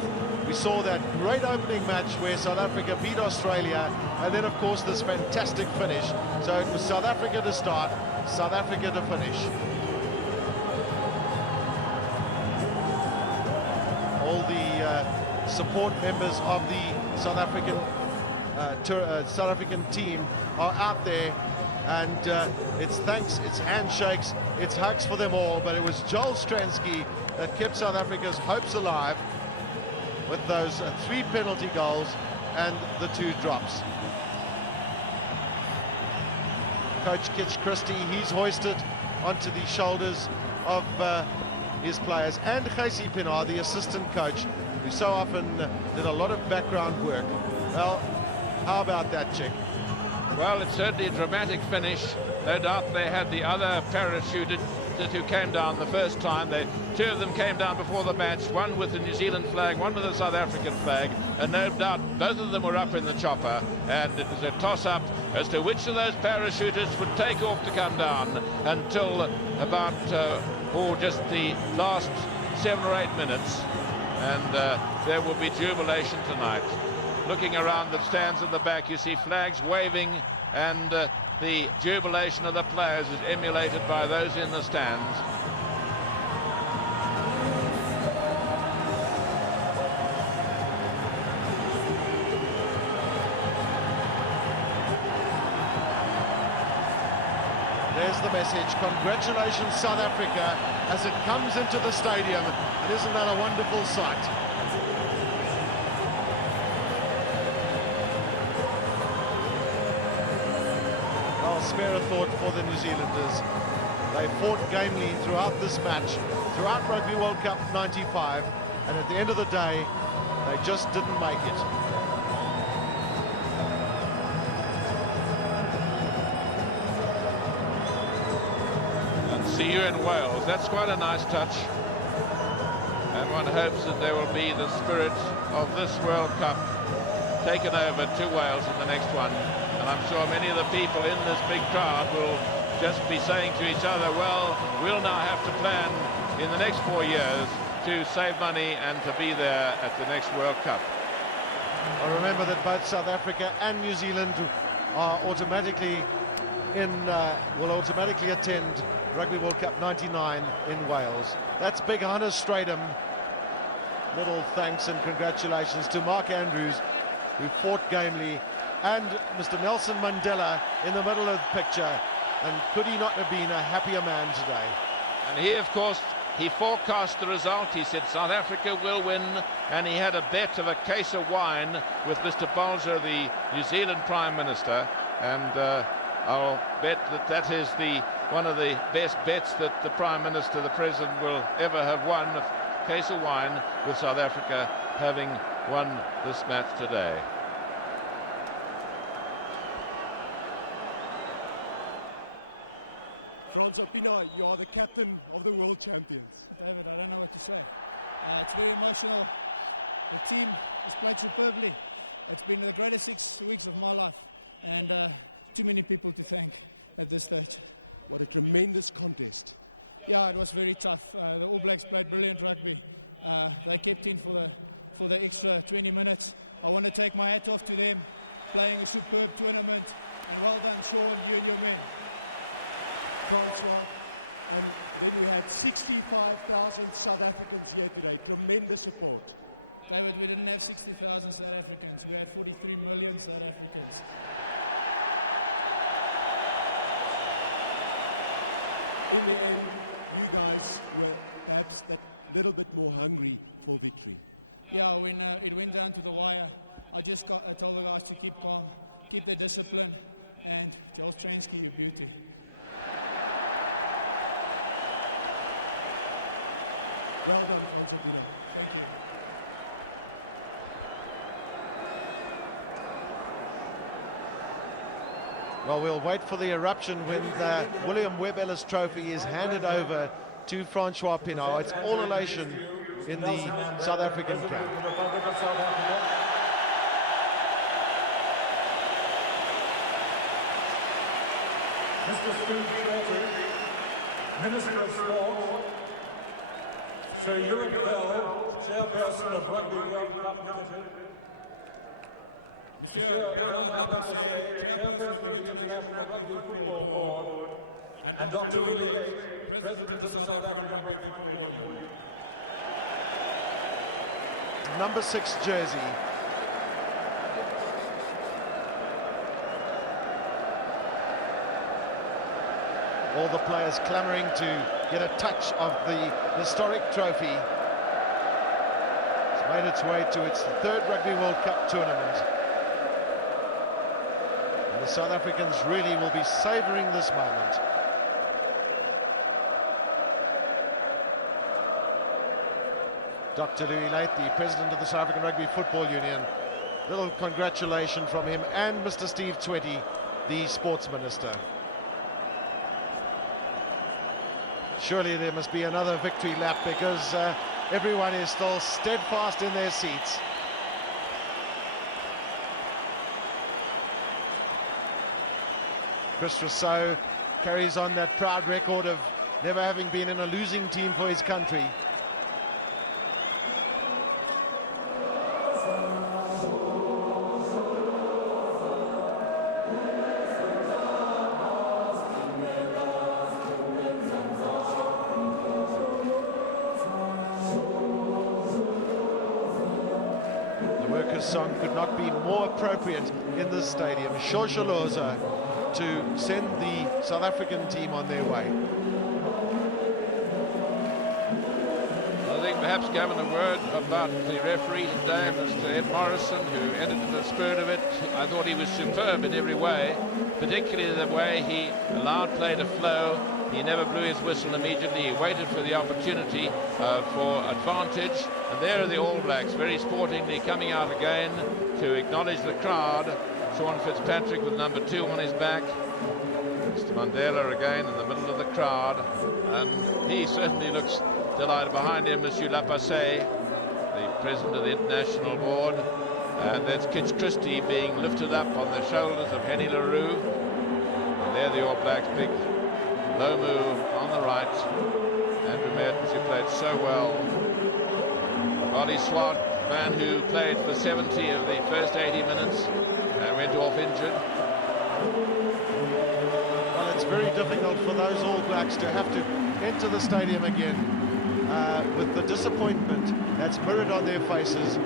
We saw that great opening match where South Africa beat Australia, and then of course this fantastic finish. So it was South Africa to start, South Africa to finish. All the support members of the South African team are out there, and it's thanks, it's handshakes, it's hugs for them all. But it was Joel Stransky that kept South Africa's hopes alive with those 3 penalty goals and the 2 drops. Coach Kitch Christie, he's hoisted onto the shoulders of his players, and Casey Pienaar, the assistant coach, who so often did a lot of background work. Well, how about that, Chick? Well, it's certainly a dramatic finish. No doubt they had the other parachuted who came down the first time. 2 of them came down before the match, one with the New Zealand flag, one with the South African flag, and no doubt both of them were up in the chopper, and it was a toss-up as to which of those parachutists would take off to come down until about just the last 7 or 8 minutes, and there will be jubilation tonight. Looking around the stands at the back, you see flags waving, and the jubilation of the players is emulated by those in the stands. There's the message. Congratulations, South Africa, as it comes into the stadium. Isn't that a wonderful sight? Spare a thought for the New Zealanders. They fought gamely throughout this match, throughout Rugby World Cup 95, and at the end of the day, they just didn't make it. And see you in Wales. That's quite a nice touch. And one hopes that there will be the spirit of this World Cup taken over to Wales in the next one. And I'm sure many of the people in this big crowd will just be saying to each other, well, we'll now have to plan in the next 4 years to save money and to be there at the next World Cup. I remember that both South Africa and New Zealand are automatically will automatically attend Rugby World Cup 99 in Wales. That's big Hannes Stradum. Little thanks and congratulations to Mark Andrews, who fought gamely, and Mr. Nelson Mandela in the middle of the picture. And could he not have been a happier man today? He, of course, he forecast the result. He said South Africa will win, and he had a bet of a case of wine with Mr. Balzer, the New Zealand Prime Minister, and I'll bet that is one of the best bets that the Prime Minister, the President, will ever have won, a case of wine with South Africa having won this match today. Frans Opina, you are the captain of the world champions. David, I don't know what to say. It's very emotional. The team has played superbly. It's been the greatest 6 weeks of my life, and too many people to thank at this stage. What a tremendous contest. Yeah, it was very tough. The All Blacks played brilliant rugby. They kept in for the extra 20 minutes. I want to take my hat off to them, playing a superb tournament, and well done, Sean, you and your men. Francois, and then we had 65,000 South Africans here today. Tremendous support. David, we didn't have 60,000 South Africans. We had 43 million South Africans. In the end, you guys were perhaps that little bit more hungry for victory. Yeah, when it went down to the wire, I told the guys to keep calm, keep their discipline, and Joel Stransky, your beauty. Well done, Frans Opina. Thank you. Well, we'll wait for the eruption when William Webb Ellis Trophy is handed over to Francois Pienaar. It's all elation in the South African camp. Minister of Sport, Sir Ewan Bell, Chairperson of Rugby World Cup Limited, Monsieur Bernard Lapessé, Chairperson of the International Rugby Football Board, and Dr. Louis Late, President of the South African Rugby Football Union. Number 6 jersey. All the players clamouring to get a touch of the historic trophy. It's made its way to its 3rd Rugby World Cup tournament. And the South Africans really will be savouring this moment. Dr. Louis Late, the President of the South African Rugby Football Union. Little congratulation from him and Mr. Steve Twitty, the Sports Minister. Surely there must be another victory lap because everyone is still steadfast in their seats. Chris Rousseau carries on that proud record of never having been in a losing team for his country. Song could not be more appropriate in this stadium. Shosholoza to send the South African team on their way. I think perhaps given the word about the referee today, Ed Morrison, in the spirit of it, I thought he was superb in every way, particularly the way he allowed play to flow. He never blew his whistle immediately. He waited for the opportunity for advantage. There are the All Blacks, very sportingly coming out again to acknowledge the crowd. Sean Fitzpatrick with number 2 on his back. Mr. Mandela again in the middle of the crowd. And he certainly looks delighted. Behind him, Monsieur Lapessé, the President of the International Board. And that's Kitch Christie being lifted up on the shoulders of Henny LaRue. There the All Blacks pick Lomu on the right. And she played so well. Ollie Swart, man who played for 70 in the first 80 minutes, went off injured. Well, it's very difficult for those All Blacks to have to enter the stadium again with the disappointment that's mirrored on their faces.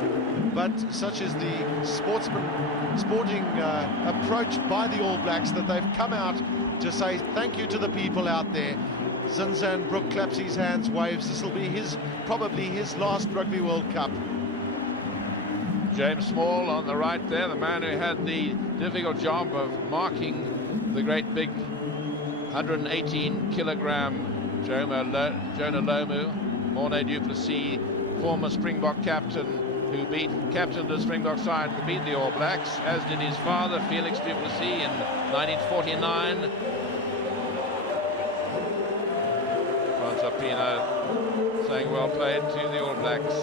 But such is the sporting approach by the All Blacks that they've come out to say thank you to the people out there. Zinzan Brook claps his hands, waves. This will be probably his last Rugby World Cup. James Small on the right there, the man who had the difficult job of marking the great big 118-kilogram Jonah Lomu. Mornay Duplessis, former Springbok captain, captained the Springbok side and beat the All Blacks, as did his father, Felix Duplessis, in 1949. Francois Pienaar saying well played to the All Blacks.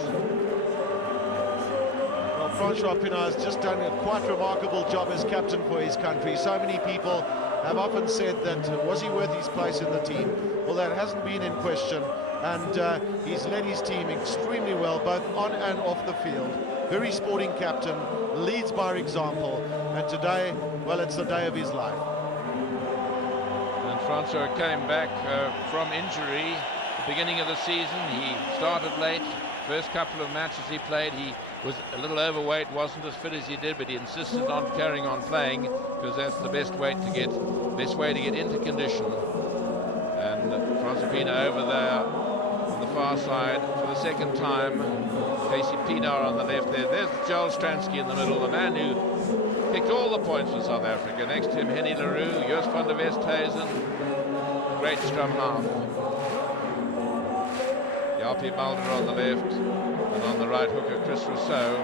Well, Francois Pienaar has just done a quite remarkable job as captain for his country. So many people have often said that was he worth his place in the team? Well, that hasn't been in question. And he's led his team extremely well, both on and off the field. Very sporting captain, leads by example. And today, well, it's the day of his life. And Francois came back from injury beginning of the season. He started late. First couple of matches he played, he was a little overweight, wasn't as fit as he did, but he insisted on carrying on playing because that's the best way to get into condition. And Francois Pienaar over there. Far side for the second time. Casey Pienaar on the left there. There's Joel Stransky in the middle, the man who picked all the points for South Africa. Next to him, Henny LaRue, Joost van der Westhuizen. Great scrum half. Jaapie Mulder on the left, and on the right hooker, Chris Rousseau.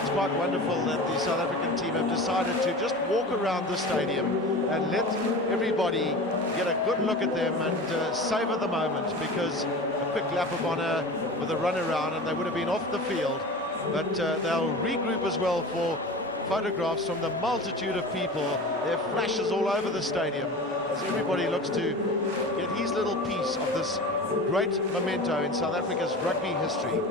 It's quite wonderful that the South African team have decided to just walk around the stadium and let everybody get a good look at them and savour the moment, because a quick lap of honour with a run around and they would have been off the field. But they'll regroup as well for photographs from the multitude of people. There are flashes all over the stadium as everybody looks to get his little piece of this great memento in South Africa's rugby history.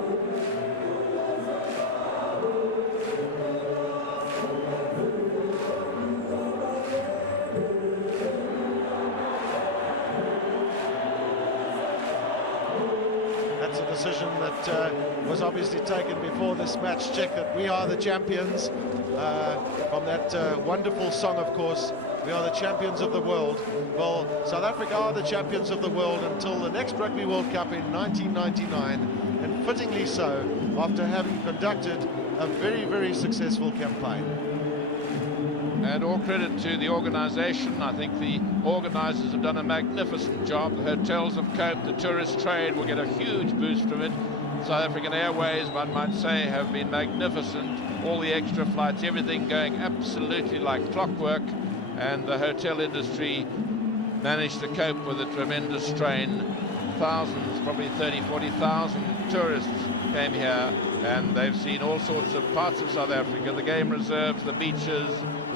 Match check that we are the champions on that wonderful song, of course. We are the champions of the world. Well, South Africa are the champions of the world until the next Rugby World Cup in 1999, and fittingly so, after having conducted a very, very successful campaign. And all credit to the organisation. I think the organisers have done a magnificent job. Hotels have coped, the tourist trade will get a huge boost from it. South African Airways, one might say, have been magnificent. All the extra flights, everything going absolutely like clockwork, and the hotel industry managed to cope with a tremendous strain. Thousands, probably 30, 40,000 tourists came here, and they've seen all sorts of parts of South Africa, the game reserves, the beaches,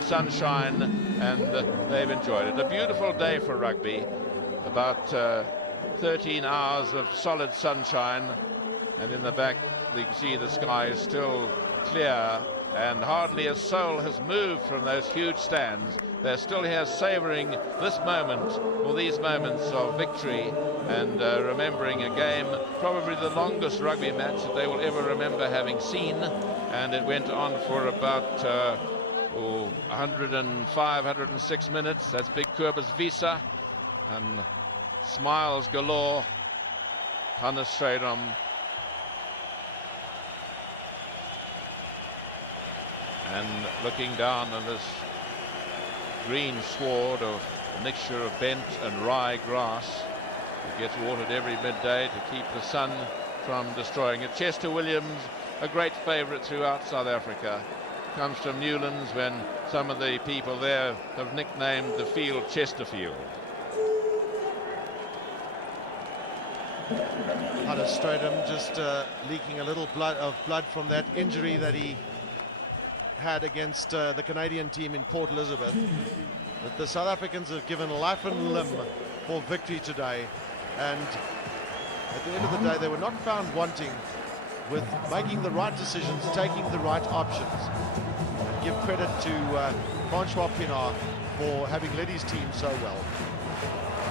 sunshine, and they've enjoyed it. A beautiful day for rugby, about 13 hours of solid sunshine. In the back, we see the sky is still clear, and hardly a soul has moved from those huge stands. They're still here savouring this moment, or these moments of victory, and remembering a game, probably the longest rugby match that they will ever remember having seen, and it went on for about 105, 106 minutes. That's Big Cobus Visa. Smiles galore on the straight on. Looking down on this green sward of mixture of bent and rye grass, get watered every midday to keep the sun from destroying it. Chester Williams, a great favourite throughout South Africa, comes from Newlands, when some of the people there have nicknamed the field Chesterfield. Hunter Stradham just leaking a little blood from that injury that he had against the Canadian team in Port Elizabeth. But the South Africans have given life and limb for victory today, and at the end of the day they were not found wanting with making the right decisions, taking the right options. Give credit to Francois Pinard for having led his team so well.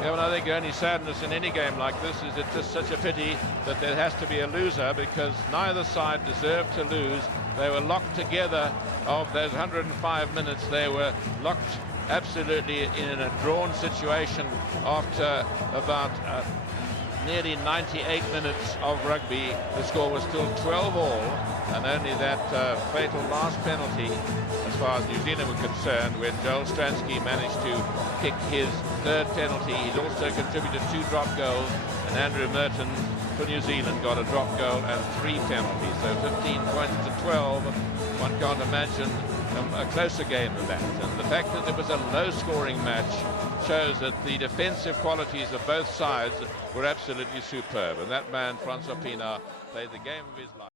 Yeah, well, I think the only sadness in any game like this is it's just such a pity that there has to be a loser, because neither side deserved to lose. They were locked together. Of those 105 minutes, they were locked absolutely in a drawn situation after about nearly 98 minutes of rugby. The score was still 12-all, and only that fatal last penalty, as far as New Zealand were concerned, when Joel Stransky managed to kick his third penalty. He also contributed 2 drop goals, and Andrew Merton for New Zealand got a drop goal and 3 penalties. So 15 points to 12. One can't imagine a closer game than that. And the fact that it was a low-scoring match shows that the defensive qualities of both sides were absolutely superb. And that man, Francois Pinard, played the game of his life.